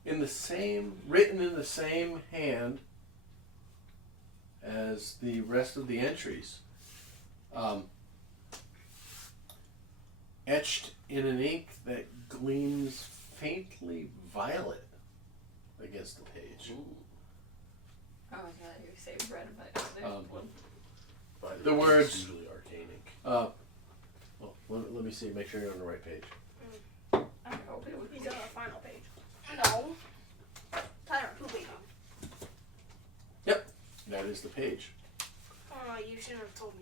good. in the same, written in the same hand as the rest of the entries, etched in an ink that gleams faintly violet against the page. Oh my god, you say red, but The words- It's usually arcane ink. Well, let me see, make sure you're on the right page. I hope it would be. He's on the final page. No. Tyler, pooping. That is the page. Oh, you shouldn't have told me.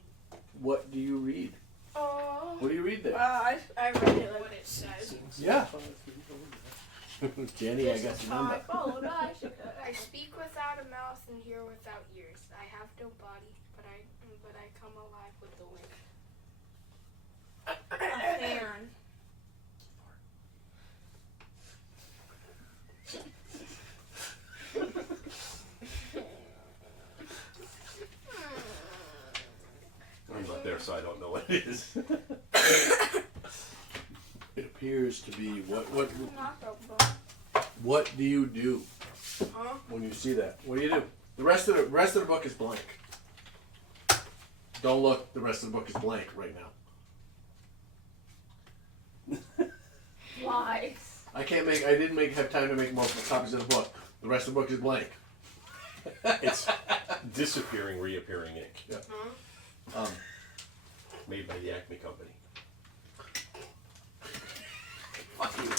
What do you read? Oh. What do you read there? I read it like what it says. Yeah. Jenny, I got the number. followed. I speak without a mouth and hear without ears. I have no body, but I come alive with the wind. A fan. I'm not there, so I don't know what it is. It appears to be what Not the book. what do you do Huh? when you see that? What do you do? The rest of the book is blank. Don't look. The rest of the book is blank right now. Why? I didn't have time to make more copies of the book. The rest of the book is blank. It's disappearing, reappearing ink. Huh? Made by the Acme Company. Fuck you.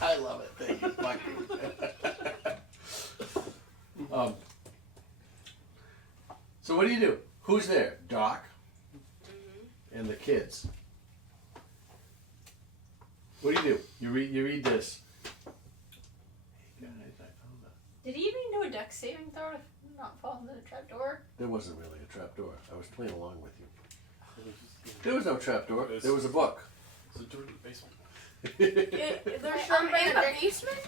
I love it. Thank you. Fuck you. So what do you do? Who's there? Doc and the kids. What do? You read this. Hey guys, I found that. Did he even do a deck saving throw to not fall into the trapdoor? There wasn't really a trapdoor. I was playing along with you. There was no trapdoor. There was a book. It's a door to the basement. There's somebody in the basement?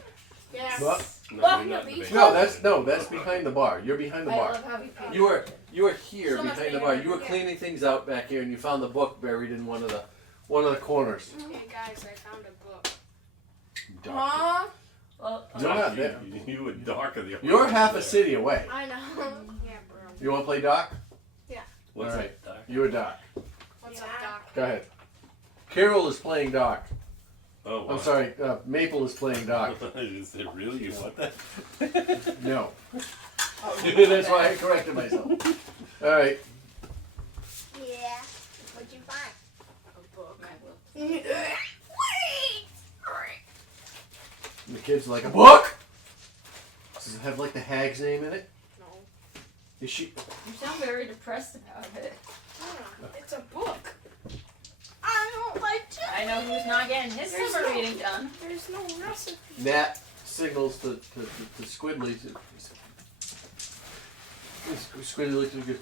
Yes. What? No, Well, you're not in the no, basement. That's behind the bar. You're behind the I bar. love how he painted You are it. here So much behind the better. bar. You were Yeah. cleaning things out back here, and you found the book buried in one of the corners. Hey guys, I found a book. Doc. Huh? Well, You're not there. You and Doc are the only You're ones half a there. city away. I know. Yeah, bro. You want to play Doc? What's All right. that, Doc? You are Doc. What's up, Doc? Go ahead. Carol is playing Doc. Oh, wow. I'm sorry. Maple is playing Doc. Is it really? You want that? No. oh, That's why I corrected myself. All right. Yeah. What'd you find? A book. Wait. And the kid's like, a book? Does it have like the hag's name in it? No. Is she? You sound very depressed about it. It's a book. I don't like to. I know who's not getting his There's summer no- reading done. There's no recipe. Nat signals to Squidly. Squidly looks at good.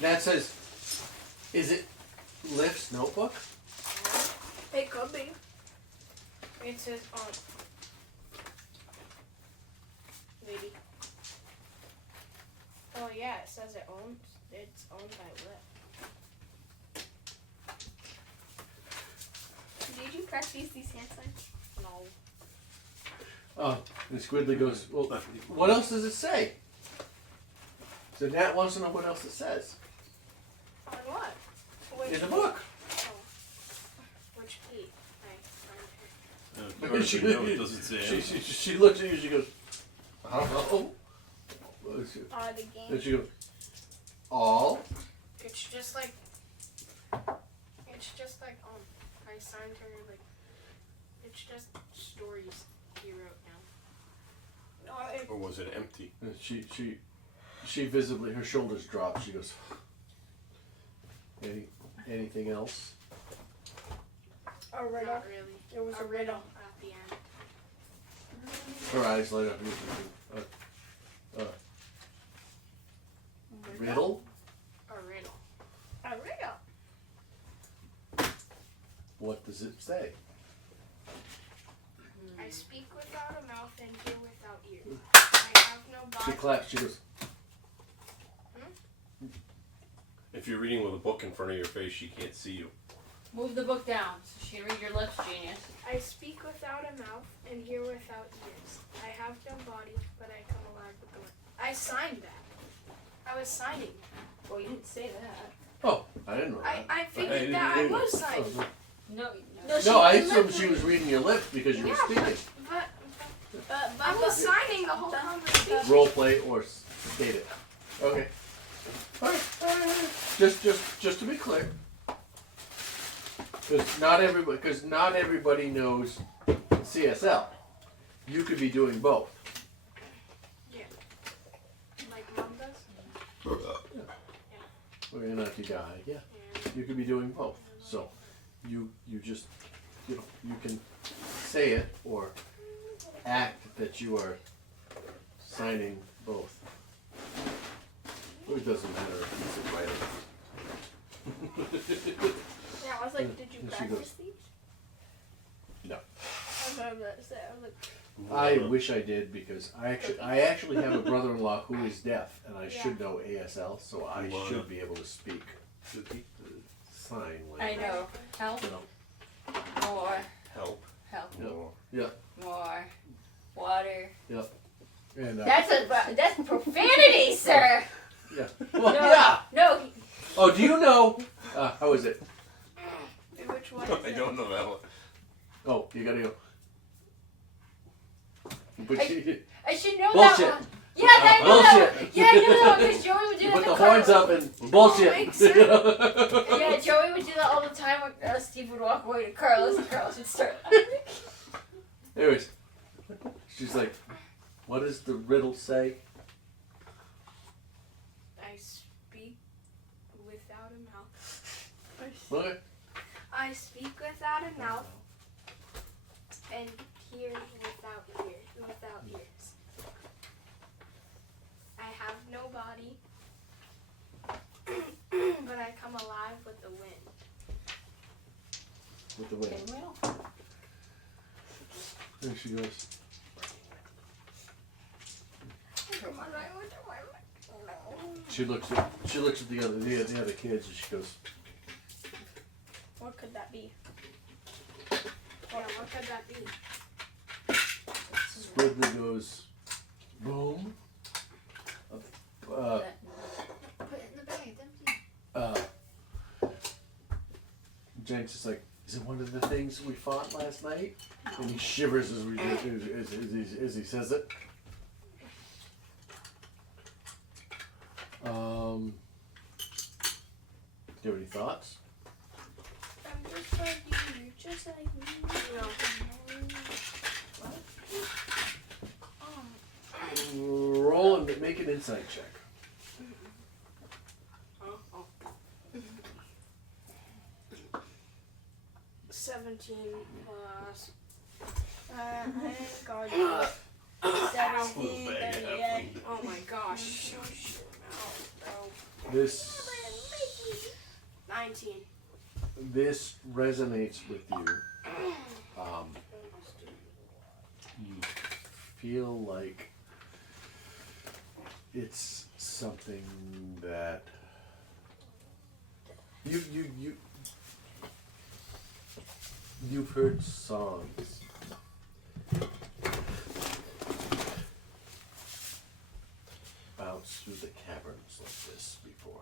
Nat says, "Is it Lift's notebook?" It could be. It says maybe. Oh yeah, it says it's owned by Lyft. Did you press these hand signs? No. And Squidly goes, "Well, what else does it say?" So Nat wants to know what else it says. On what? In the book. Oh. Which Pete? I Of course, She- we know it doesn't say She, M. she looks at you. She goes, I don't know. the game. And she goes, all. It's just like I signed her like it's just stories he wrote down. Or was it empty? And she visibly, her shoulders drop. She goes, anything else? A riddle. Not really. It was a riddle. At the end. Her eyes light up. Riddle? A riddle. A riddle. What does it say? I speak without a mouth and hear without ears. I have no She body. claps. She goes, If you're reading with a book in front of your face, she can't see you. Move the book down so she can read your lips, genius. I speak without a mouth and hear without ears. I have no body, but I come alive with the wind. I signed that. I was signing. Well, you didn't say that. oh, I didn't know I that. figured that I was signing. No, No, I assumed she was reading your lips because you were speaking. But I was signing the whole conversation. Role play or state it. Okay. All right. Just to be clear, because not everybody knows CSL. You could be doing both. Like mom does. Well, you're not you die. Yeah. You could be doing both. So you just you can say it or act that you are signing both. It doesn't matter if it's right or Yeah, I was like, did you And she practice goes, these? No. I was about to say, I was like, I wish I did because I actually have a brother-in-law who is deaf and I should know ASL, so I Wow. should be able to speak sign I language. know. Help. You know. More. Help. Help. More. More. Water. And That's profanity, sir. yeah. Well, No. yeah. No. Oh, do you know? How is it? which one I is it? don't know that one. Oh, you gotta go. But I should know that bullshit. one. Yeah, I know that one. Bullshit. Yeah, I know that one because Joey would do You that put to the Carlos. horns up and bullshit. makes sense. Yeah, Joey would do that all the time when Steve would walk away to Carlos and Carlos would start laughing. Anyways, she's like, what does the riddle say? I speak without a mouth. Okay. I speak without a mouth and hear without ears. I have no body, but I come alive with the wind. With the wind. Pinwheel? There she goes. She looks at the other kids and she goes, What could that be? Yeah, what could that be? Ridley goes, boom. Put it in the bag. It's empty. Jenks is like, is it one of the things we fought last night? And he shivers as he says it. Do you have any thoughts? I'm just like you, just like me. No. Roll and make an insight check. 17 plus. I ain't got you. 17, Bag of 38. Oh my gosh. Oh shit. This 19. this resonates with you. You feel like it's something that you've heard songs bounce through the caverns like this before.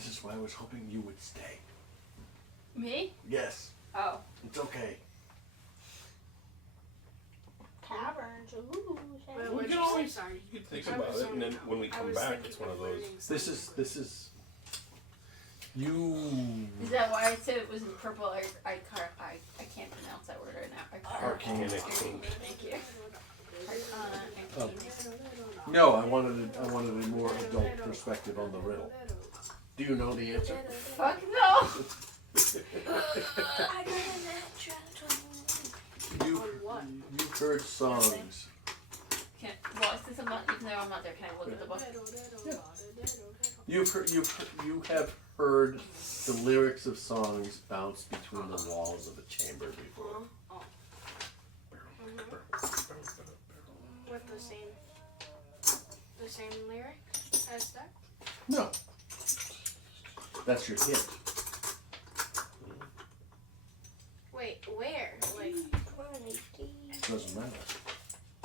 This is why I was hoping you would stay. Me? Yes, Oh. it's okay. Taverns. Ooh. Wait, We what'd can you say? always Sorry. you can think I about was it, and then zoning out. when we I come was back, thinking it's one of of those. learning This something is you Is that why I said it was in purple? I can't pronounce that word right now. Arcanic. Thank you. Oh. No, I wanted a more adult perspective on the riddle. Do you know the answer? Fuck no! I got a natural 20. You've heard songs. Well, since I'm not, even though I'm not there, can I look at the book? You have heard the lyrics of songs bounce between the walls of a chamber before. with the same lyrics as that. No. That's your hint. Wait, where? Like, Doesn't matter.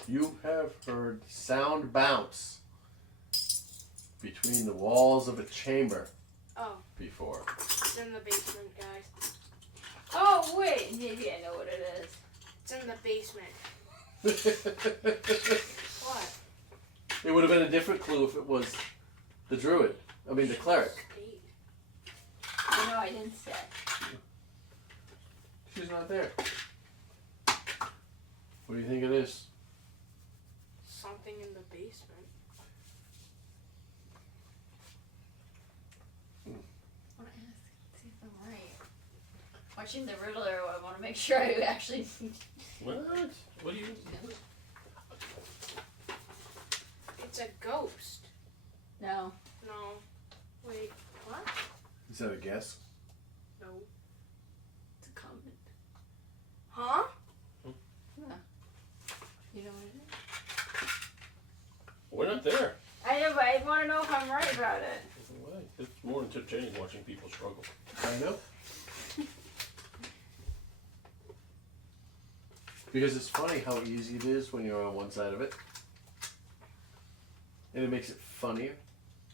You have heard sound bounce between the walls of a chamber oh, before. it's in the basement, guys. Oh wait, maybe I know what it is. It's in the basement. What? It would have been a different clue if it was the druid. I mean, the cleric. I know I didn't say. She's not there. What do you think it is? Something in the basement. I want to ask, see if I'm right. Watching the Riddler, I want to make sure I actually. What? What do you? It's a ghost. No. No. Wait, what? Is that a guess? No. It's a comment. Huh? You know what it is? We're not there. I know, but I want to know if I'm right about it. It's more entertaining watching people struggle. I know. Because it's funny how easy it is when you're on one side of it. And it makes it funnier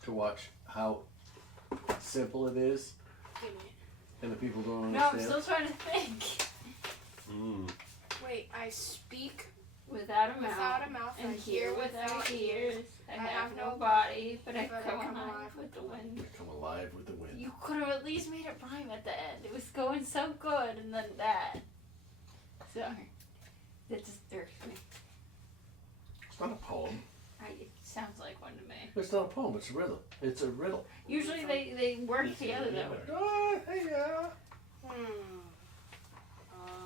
to watch how simple it is Give me and the people don't No, I'm understand. still trying to think. Mm. it. Wait, I speak Without a mouth. without a mouth. And I hear without ears. I I have have no no body, but I but I come come alive alive with the wind. Come alive with the wind. You could have at least made it rhyme at the end. It was going so good, and then that. Sorry. That just irks me. It's not a poem. It sounds like one to me. It's not a poem. It's a riddle. It's a riddle. Usually they work together though. Yeah.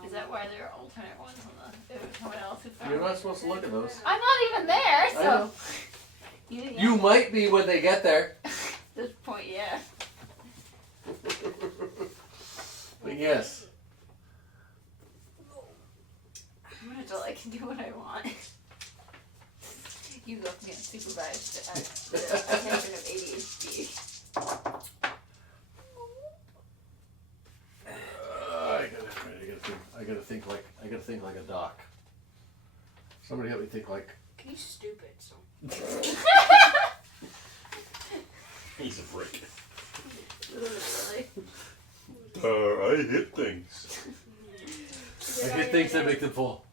Is that why there are alternate ones on the? If there's someone else who found You're it? not supposed to look at those. I'm not even there, I so. know. You might be when they get there. At this point, yeah. But yes. I'm gonna do I can do what I want. You go from getting supervised at the attention of ADHD. I gotta think like a doc. Somebody help me think like. He's stupid, so. He's a brick. Literally. I hit things. I get things that make them fall.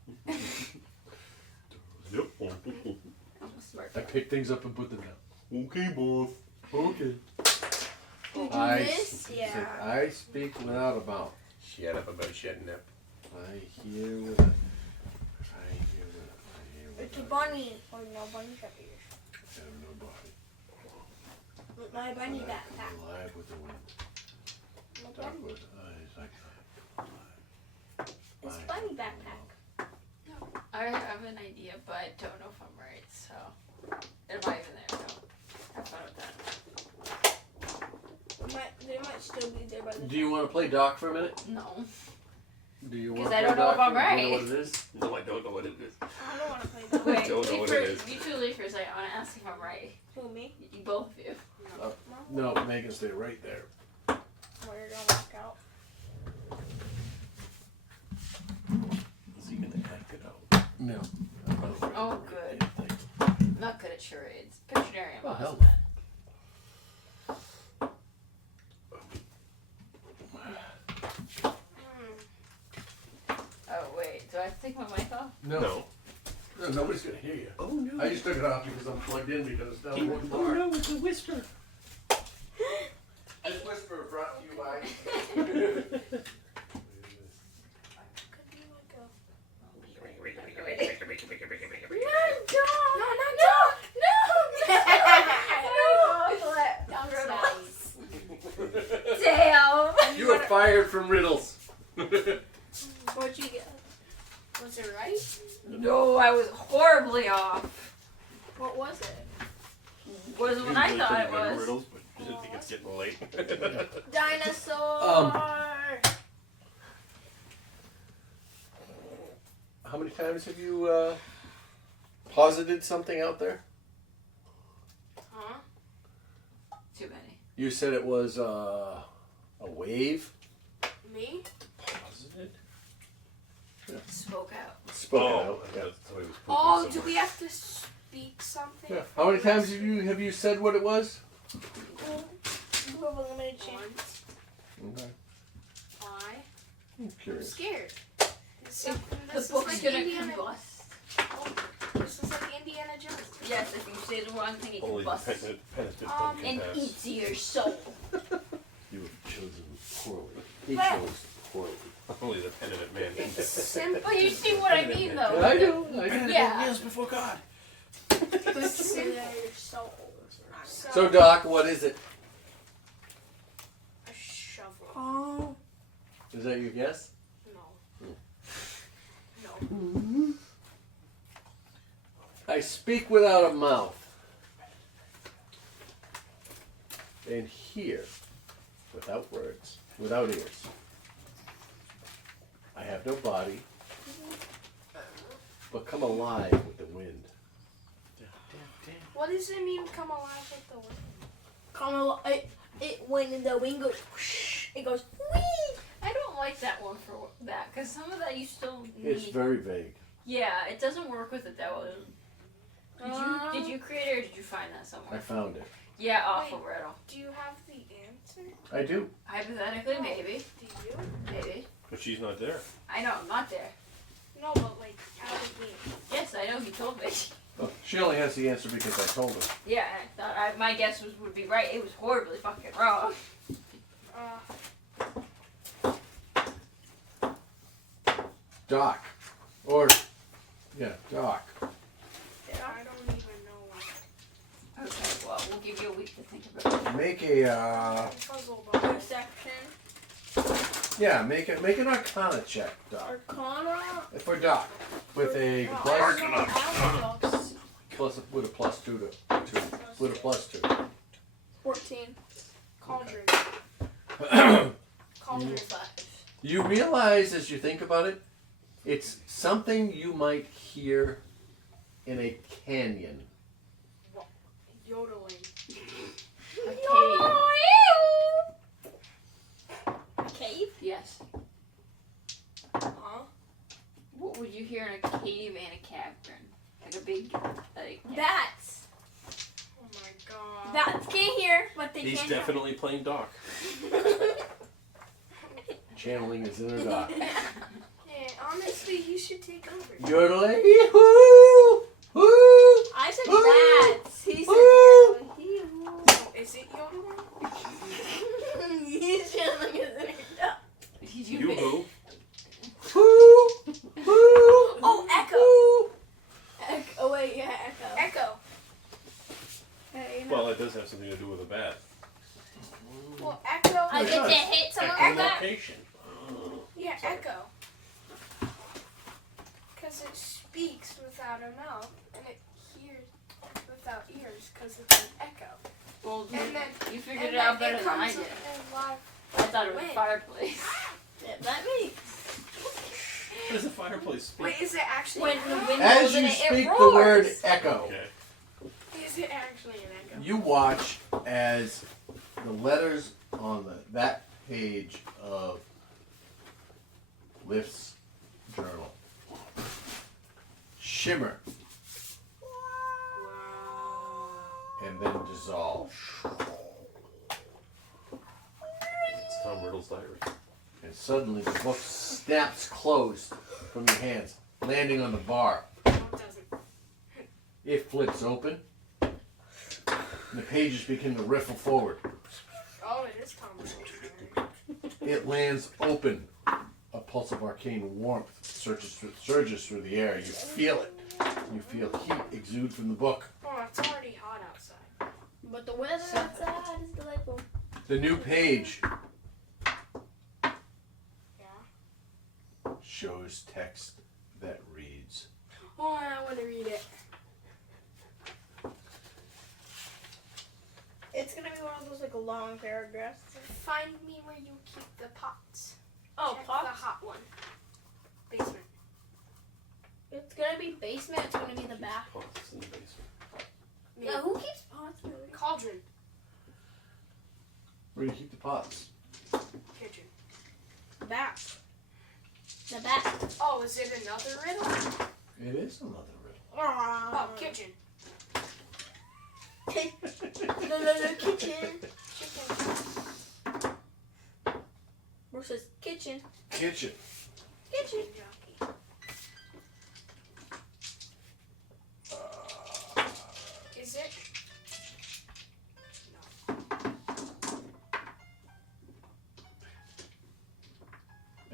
Yep. I'm a smart I pick things up and put them down. Okay, boss. Okay. this? Yeah. I speak without a mouth. Shut up about shutting up. I hear with a. I hear with It's a bunny. Or no bunny got ears. I have no body. With my bunny But backpack. I'm alive with the wind. No Dark bunny. with eyes like that. It's bunny backpack. I have an idea, but I don't know if I'm right, so. I'm not even there, so. Have fun with that. They might still be there by the Do you want to play Doc for a minute? No. Do you 'Cause want to I play don't know Doc if I'm for- do you know right. what it is? No, I don't know what it is. I don't want to play that. Wait, don't know what it is. You two leafers, I want to ask if I'm right. Who, me? You both of you. No, Megan, stay right there. Or you're gonna walk out. Is he gonna act it out? No. Oh, good. I'm not good at charades. Pictionary, I'm Oh, awesome hell. at. my mic off? No. No. No, nobody's gonna hear you. Oh no. I just took it off because I'm plugged in because it's down Oh one bar. no, it's a whisper. This whisper brought to you by. Could be like a. No, not dog. Damn. You are fired from riddles. What'd you get? Was it right? No, I was horribly off. What was it? Wasn't what I thought it was. Riddles, but I think it's getting late. Dinosaur. How many times have you posited something out there? Huh? Too many. You said it was a wave. Me? Posited. Spoke out. Spoken Oh, out. Yeah. that's somebody was pooping Oh, do somewhere. we have to speak something? Yeah. How many times have you said what it was? You have a limited chance. Okay. Why? I'm I'm curious. scared. This The is book's like gonna Indiana. combust. This is like Indiana Jones. Yes, if you say the wrong thing, it Only the combusts. pen has been Um, pumpkin And pass. eats your soul. You have chosen poorly. He What? chose poorly. Only the penitent man can It's get simple. But you see what I mean, though. I do. I do. Yeah. Kneels before God. It's simple. soul. So, Doc, what is it? A shovel. Oh. Is that your guess? No. No. I speak without a mouth and hear without words, without ears. I have no body, but come alive with the wind. What does it mean come alive with the wind? Come along. It when the wind goes, whoosh, it goes whee. I don't like that one for that, because some of that you still need. It's very vague. Yeah, it doesn't work with it that well. Did you create it or did you find that I somewhere? found it. Yeah, awful riddle. Do you have the answer? I do. Hypothetically, maybe. Do you? Maybe. But she's not there. I know, I'm not there. No, but like out of the game. Yes, I know, he told me. Oh, she only has the answer because I told her. Yeah, I thought my guess would be right. It was horribly fucking wrong. Doc. Or, yeah, Doc. I don't even know what. Okay, well, we'll give you a week to think about it. Make a, I'm puzzled about it. Perception. yeah, make an Arcana check, Doc. Arcana. For Doc. With a Oh, plus, with a plus 2 to, with a plus 2. 14. Cauldron. Cauldron. You realize as you think about it, it's something you might hear in a canyon. Yodeling. A cave. A cave? Yes. Huh? What would you hear in a cave and a cavern? Like a big, like. Bats. Oh my god. Bats can't hear, but they He's can. definitely playing Doc. Channeling his inner Doc. Yeah, honestly, you should take over. Yodeling. Hoo! Hoo! I said Ooh. bats. He said Ooh. Is it yodeling? He's just like his inner duck. Did You you who? Hoo! Hoo! Oh, echo. Hoo! Oh wait, yeah, echo. Echo. Hey, you know. Well, it does have something to do with a bat. Well, echo. I get to hit someone with that. Echolocation. Yeah, echo. Because it speaks without a mouth and it hears without ears because it's an echo. Well, And then you figured and it out then better than I comes did. in live. I thought it was a Wind. fireplace. Yeah, that means What does a fireplace speak? Wait, is it actually when an the echo? wind As blows you in it, speak it the roars. word echo, Okay. Is it actually an echo? you watch as the letters on that page of Lift's journal shimmer and then dissolve. It's Tom Riddle's diary. And suddenly the book snaps closed from your hands. landing on the bar. No, it doesn't. It flips open. And the pages begin to riffle forward. Oh, it is Thomas. It lands open. A pulse of arcane warmth surges through the air. You feel it. You feel heat exude from the book. Oh, it's already hot outside. But the weather outside is delightful. The new page Yeah. shows text that reads. Oh, I want to read it. It's gonna be one of those like long paragraphs. Find me where you keep the pots. Oh, Check pots? the hot one. Basement. It's gonna be basement. It's gonna be the back. Oh, it's in the basement. Yeah, who keeps pots? Really? Cauldron. Where do you keep the pots? Kitchen. The back. The back. Oh, is it another riddle? It is another riddle. Oh, kitchen. The kitchen. Chicken. Versus kitchen. Kitchen. Kitchen. Jockey. Is it?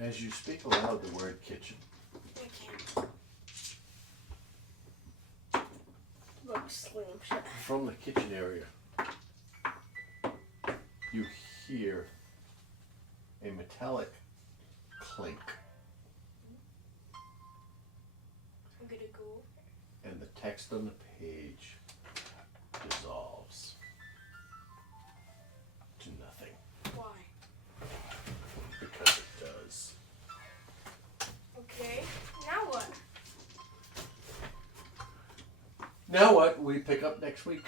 As you speak aloud the word kitchen, We can't. Like slim shit. from the kitchen area, you hear a metallic clink, I'm gonna go. and the text on the page dissolves to nothing, Why? because it does. Okay. Now what? Now what? We pick up next week.